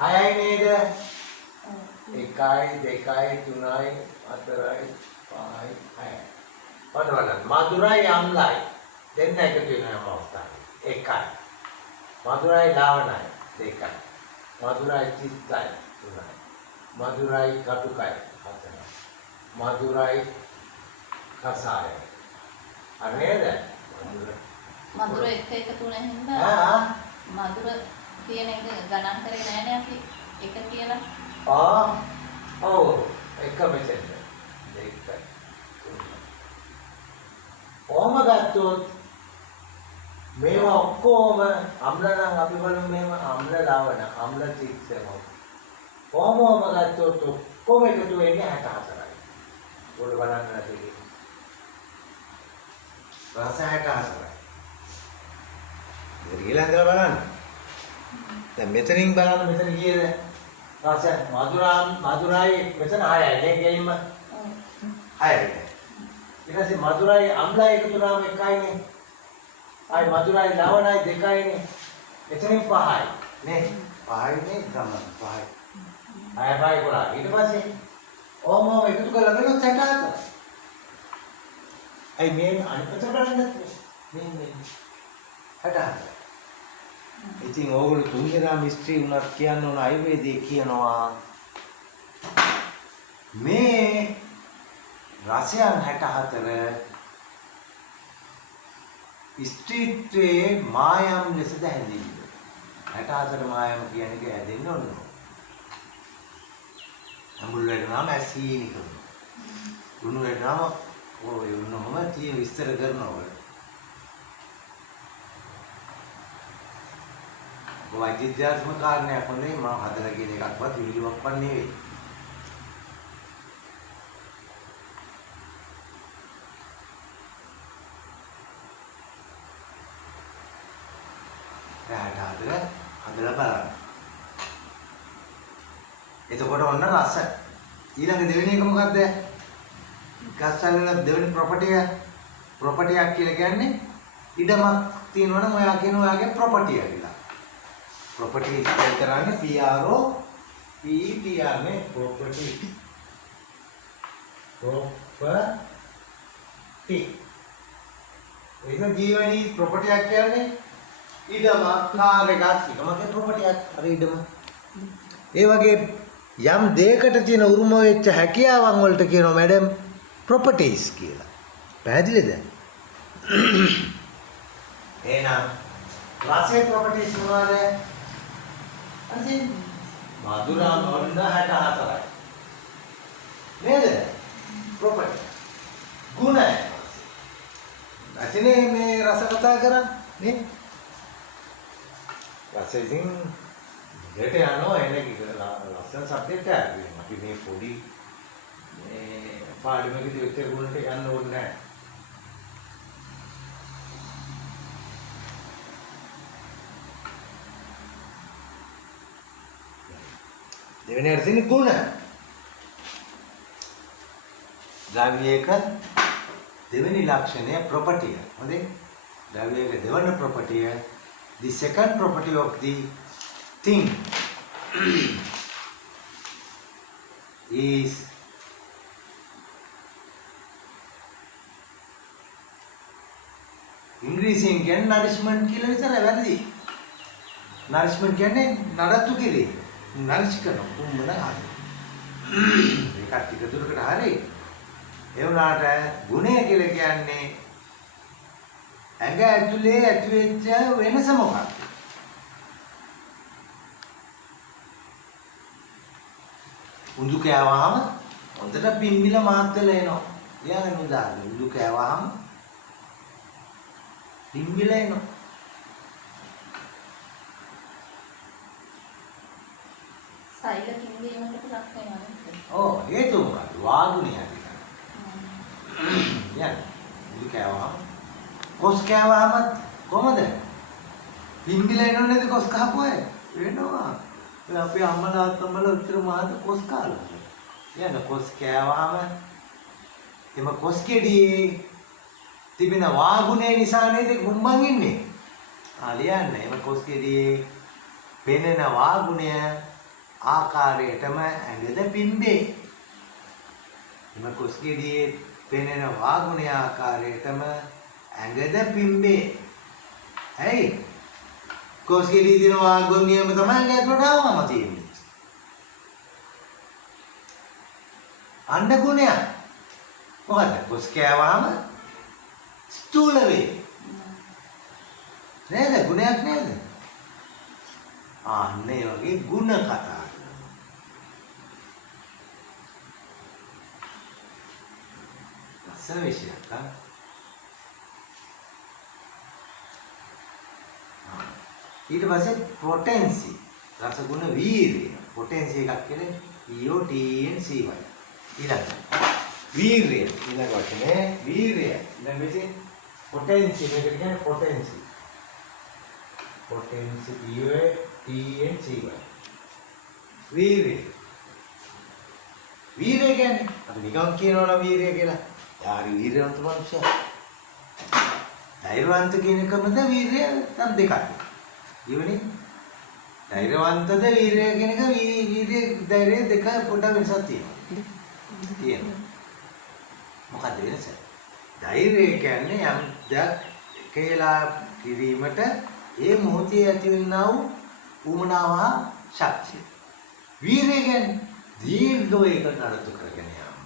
හයයි නේද? 1 2 3 4 5 6. ඔන්න බලන්න. මధుරයි අම්ලයි දෙන්න එකතු වෙනවා අවස්ථාවේ. 1යි. මధుරයි ලවණයි 2යි. මధుරයි චිත්තයි 3යි. මధుරයි කටුකයි 4යි. මధుරයි කසායයි. අර නේද? මధుර එක එකතු වෙන හින්දා මధుර කියන එක ගණන් කරේ නෑනේ අපි එක කියලා. ඔව් එක මෙතෙන්ද. 2යි. ඕම ගත්තොත් මේවා ඔක්කොම අම්ල නම් අපි බලමු මේව අම්ල ලවණ අම්ල චිත්තම. ඕම ගත්තොත් ඔක්කොම එකතු වෙන්නේ 64යි. ඔය බලන්න නැතිලි. රස 64යි. ඉතින් ඉලන්දලා බලන්න. දැන් මෙතනින් බලන්න මෙතන කීයද? රස මధుරයි මෙතන 6යි. නේ ගෙලින්ම 6යි. ඊට පස්සේ මధుරයි අම්ලයි එකතු වුණාම 1යිනේ. ආයි මధుරයි ලවණයි 2යිනේ. එතනින් 5යි. නේ 5යිනේ තමයි 5යි. 6යි කොලා. ඊට පස්සේ ඕම එකතු කරලා බලන්න 64. අයි මේ අනිත් පැත්තට බලන්න මේ 64. ඉතින් ඕගොල්ලෝ තුන්දෙනා මිස්ත්‍රි උනත් කියන්න ඕන ආයුර්වේදයේ කියනවා මේ රසයන් 64 ස්ත්‍රීත්වයේ මායම් ලෙසද හැඳින්වෙනවා. 64 මායම් කියන එක හැදෙන්න ඕන. අමුල් වෙනවාම ඇසීනි කරනවා. ගුණ වෙනවාම ඔය උන්නම තියෙන විස්තර කරනවා. වෛද්‍යාත්මක කාරණයක් නෙවෙයි මම හදලා කියන එකක්වත් විහිළුවක්වත් නෙවෙයි. හදලා බලන්න. එතකොට ඔන්න රස. ඊළඟ දෙවෙනි එක මොකද්ද? ගස්වල දෙවෙනි ප්‍රොපර්ටියක් කියලා කියන්නේ ඉඩමක් තියෙනවනම් ඔයා කියන ඔයාගේ ප්‍රොපර්ටිය කියලා. प्रॉपर्टी स्पेल कराने PROPER में प्रॉपर्टी इसमें जीवनी प्रॉपर्टी क्या है इडम කාර්යගත ඉඩමගේ ප්‍රොපර්ටියක් අර ඉඩම ඒ වගේ යම් දෙයකට තියෙන උරුම වෙච්ච හැකියාවන් වලට කියනවා මැඩම් ප්‍රොපර්ටිස් කියලා. පැහැදිලිද? එහෙනම් රසයේ ප්‍රොපර්ටිස් මොනවාද? අසින් මధుරා මොන්න 64යි. නේද? ප්‍රොපර්ටි. ගුණ. අසිනේ මේ රස කතා කරන්නේ. රසයෙන් දෙට යනවා එන්නේ ලස්සන සබ්ජෙක්ට් එකක්. අපි මේ පොඩි මේ පාඩමකදී විතර ගුණට යන්න ඕනේ නැහැ. දෙවෙනි අර්ථයෙන් ගුණ. ද්‍රව්‍යයක දෙවෙනි ලක්ෂණය ප්‍රොපර්ටිය. හොඳේ? ද්‍රව්‍යයක දෙවෙනි ප්‍රොපර්ටිය the second property of the thing is increasing can nourishment කියලා විතරයි වැරදි. nourishment කියන්නේ නඩත්තු කිරීම. nourish කරන කුඹන ආදී. මේක ටික දුරකට හරි. ඒ වුණාට ගුණය කියලා කියන්නේ ඇඟ ඇතුලේ ඇති වෙච්ච වෙනස මොකක්ද? උඳු කෑවහම හොඳට පිම්බිලා මාත් වෙලා එනවා. ඊයන් උදාහරණ උඳු කෑවහම පිම්බිලා එනවා. සෛල කිංගීමකට ලක් වෙනවා. ඔව් හේතුව මොකක්ද? වාගුණේ හරි. යන්නේ. මුළු කෑවහම කොස් කෑවහම කොහමද? පිම්බිලා එනව නේද කොස් කහපු අය? වෙනවා. ඒ අපේ අම්මලා අත්තම්මලා උත්තර මහත් කොස් කාලා. යන කොස් කෑවහම එම කොස් කෙඩියේ තිබෙන වාගුණේ නිසා නේද ගුම්බන් ඉන්නේ. ලියන්න එම කොස් කෙඩියේ පෙනෙන වාගුණය ආකාරයටම ඇඟද පිම්බේ. එම කොස් කෙඩියේ පෙනෙන වාගුණේ ආකාරයටම ඇඟද පිම්බේ. ඇයි? කොස් කෙඩියේ දින වාගුණියම තමයි ඇතුළට ආවම තියෙන්නේ. අන්න ගුණය. මොකද කොස් කෑවහම ස්ථූල වේ. නේද? ගුණයක් නේද? අන්න ඒ වගේ ಗುಣ කතා. ලස්සන විශයක් තා. ඊට පස්සේ පොටෙන්සි රසගුණ වීර්යය. පොටෙන්සි එකක් කියන්නේ EOTNCY. ඊළඟ වීර්යය. ඊළඟ වචනේ වීර්යය. ඊළඟ වෙන්නේ පොටෙන්සි. මේකට කියන්නේ පොටෙන්සි. පොටෙන්සි EOTNCY. වීර්යය. වීර්යය කියන්නේ අපි නිකන් කියනවනේ වීර්යය කියලා. යාරි වීර්යවන්ත මනුස්සයා. ධෛර්යවන්ත කියන එකමද වීර්යය තත් දෙකක්. ඊවනේ ධෛර්යවන්තද වීර්යය කියන එක වීර්ය ධෛර්ය දෙක පොඩ්ඩක් වෙනසක් තියෙනවා. මොකද වෙනස? ධෛර්යය කියන්නේ යම් දෙයක් කියලා කිරීමට ඒ මොහොතේ ඇතිවෙනා වූ උමනාව ශක්තිය. වීර්යය කියන්නේ දීර්ඝව ඒක නඩත්තු කරගෙන යාම.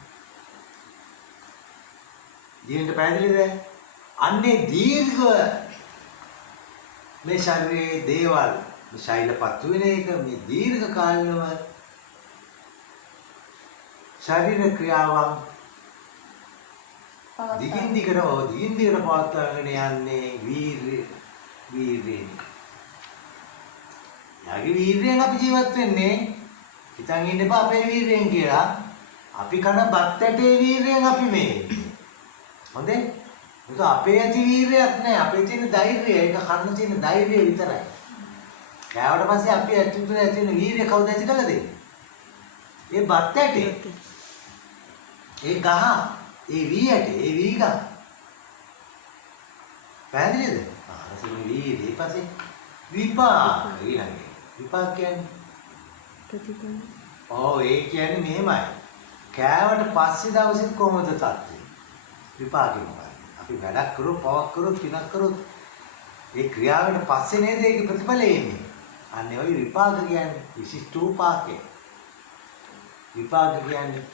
ජීවිත පැහැදිලිද? අන්නේ දීර්ඝ මේ ශරීරයේ දේවල් ශෛලපත් වෙන එක මේ දීර්ඝ කාලීනව ශරීර ක්‍රියාවන් දිගින් දිගට පවත්වාගෙන යන්නේ වීර්යයෙන්. යාගේ වීර්යයෙන් අපි ජීවත් වෙන්නේ. හිතන් ඉන්න එපා අපේ වීර්යයෙන් කියලා. අපි කන බත් ඇටේ වීර්යයෙන් අපි මේ. හොඳේ? ඒක අපේ ඇති වීර්යයක් නෑ. අපේ තියෙන ධෛර්යය. ඒක කන්න තියෙන ධෛර්යය විතරයි. කෑවට පස්සේ අපි ඇතුළත ඇති වෙන වීර්යය කවුද ඇති කළද? ඒ බත් ඇටේ. ඒ ගහ, ඒ වී ඇටේ, ඒ වී ගහ. පැහැදිලිද? රසගුණ වීර්යය. ඊපස්සේ විපාක ඊළඟේ. විපාක කියන්නේ ප්‍රතිඵල. ඒ කියන්නේ මෙහෙමයි. කෑවට පස්සේ දවසේ කොහොමද තත්ත්වය? විපාකේ මොකක්ද? අපි වැඩක් කරොත්, පවක් කරොත්, පිනක් කරොත් ඒ ක්‍රියාවට පස්සේ නේද ඒකේ ප්‍රතිඵලය එන්නේ. අන්න ඒ වගේ විපාක කියන්නේ විශිෂ්ටෝපාකේ. විපාක කියන්නේ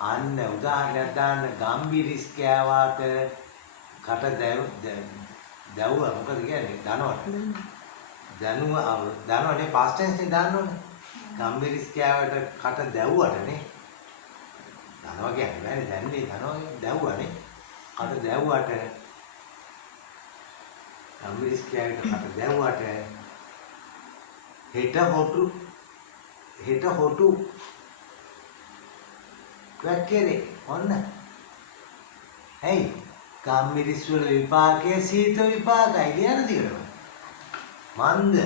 අන්න උදාහරණයක් දාන්න ගම්බිරිස් කෑවාට කට දැවුවා මොකද කියන්නේ? දනවනේ past tense නේ දාන්නෝනේ. ගම්බිරිස් කෑවට කට දැවුවටනේ. දනවා කියන්නේ බෑනේ දැන්නේ දැවුවානේ. කට දැවුවට ගම්බිරිස් කෑවට කට දැවුවට හෙට හොටු වැක්කේනේ ඔන්න. ඇයි? ගම්බිරිස් වල විපාකයේ සීත විපාකයි කියන දිගටම. මන්ද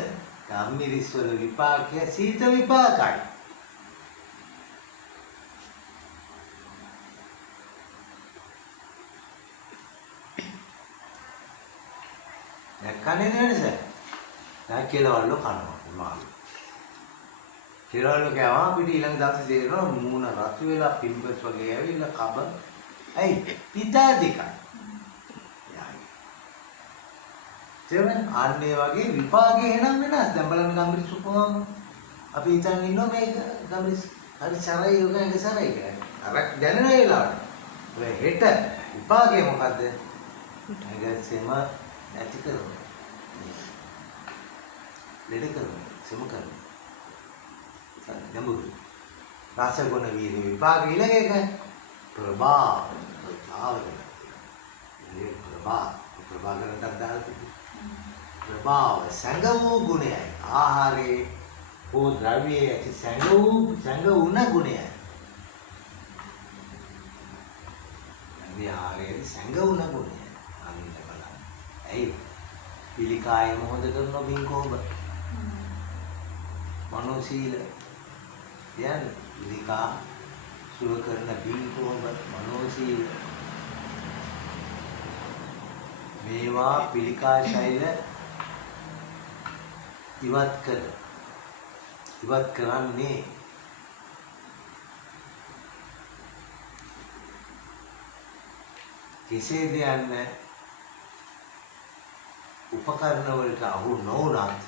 ගම්බිරිස් වල විපාකයේ සීත විපාකයි. දැක්කනේ නේද? දැන් කෙලවල්ල කනවා මාළු. කෙලවල්ල කෑවා අපිට ඊළඟ දවසේ තේරෙනවා මූණ රතු වෙලා පිම්බස් වගේ ඇවිල්ලා කබ. ඇයි? පිටාදිකයි. තේරෙන්නේ? අන්නේ වගේ විපාකේ එනම් වෙනස්. දැන් බලන්න ගම්බිරිස් උපමාව. අපි හිතන් ඉන්නවා මේක ගම්බිරිස් හරි සරයි යෝගයක සරයි කියලා. අර දැනෙන වෙලාවට. ඔය හෙට විපාකේ මොකද්ද? ඒකසෙම නැති කරනවා. ලෙඩ කරනවා. සම කරනවා. ගැඹුරු. රසගුණ වීර්ය විපාක ඊළඟ එක ප්‍රභාව. ප්‍රභාකරන්ට දාලා තිබුණා. ප්‍රභාව සංගම ගුණයයි. ආහාරයේ හෝ ද්‍රව්‍යයේ ඇති සංග වුණ ගුණයයි. විහාරයේ සංගුණ ගුණය අනිත් බලන්න. ඇයි? පිළිකාය මොහොත කරන බින්කෝබ. මනෝශීල. කියන්නේ පිළිකා සුව කරන බින්කෝබ මනෝශීල. මේවා පිළිකා ශෛල ඉවත් කරන්නේ කෙසේද යන්න උපකරණ වලට අහු නොවුනත්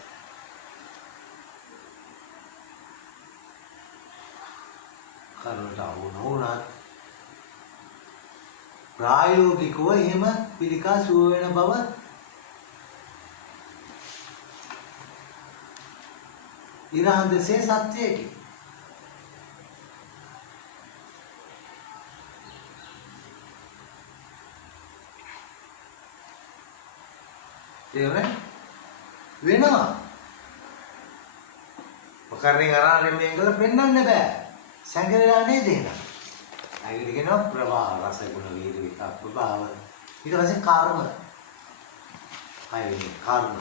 ප්‍රායෝගිකව එහෙම පිළිකා සුව වෙන බව ඉරහඳසේ සත්‍යයකි. තේරුණා? වෙනවා. උපකරණේ අරගෙන මේකල පෙන්වන්න බෑ. සංගරලා නේද එහෙනම්? ඒකට කියනවා ප්‍රවාහ රස ගුණ වේද විපාක ප්‍රභාව. ඊට පස්සේ කර්ම. හයිනේ කර්ම.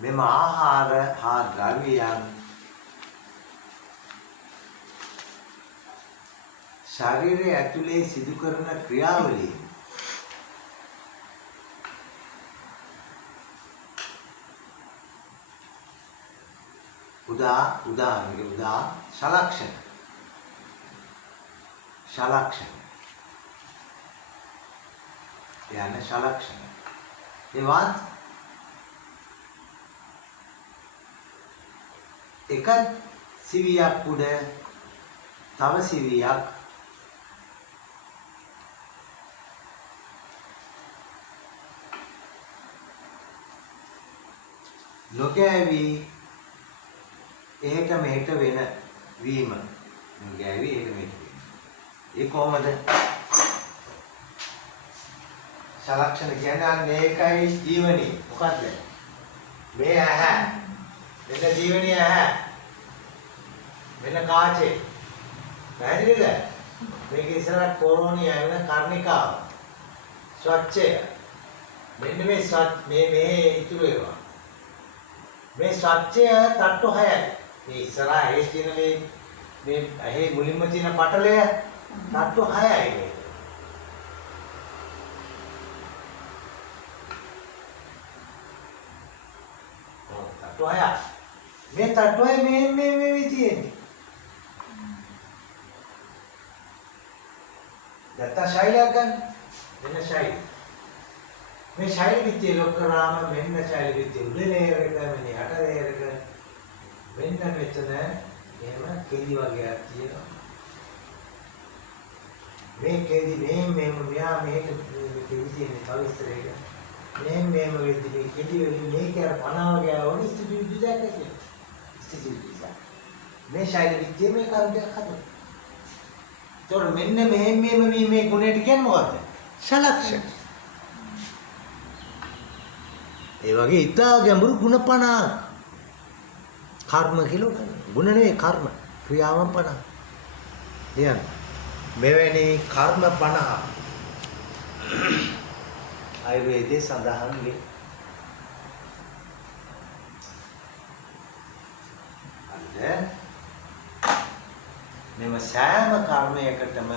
මෙම ආහාර හා ද්‍රව්‍යයන් ශරීරයේ ඇතුලේ සිදු කරන ක්‍රියාවලිය උදා ශලක්ෂණ යන්නේ ශලක්ෂණ ඒවත් එක සිවියක් උඩ තව සිවියක් නොගෑවි එහෙට මෙහෙට වෙන වීම නොගෑවි එහෙට මෙහෙට වීම ඒ කොහොමද සලක්ෂණ කියන්නේ මේකයි ජීවනී මොකද්ද මේ ඇහැ මෙන්න ජීවනී ඇහැ මෙන්න කාචේ පැහැදිලිද මේක ඉස්සරහ කොරෝනිය වෙන කර්ණිකාව ස්වච්ඡය මෙන්න මේ ඉතුරු ඒවා මේ ස්වච්ඡය තට්ටු 6යි මේ ඉස්සරහ ඒ කියන මේ ඇහි මුලින්ම තියෙන පටලය තට්ටු 6යි මේ තට්ටු 6 මේ තට්ටුයි මේ තියෙන්නේ දත්ත ශෛලයක් ගන්න මෙන්න ශෛල මේ ශෛල විද්‍ය ලොක් කරාම මෙන්න ශෛල විද්‍ය උඩ ලේයර් එක මෙන්න යට ලේයර් එක මෙන්න මෙතන එහෙම කෙලි වගේක් තියෙනවා මේ කෙලි මෙහෙම මෙහා මේක කෙලි තියෙන කවිස්තරේක මෙහෙම වෙද්දි මේ කෙලි වලින් මේක අර පනාව ගාවන ඉස්ටිටියුට් එකක් ඇති ඉස්ටිටියුට් එක මේ ශෛල විද්‍ය මේ කාර්යයක් හදනවා ඒතොර මෙන්න මෙහෙම මේ ගුණයට කියන්නේ මොකද්ද සලක්ෂණ ඒ වගේ ඉතා ගැඹුරු ගුණ 50 කර්ම කියලා ගුණ නෙවෙයි කර්ම ක්‍රියාවන් 50 කියන්න මෙවැනි කර්ම 50 ආයුර්වේදයේ සඳහන් වේ අද මෙම සෑම කර්මයකටම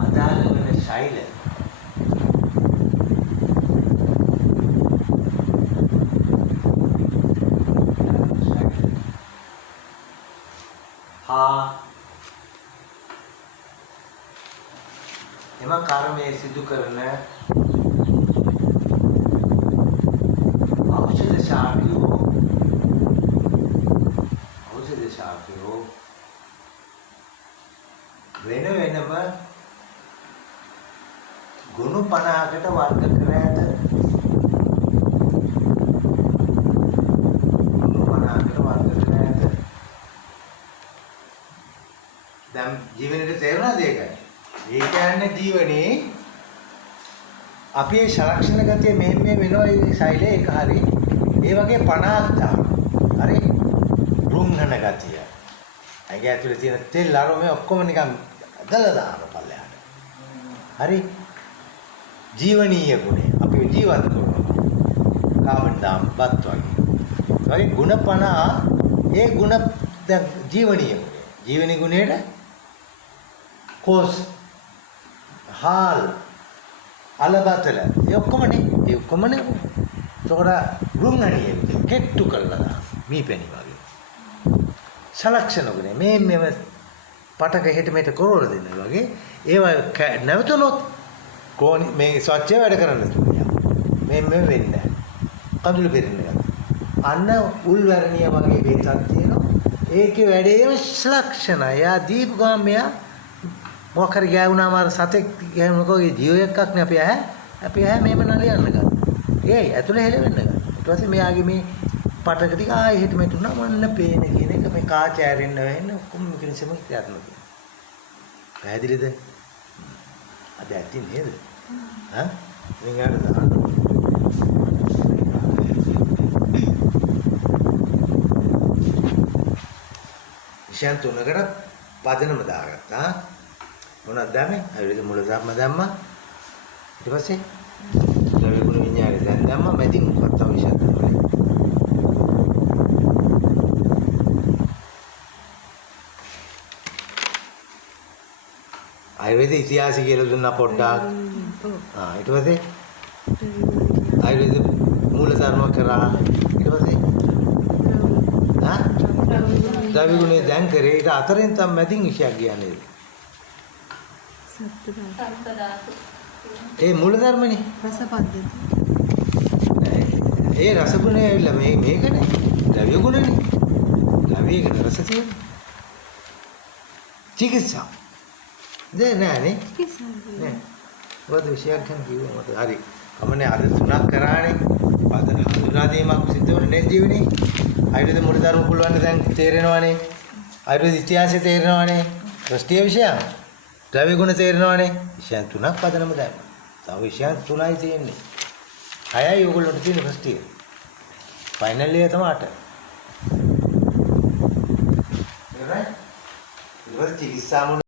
අදාළ වෙන ශෛල එම කර්මයේ සිදු කරන ඖෂධ ශාඛයෝ වෙන වෙනම ගුණ 50කට වර්ග කර ඇත. දැන් ජීවනයේ තේරුණාද ඒක? ඒ කියන්නේ ජීවනේ අපි ශලක්ෂණ ගතිය මේ වෙනවා ඒ ශෛලයේ ඒක හරියි. ඒ වගේ 50ක් දානවා. හරි? රුංගන ගතිය. ඇඟ ඇතුලේ තියෙන තෙල් අරෝමේ ඔක්කොම නිකන් ඇදලා දානවා පල්ලෙහාට. හරි? ජීවනීය ගුණය. අපි ජීවත් කරනවා. කාබන් දාම් බත් වගේ. හරි ගුණ 50 ඒ ගුණ දැන් ජීවනීය ගුණය. ජීවනීය ගුණයට කොස් හාල් අලබතල ඒ ඔක්කොමනේ ඒ ඔක්කොමනේ ඒකට රුංගණිය කෙට්ටු කළා මීපැණි වගේ සලක්ෂණ ගුණය මේ මෙව පටක හෙට මෙට කරවල දෙන්න වගේ ඒවා නැවතුනොත් කොහොනි මේ ස්වච්ඡය වැඩ කරන්න තුනිය මේ වෙන්නේ කඳුළු පෙරෙන්න අන්න උල්වැරණිය වගේ වේතක් තියෙනවා ඒකේ වැඩේම ලක්ෂණ යා දීප ගාමයා මොකක් හරි ගෑවුනාම අර සතෙක් ගෑවුනකෝගේ ජීව එකක් නේ අපි ඇහැ මේම නලියන්න ගන්න. ඒයි ඇතුලේ හෙලවෙන්න ගන්න. ඊට පස්සේ මෙයාගේ මේ පටක ටික ආයෙ හිට මෙතුණා මන්න පේන කියන එක මේ කාච ඇරෙන්න වෙන්නේ ඔක්කොම මිනිස්සුම ක්‍රියාත්මක වෙනවා. පැහැදිලිද? අද ඇති නේද? හා? වින්ගාට දාන්න. විෂයන් තුනකට පදනම දාගත්තා. මොනවද දැම්මේ? ආයුර්වේද මූල ධර්ම දැම්මා. ඊට පස්සේ ද්‍රව්‍ය ගුණ විඤ්ඤාණය දැන් දැම්මා. මැදින් මොකක්ද තව විෂය තමයි. ආයුර්වේද ඉතිහාසය කියලා දුන්නා පොඩ්ඩක්. ඊට පස්සේ ආයුර්වේද මූල ධර්ම කරා. ඊට පස්සේ ද්‍රව්‍ය ගුණය දැන් කරේ. ඊට අතරින් තමයි මැදින් විෂය කියන්නේ. ඒ මූල ධර්මනේ රස පද්ධති. ඒ රස ගුණය ඇවිල්ලා මේකනේ. ද්‍රව්‍ය ගුණනේ. ද්‍රව්‍යයක රස තියෙන්නේ. චිකිත්සා. නෑනේ. නෑ. මොකද විශේෂයක් ගැන කිව්වේ මට. හරි. කමනේ අද තුනක් කරානේ. පදන හඳුනා දීමක් සිද්ධ වෙන්නේ ජීවනේ. ආයුර්වේද මූල ධර්ම පුළුවන් දැන් තේරෙනවානේ. ආයුර්වේද ඉතිහාසය තේරෙනවානේ. දෘෂ්ටිය විෂය. ද්‍රව්‍ය ගුණ තේරෙනවානේ. විෂයන් තුනක් පදනම දැම්මා. තව විෂයන් තුනයි තියෙන්නේ. 6යි ඔයගොල්ලන්ට තියෙන ෆස්ට් ඉයර්. ෆයිනල් ඉයර් තමයි 8. ඉතින් චිකිත්සා